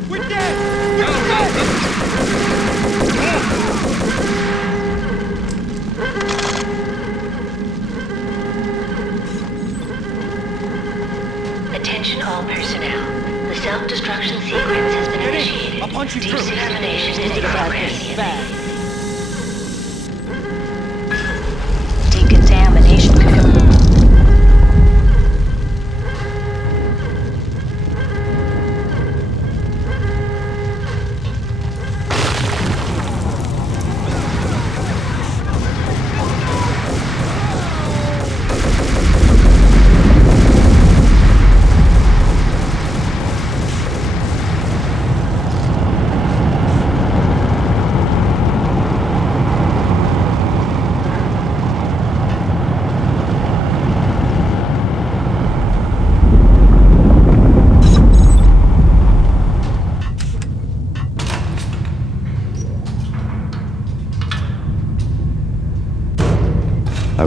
We're dead! Attention all personnel. The self-destruction sequence has been initiated. I'll punch you through. Decontamination is in progress. Decontamination complete.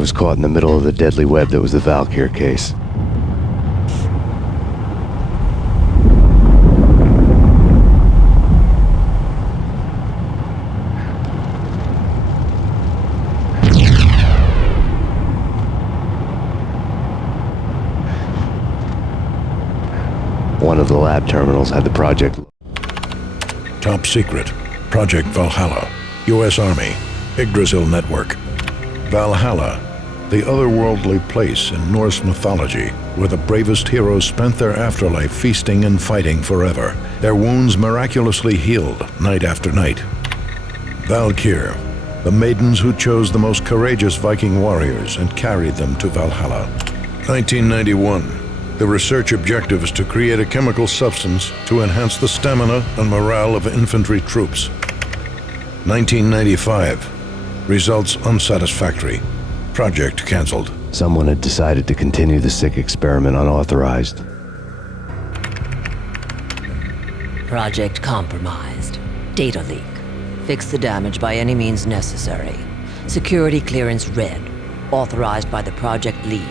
was caught in the middle of the deadly web that was the Valkyr case. One of the lab terminals had the project. Top secret. Project Valhalla. U.S. Army. Yggdrasil Network. Valhalla, the otherworldly place in Norse mythology where the bravest heroes spent their afterlife feasting and fighting forever, their wounds miraculously healed night after night. Valkyr, the maidens who chose the most courageous Viking warriors and carried them to Valhalla. 1991. The research objective is to create a chemical substance to enhance the stamina and morale of infantry troops. 1995. Results unsatisfactory. Project cancelled. Someone had decided to continue the sick experiment unauthorized. Project compromised. Data leak. Fix the damage by any means necessary. Security clearance red. Authorized by the project lead.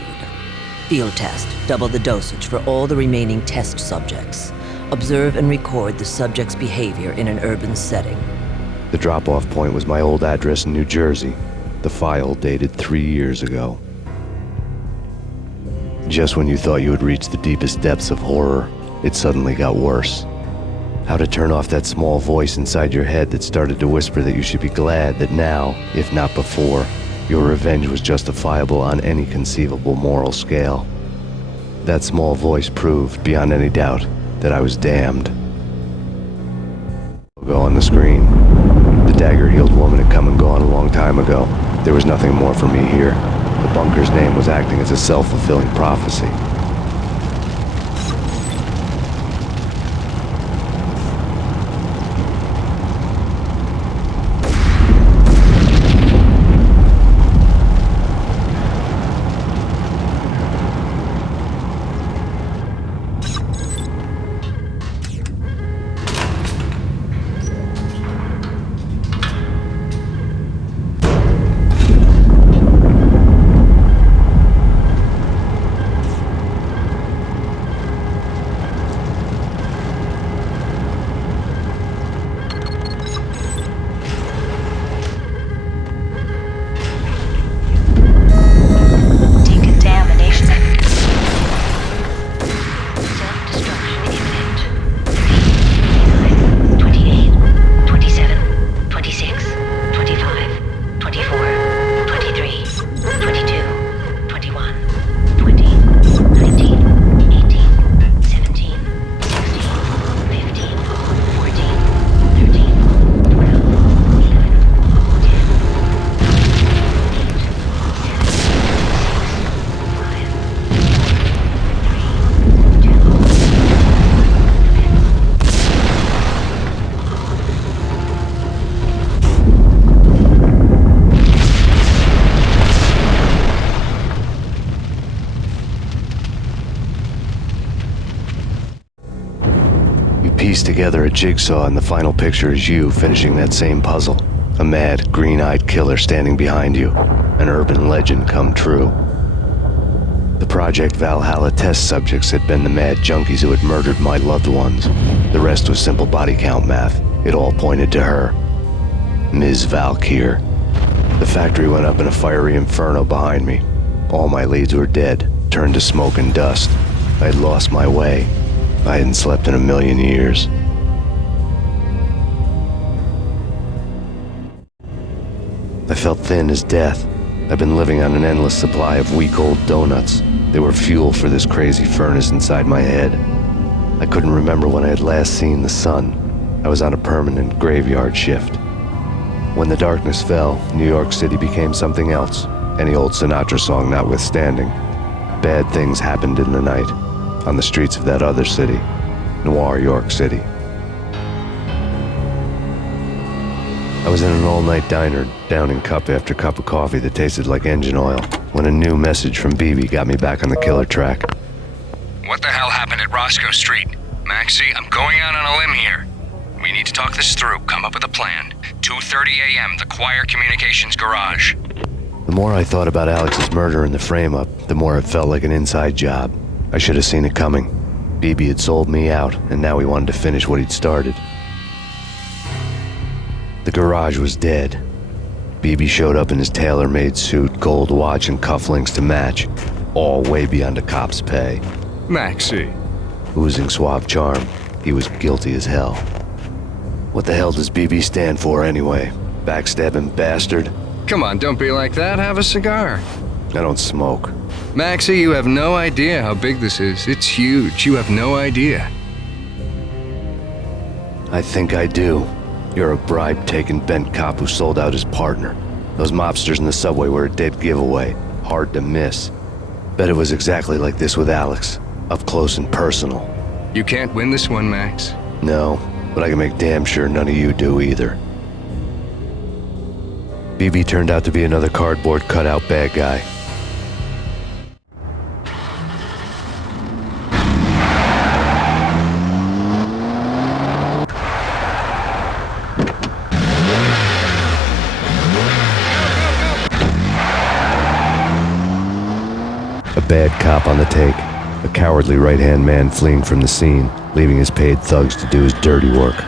Field test. Double the dosage for all the remaining test subjects. Observe and record the subject's behavior in an urban setting. The drop-off point was my old address in New Jersey. The file dated 3 years ago. Just when you thought you had reached the deepest depths of horror, it suddenly got worse. How to turn off that small voice inside your head that started to whisper that you should be glad that now, if not before, your revenge was justifiable on any conceivable moral scale. That small voice proved, beyond any doubt, that I was damned. Go on the screen. The dagger-heeled woman had come and gone a long time ago. There was nothing more for me here. The bunker's name was acting as a self-fulfilling prophecy. Piece together a jigsaw, and the final picture is you finishing that same puzzle. A mad, green-eyed killer standing behind you. An urban legend come true. The Project Valhalla test subjects had been the mad junkies who had murdered my loved ones. The rest was simple body count math. It all pointed to her. Ms. Valkyr. The factory went up in a fiery inferno behind me. All my leads were dead, turned to smoke and dust. I had lost my way. I hadn't slept in a million years. I felt thin as death. I've been living on an endless supply of week-old donuts. They were fuel for this crazy furnace inside my head. I couldn't remember when I had last seen the sun. I was on a permanent graveyard shift. When the darkness fell, New York City became something else, any old Sinatra song notwithstanding. Bad things happened in the night. On the streets of that other city, Noir York City. I was in an all-night diner, downing cup after cup of coffee that tasted like engine oil, when a new message from BB got me back on the killer track. What the hell happened at Roscoe Street? Maxie, I'm going out on a limb here. We need to talk this through, come up with a plan. 2:30 a.m., the Choir Communications Garage. The more I thought about Alex's murder and the frame-up, the more it felt like an inside job. I should have seen it coming. BB had sold me out, and now he wanted to finish what he'd started. The garage was dead. BB showed up in his tailor-made suit, gold watch, and cufflinks to match, all way beyond a cop's pay. Maxie. Oozing suave charm, he was guilty as hell. What the hell does BB stand for anyway? Backstabbing bastard? Come on, don't be like that. Have a cigar. I don't smoke. Maxie, you have no idea how big this is. It's huge. You have no idea. I think I do. You're a bribe-taking bent cop who sold out his partner. Those mobsters in the subway were a dead giveaway. Hard to miss. Bet it was exactly like this with Alex. Up close and personal. You can't win this one, Max. No, but I can make damn sure none of you do either. BB turned out to be another cardboard cutout bad guy. A bad cop on the take. A cowardly right-hand man fleeing from the scene, leaving his paid thugs to do his dirty work.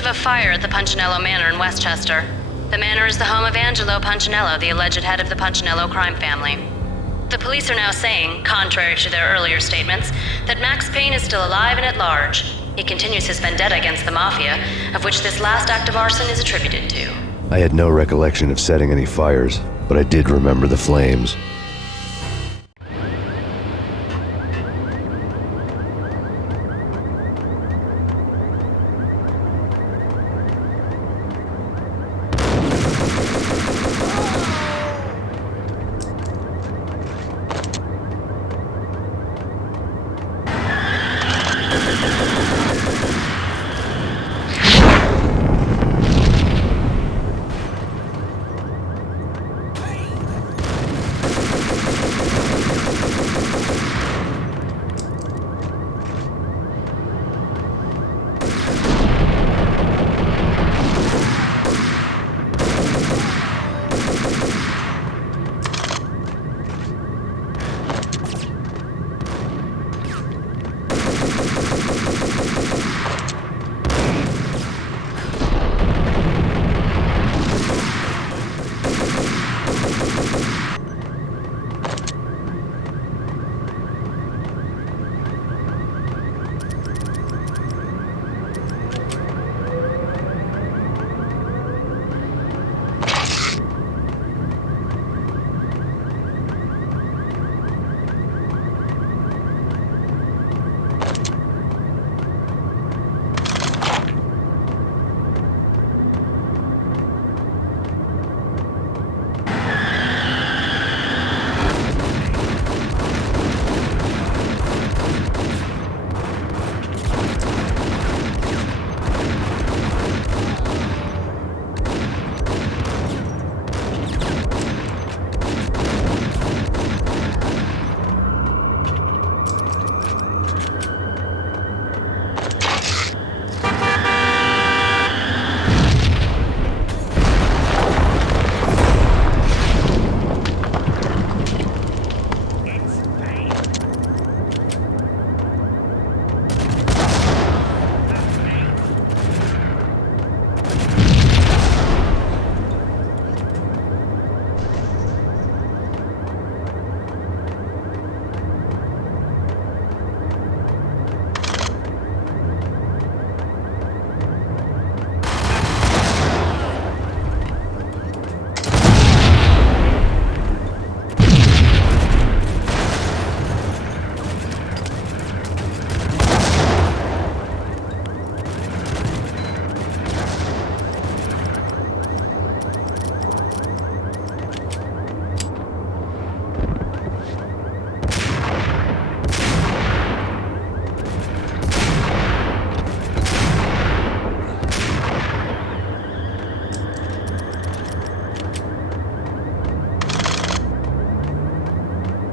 of a fire at the Punchinello Manor in Westchester. The manor is the home of Angelo Punchinello, the alleged head of the Punchinello crime family. The police are now saying, contrary to their earlier statements, that Max Payne is still alive and at large. He continues his vendetta against the Mafia, of which this last act of arson is attributed to. I had no recollection of setting any fires, but I did remember the flames.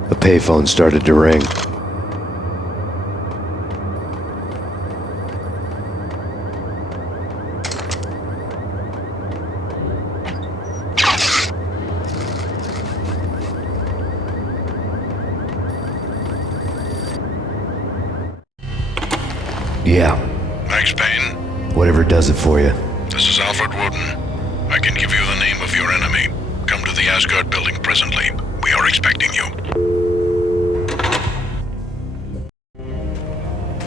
A payphone started to ring. Yeah. Max Payne? Whatever does it for you. This is Alfred Woden. I can give you the name of your enemy. Come to the Asgard building presently. We are expecting you.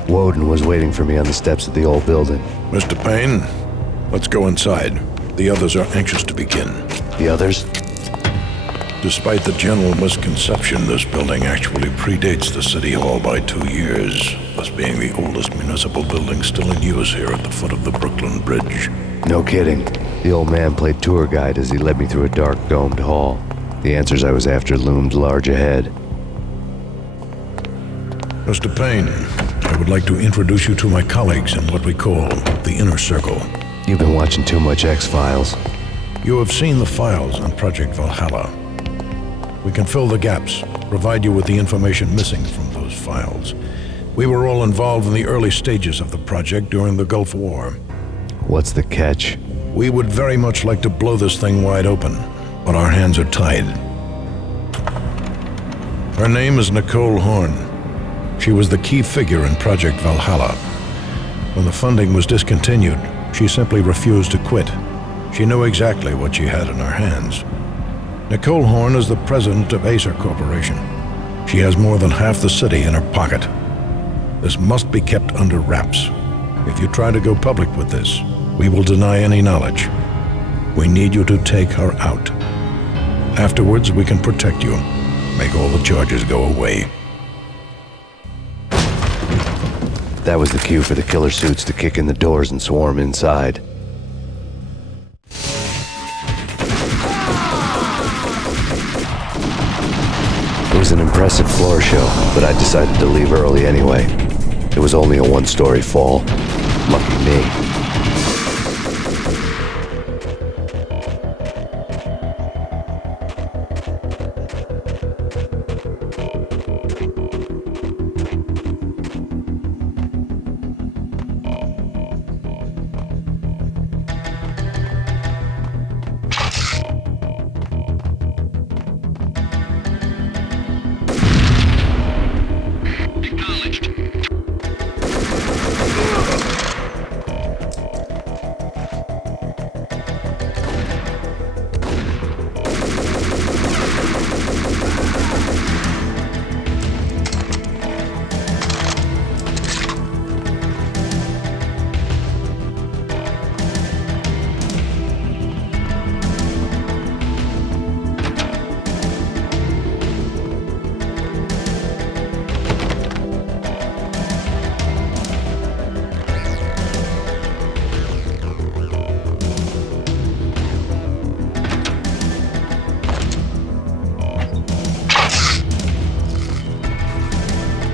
Woden was waiting for me on the steps of the old building. Mr. Payne, let's go inside. The others are anxious to begin. The others? Despite the general misconception, this building actually predates the City Hall by 2 years, thus being the oldest municipal building still in use here at the foot of the Brooklyn Bridge. No kidding. The old man played tour guide as he led me through a dark domed hall. The answers I was after loomed large ahead. Mr. Payne, I would like to introduce you to my colleagues in what we call the Inner Circle. You've been watching too much X-Files. You have seen the files on Project Valhalla. We can fill the gaps, provide you with the information missing from those files. We were all involved in the early stages of the project during the Gulf War. What's the catch? We would very much like to blow this thing wide open, but our hands are tied. Her name is Nicole Horn. She was the key figure in Project Valhalla. When the funding was discontinued, She simply refused to quit. She knew exactly what she had in her hands. Nicole Horn is the president of Acer Corporation. She has more than half the city in her pocket. This must be kept under wraps. If you try to go public with this, we will deny any knowledge. We need you to take her out. Afterwards, we can protect you. Make all the charges go away. That was the cue for the killer suits to kick in the doors and swarm inside. It was an impressive floor show, but I decided to leave early anyway. It was only a one-story fall. Lucky me.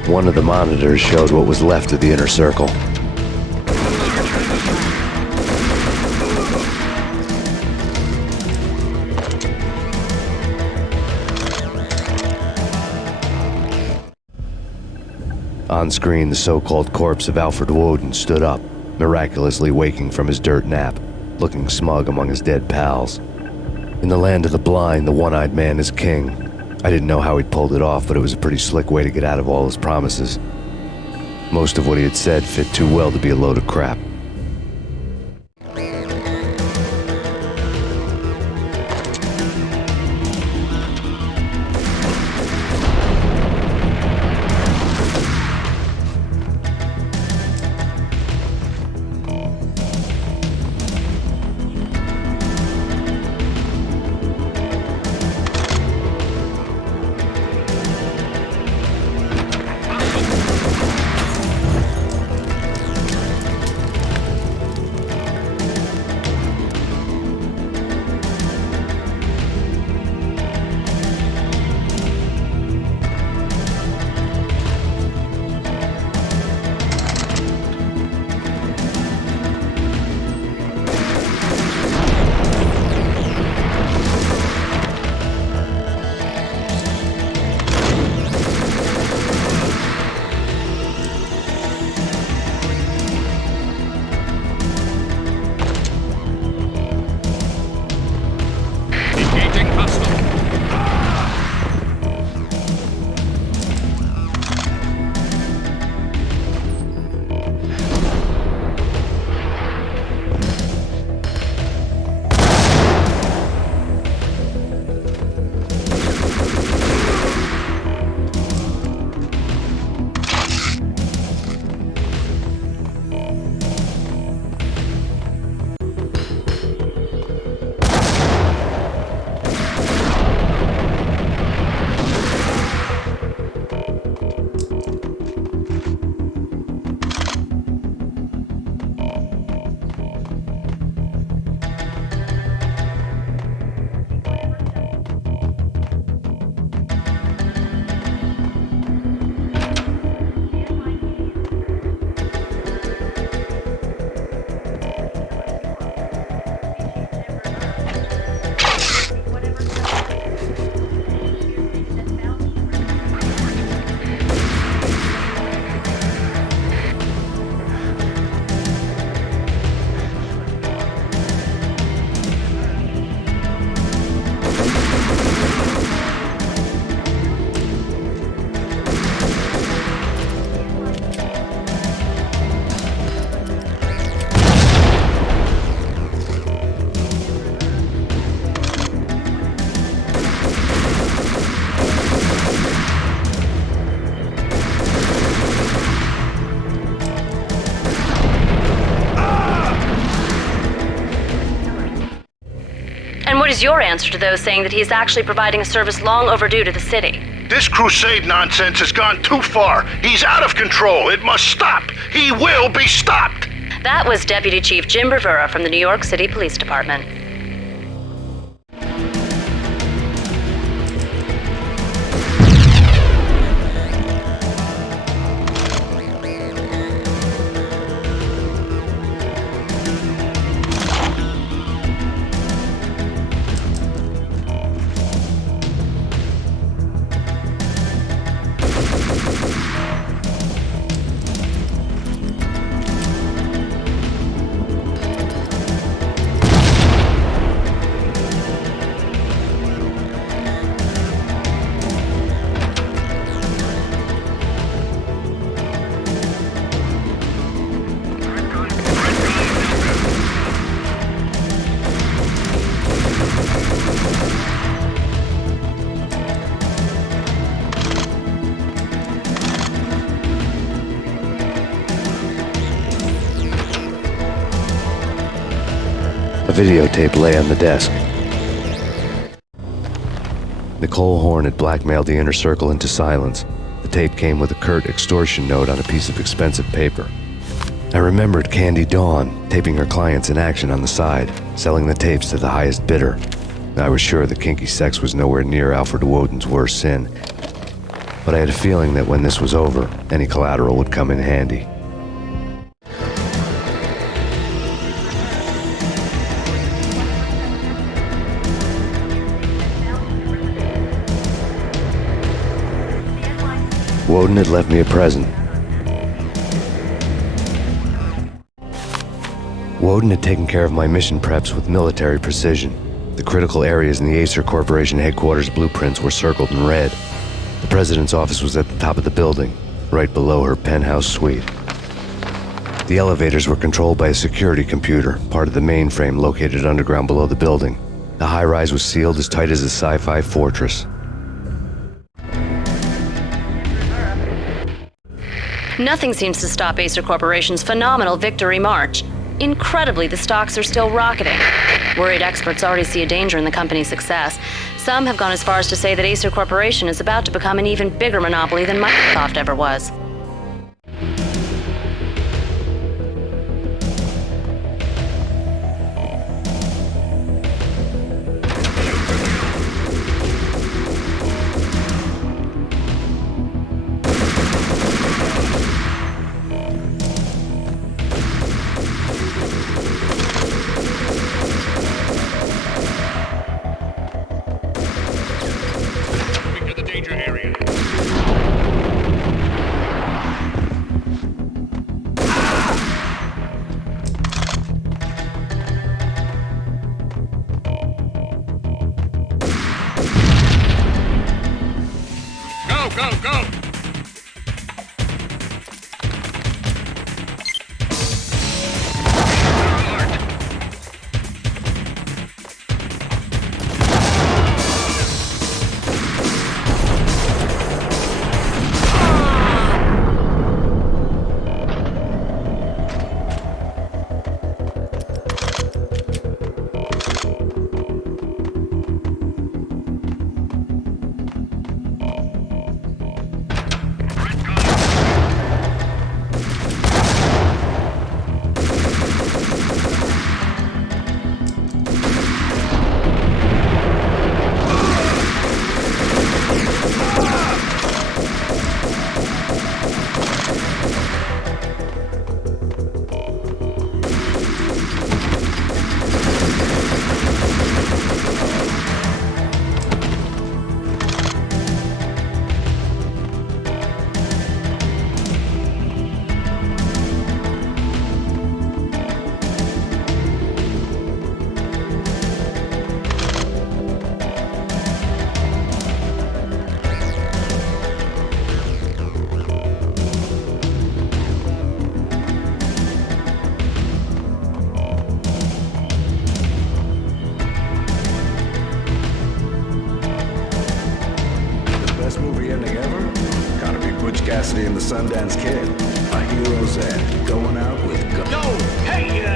One of the monitors showed what was left of the inner circle. On screen, the so-called corpse of Alfred Woden stood up, miraculously waking from his dirt nap, looking smug among his dead pals. In the land of the blind, the one-eyed man is king. I didn't know how he'd pulled it off, but it was a pretty slick way to get out of all his promises. Most of what he had said fit too well to be a load of crap. is your answer to those saying that he is actually providing a service long overdue to the city? This crusade nonsense has gone too far. He's out of control. It must stop. He will be stopped. That was Deputy Chief Jim Bravura from the New York City Police Department. A videotape lay on the desk. Nicole Horn had blackmailed the inner circle into silence. The tape came with a curt extortion note on a piece of expensive paper. I remembered Candy Dawn taping her clients in action on the side, selling the tapes to the highest bidder. I was sure that kinky sex was nowhere near Alfred Woden's worst sin, but I had a feeling that when this was over, any collateral would come in handy. Woden had left me a present. Woden had taken care of my mission preps with military precision. The critical areas in the Acer Corporation headquarters blueprints were circled in red. The president's office was at the top of the building, right below her penthouse suite. The elevators were controlled by a security computer, part of the mainframe located underground below the building. The high-rise was sealed as tight as a sci-fi fortress. Nothing seems to stop Acer Corporation's phenomenal victory march. Incredibly, the stocks are still rocketing. Worried experts already see a danger in the company's success. Some have gone as far as to say that Acer Corporation is about to become an even bigger monopoly than Microsoft ever was. And the Sundance Kid, a hero's end, going out with Yo, hey,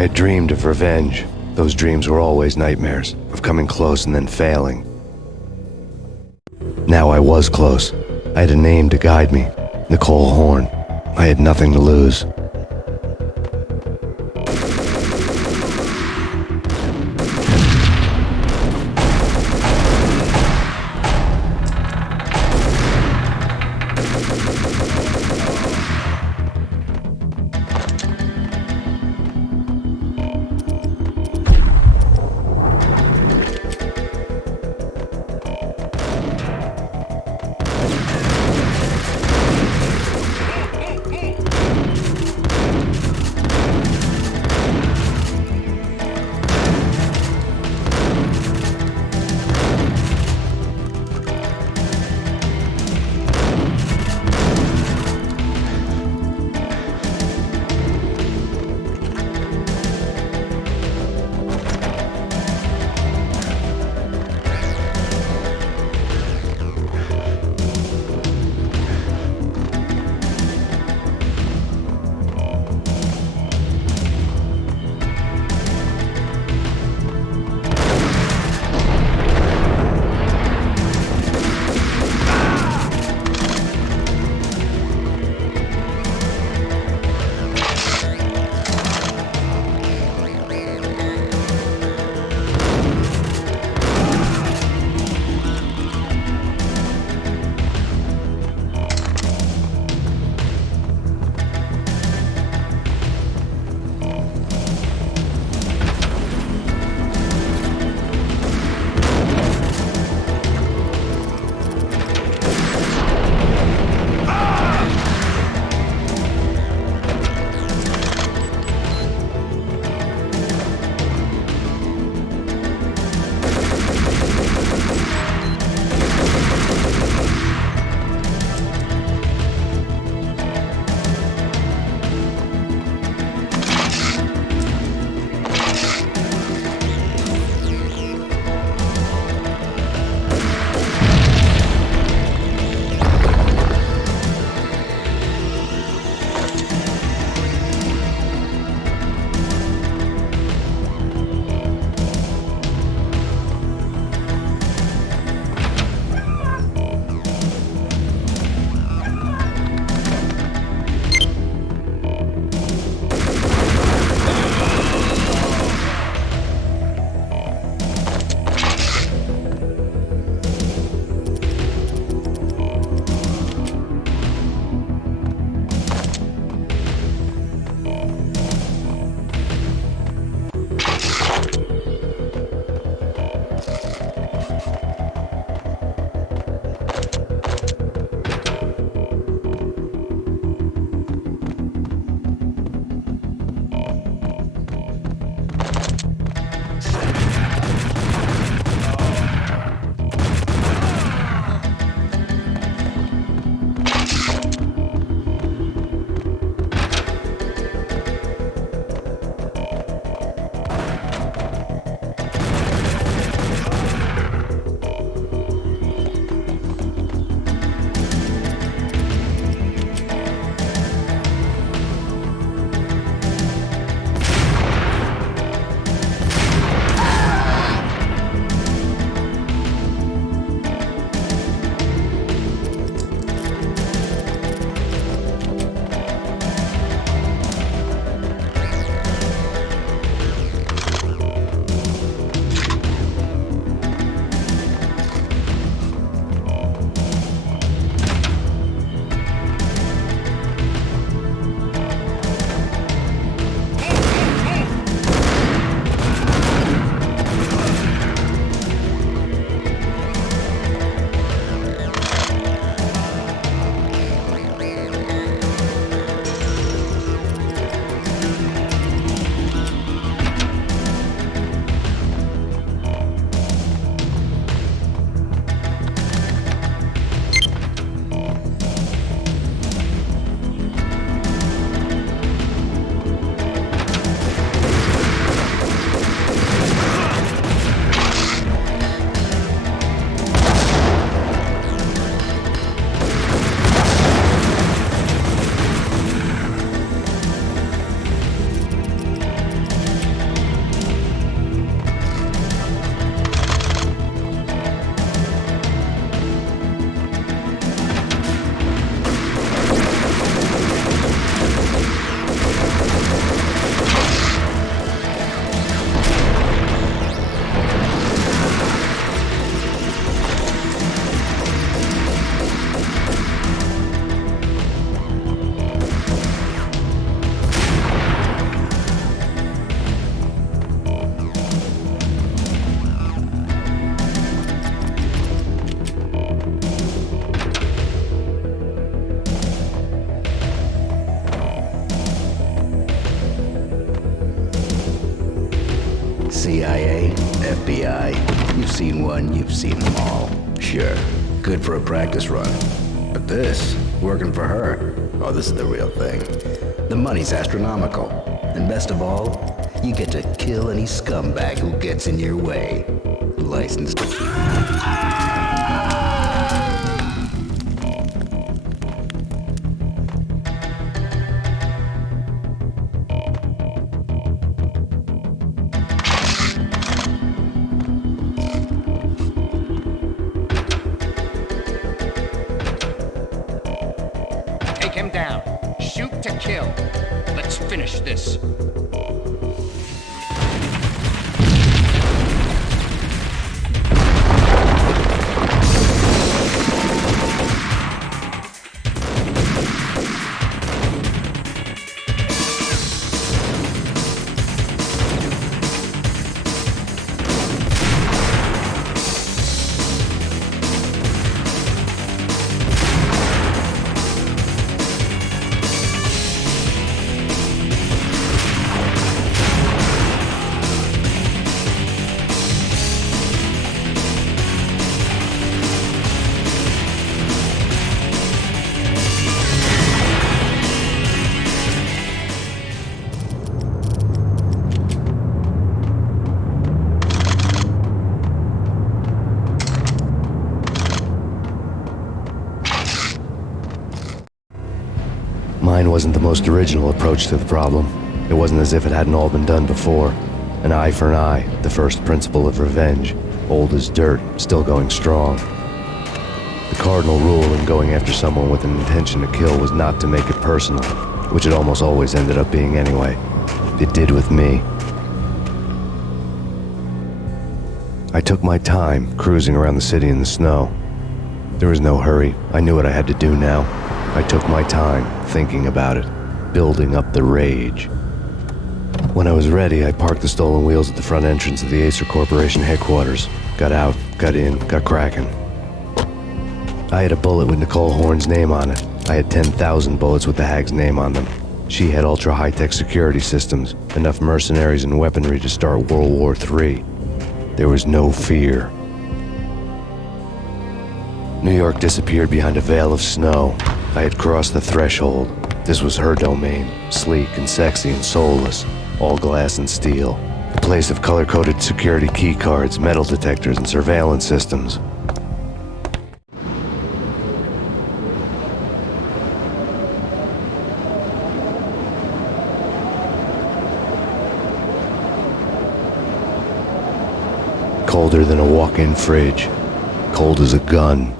I had dreamed of revenge. Those dreams were always nightmares, of coming close and then failing. Now I was close. I had a name to guide me, Nicole Horn. I had nothing to lose. CIA, FBI. You've seen one, you've seen them all. Sure, good for a practice run. But this, working for her, oh, this is the real thing. The money's astronomical. And best of all, you get to kill any scumbag who gets in your way. Licensed. Take him down. Shoot to kill. Let's finish this. Mine wasn't the most original approach to the problem. It wasn't as if it hadn't all been done before. An eye for an eye, the first principle of revenge. Old as dirt, still going strong. The cardinal rule in going after someone with an intention to kill was not to make it personal, which it almost always ended up being anyway. It did with me. I took my time, cruising around the city in the snow. There was no hurry. I knew what I had to do now. I took my time, thinking about it, building up the rage. When I was ready, I parked the stolen wheels at the front entrance of the Acer Corporation headquarters. Got out, got in, got cracking. I had a bullet with Nicole Horn's name on it. I had 10,000 bullets with the hag's name on them. She had ultra-high-tech security systems, enough mercenaries and weaponry to start World War III. There was no fear. New York disappeared behind a veil of snow. I had crossed the threshold. This was her domain, sleek and sexy and soulless, all glass and steel. A place of color-coded security key cards, metal detectors, and surveillance systems. Colder than a walk-in fridge. Cold as a gun.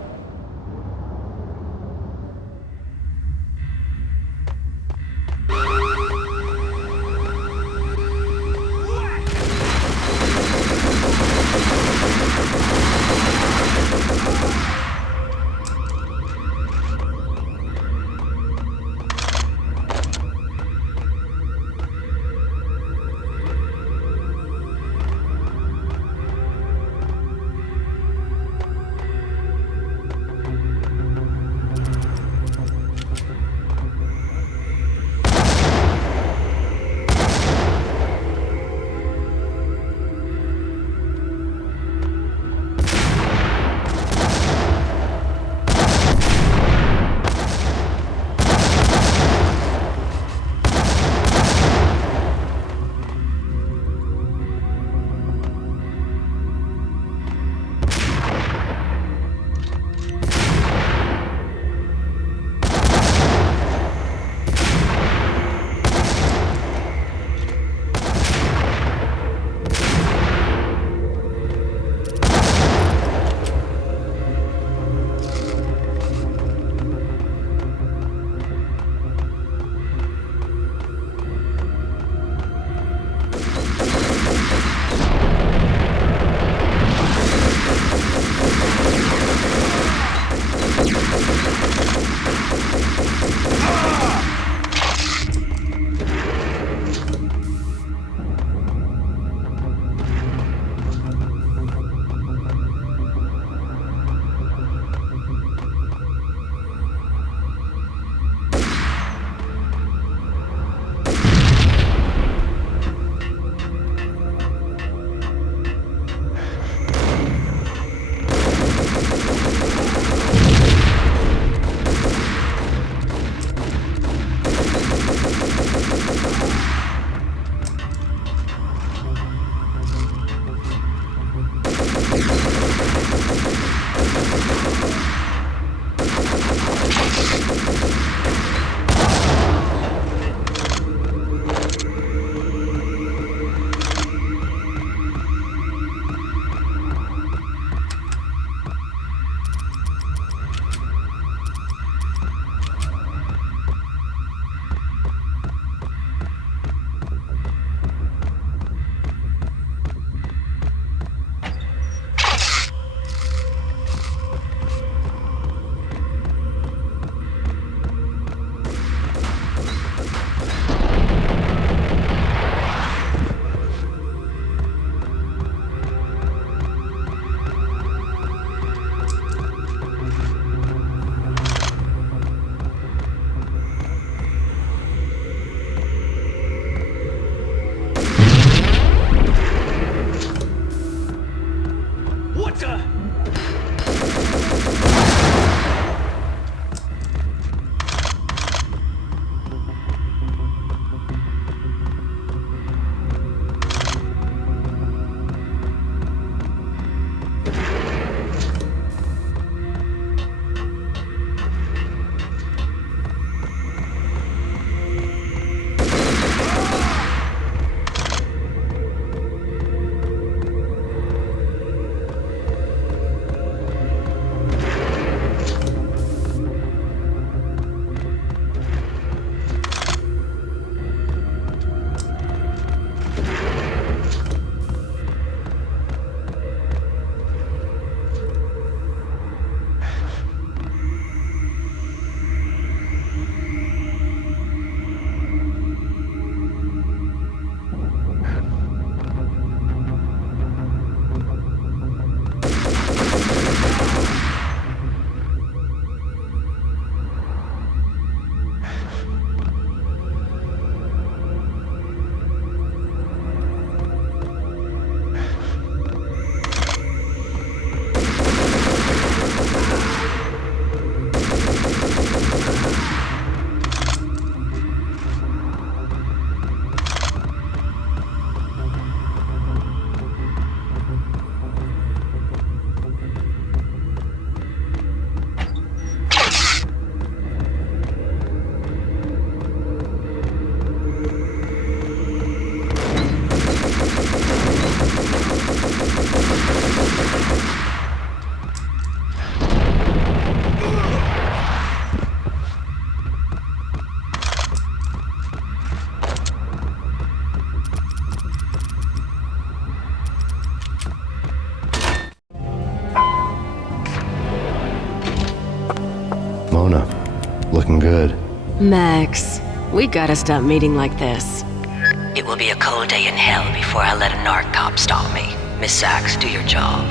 Mona, looking good. Max, we gotta stop meeting like this. It will be a cold day in hell before I let a narc cop stop me. Miss Sachs, do your job.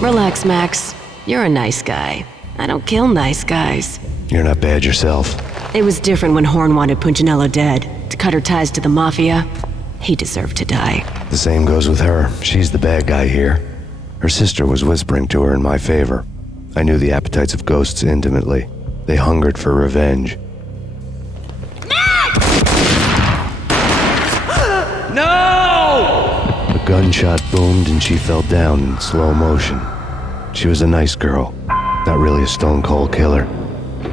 Relax, Max. You're a nice guy. I don't kill nice guys. You're not bad yourself. It was different when Horn wanted Punchinello dead. To cut her ties to the Mafia, he deserved to die. The same goes with her. She's the bad guy here. Her sister was whispering to her in my favor. I knew the appetites of ghosts intimately. They hungered for revenge. No! A gunshot boomed and she fell down in slow motion. She was a nice girl, not really a stone-cold killer.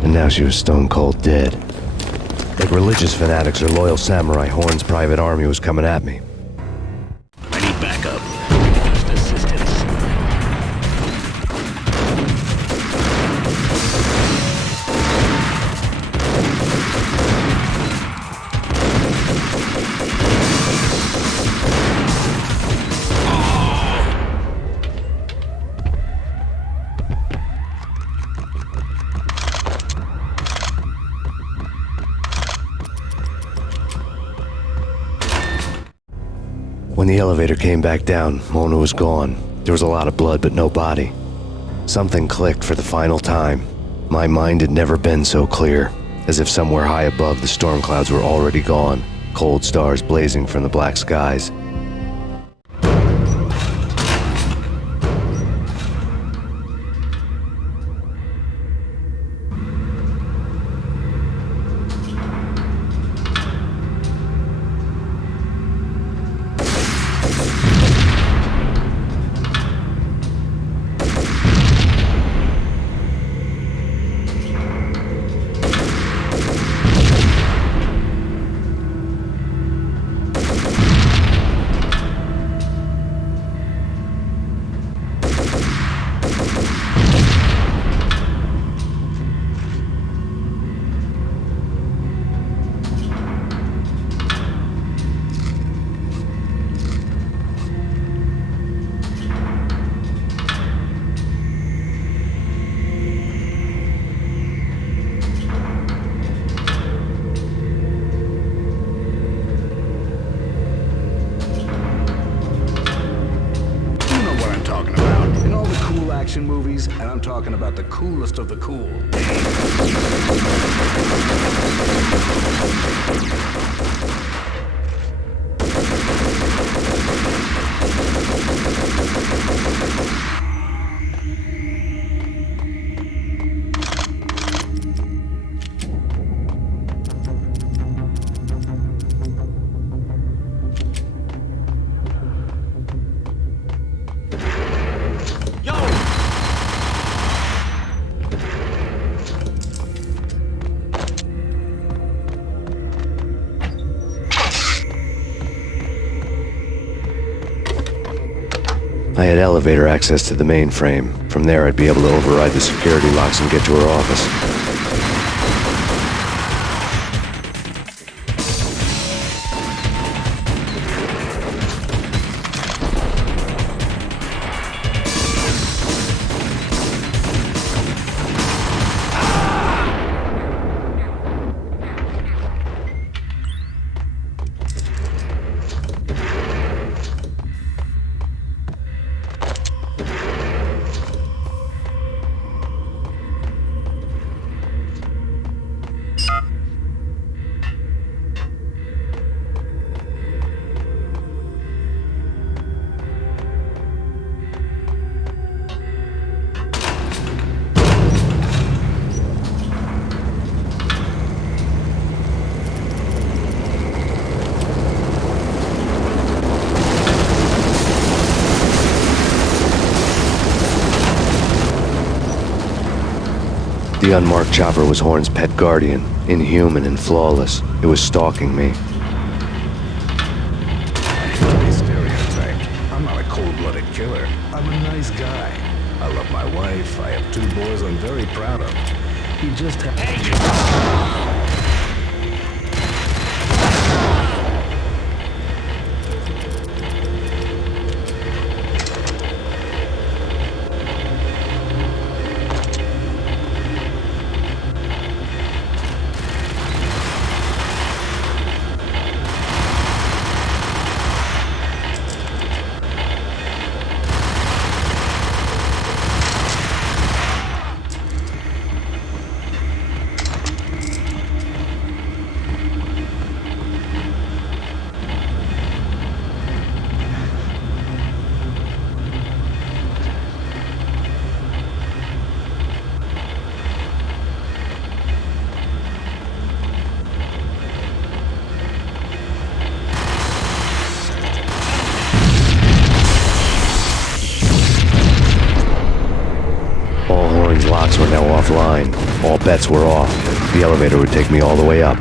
And now she was stone-cold dead. Like religious fanatics or loyal samurai, Horn's private army was coming at me. I need backup. Just assistance. When the elevator came back down, Mona was gone. There was a lot of blood, but no body. Something clicked for the final time. My mind had never been so clear, as if somewhere high above the storm clouds were already gone, cold stars blazing from the black skies. Movies, and I'm talking about the coolest of the cool. I had elevator access to the mainframe. From there, I'd be able to override the security locks and get to her office. The unmarked chopper was Horn's pet guardian, inhuman and flawless. It was stalking me. Stereotyped. I'm not a cold-blooded killer. I'm a nice guy. I love my wife. I have 2 boys I'm very proud of. He just line. All bets were off. The elevator would take me all the way up.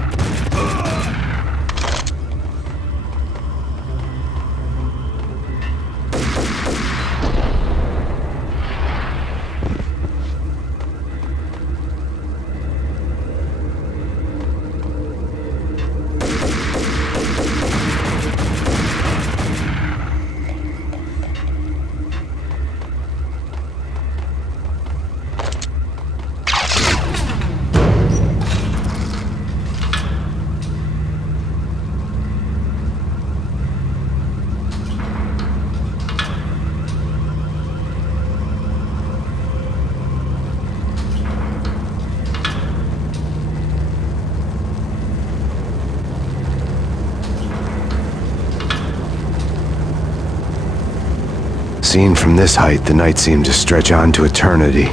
Seen from this height, the night seemed to stretch on to eternity.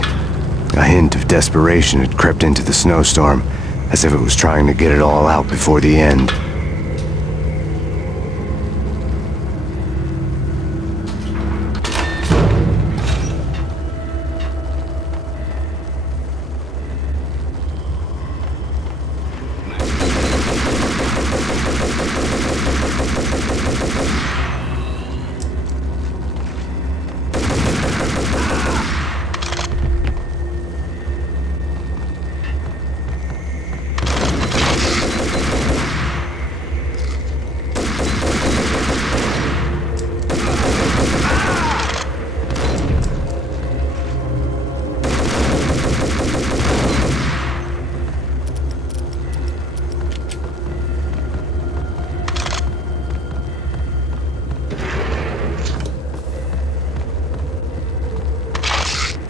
A hint of desperation had crept into the snowstorm, as if it was trying to get it all out before the end.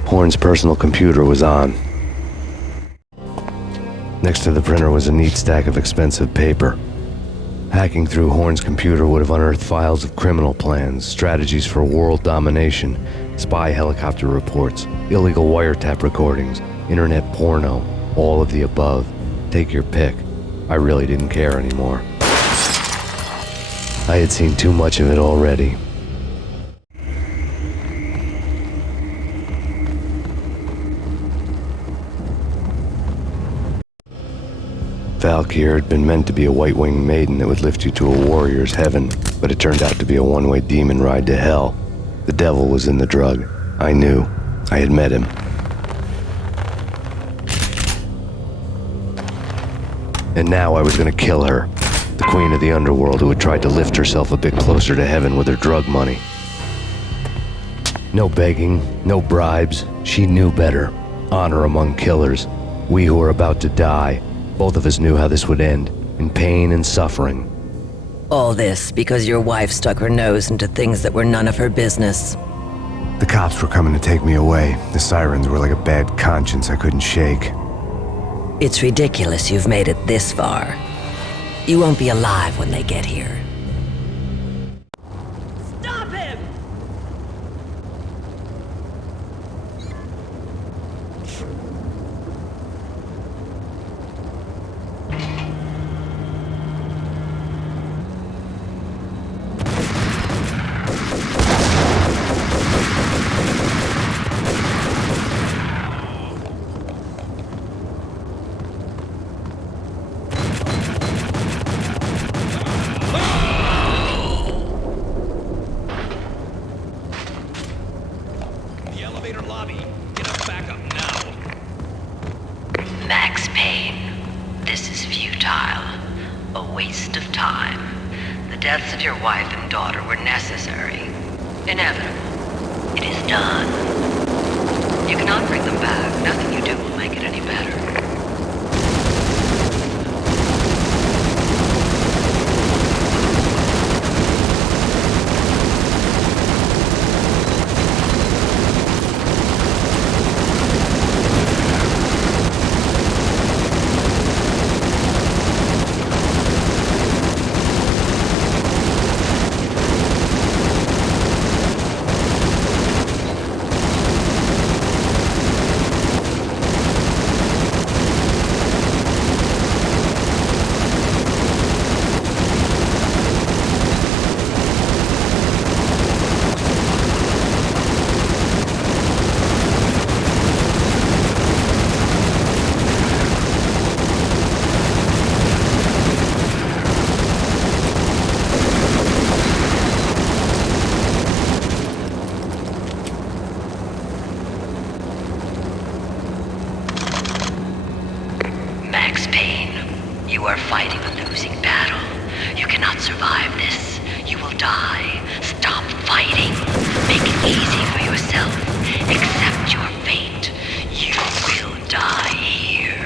Horn's personal computer was on. Next to the printer was a neat stack of expensive paper. Hacking through Horn's computer would have unearthed files of criminal plans, strategies for world domination, spy helicopter reports, illegal wiretap recordings, internet porno, all of the above. Take your pick. I really didn't care anymore. I had seen too much of it already. Valkyr had been meant to be a white-winged maiden that would lift you to a warrior's heaven, but it turned out to be a one-way demon ride to hell. The devil was in the drug. I knew. I had met him. And now I was gonna kill her, the queen of the underworld who had tried to lift herself a bit closer to heaven with her drug money. No begging, no bribes. She knew better. Honor among killers. We who were about to die. Both of us knew how this would end, in pain and suffering. All this because your wife stuck her nose into things that were none of her business. The cops were coming to take me away. The sirens were like a bad conscience I couldn't shake. It's ridiculous you've made it this far. You won't be alive when they get here. Stop him! Max Payne, this is futile. A waste of time. The deaths of your wife and daughter were necessary. Inevitable. It is done. You cannot bring them back. Nothing you do will make it any better. You are fighting a losing battle. You cannot survive this. You will die. Stop fighting. Make it easy for yourself. Accept your fate. You will die here.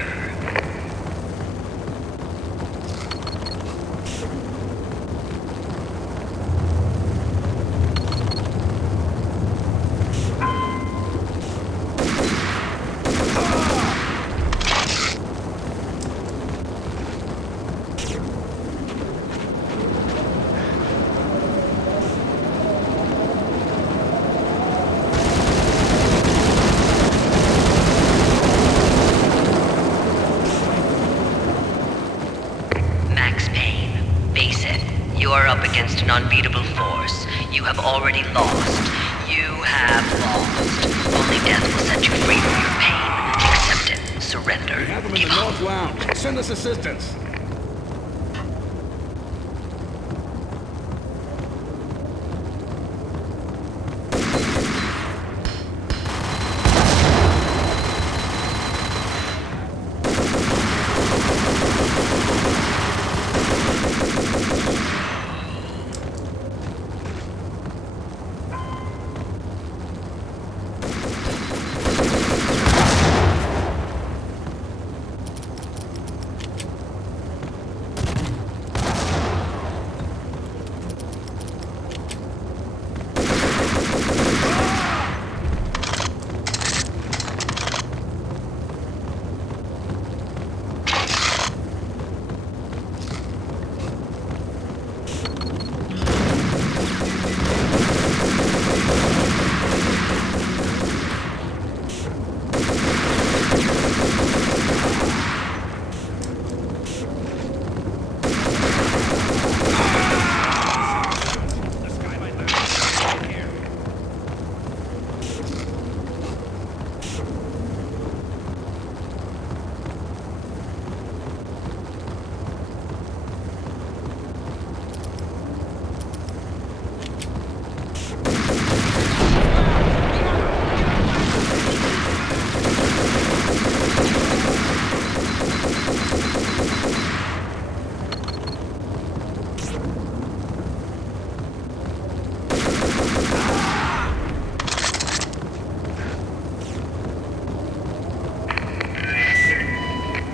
Max Payne, face it. You are up against an unbeatable force. You have already lost. You have lost. Only death will set you free from your pain. Accept it. Surrender. We have them in Give the up. North Lounge. Send us assistance.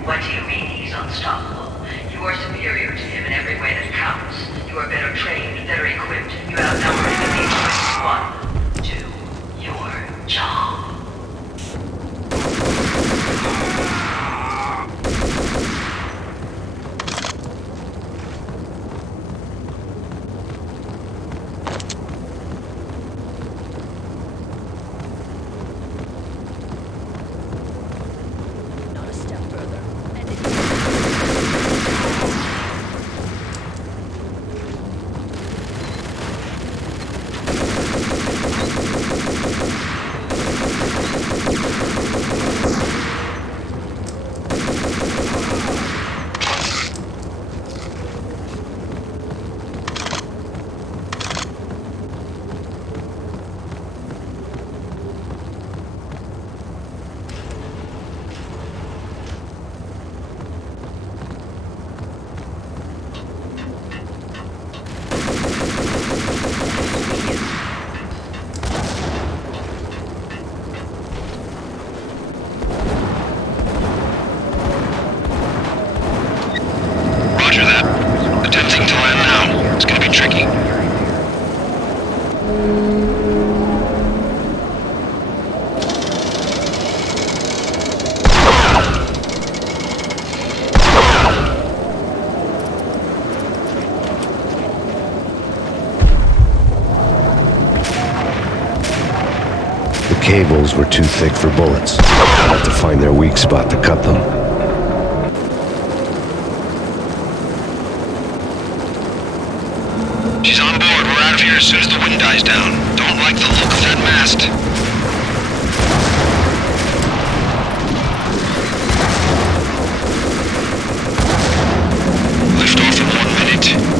What do you mean he's unstoppable? You are superior to him in every way that counts. You are better trained, better equipped. You outnumber him in each way. One, do your job. Cables were too thick for bullets. I'd have to find their weak spot to cut them. She's on board. We're out of here as soon as the wind dies down. Don't like the look of that mast. Lift off in 1 minute.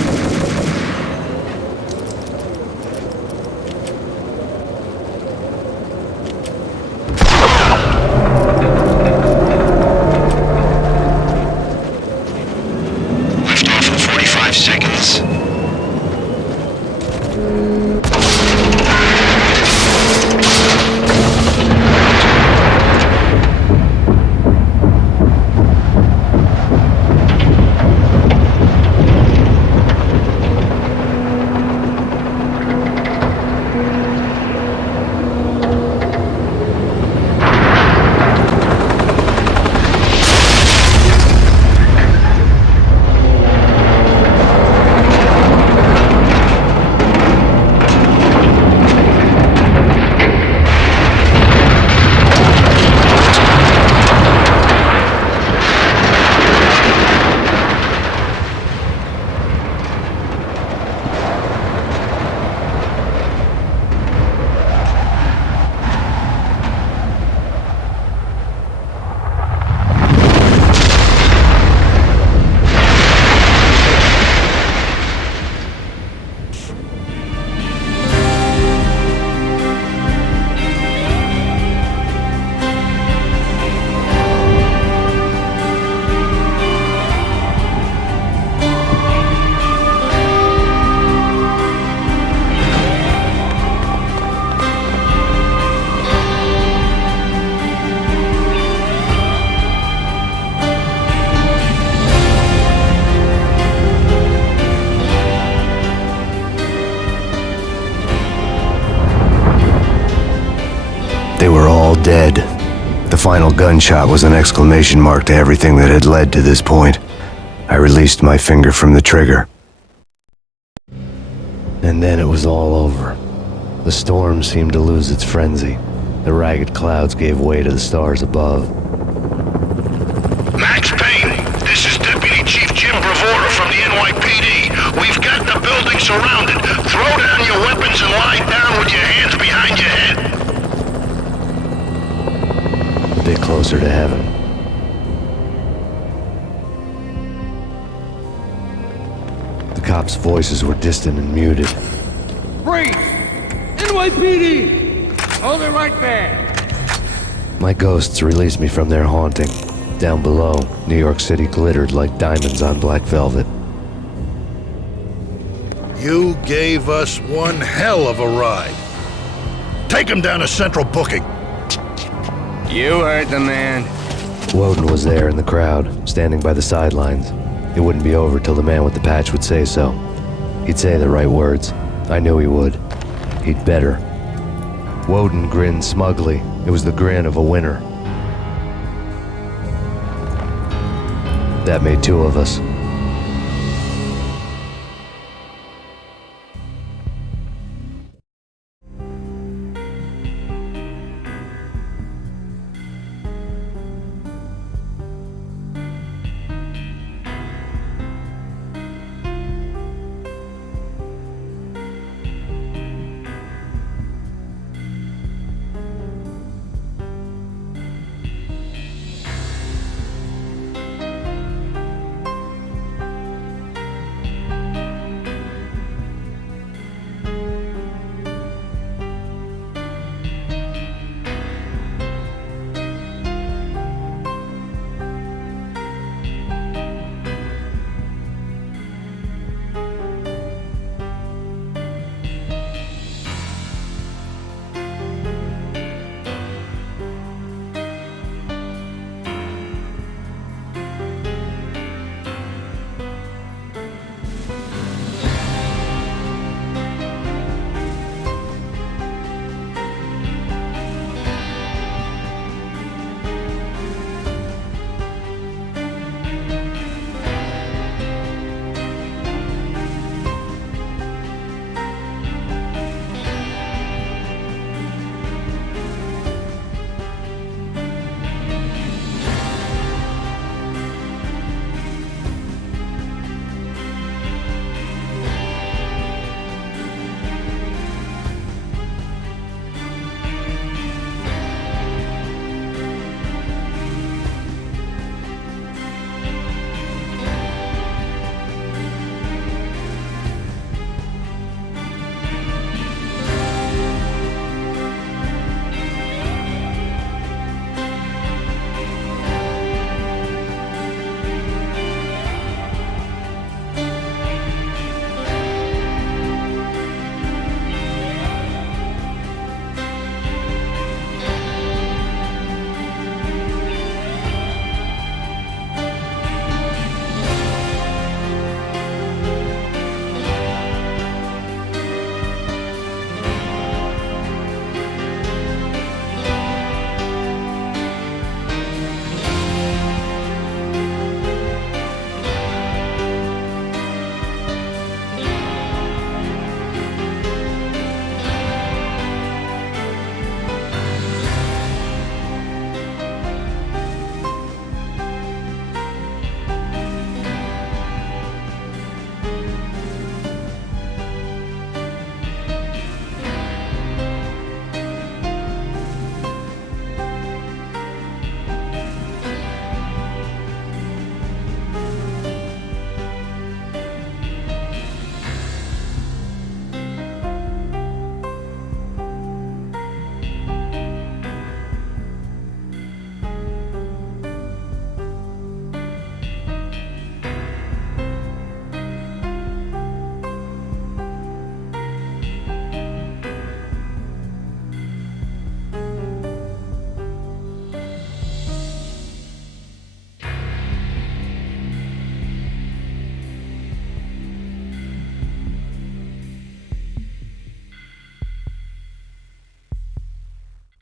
final gunshot was an exclamation mark to everything that had led to this point. I released my finger from the trigger. And then it was all over. The storm seemed to lose its frenzy. The ragged clouds gave way to the stars above. Max Payne, this is Deputy Chief Jim Bravura from the NYPD. We've got the building surrounded. Throw down your weapons and lie down with your hands behind your head. A bit closer to heaven. The cops' voices were distant and muted. Freeze! NYPD! Hold it right there! My ghosts released me from their haunting. Down below, New York City glittered like diamonds on black velvet. You gave us one hell of a ride. Take him down to Central Booking. You heard the man. Woden was there in the crowd, standing by the sidelines. It wouldn't be over till the man with the patch would say so. He'd say the right words. I knew he would. He'd better. Woden grinned smugly. It was the grin of a winner. That made two of us.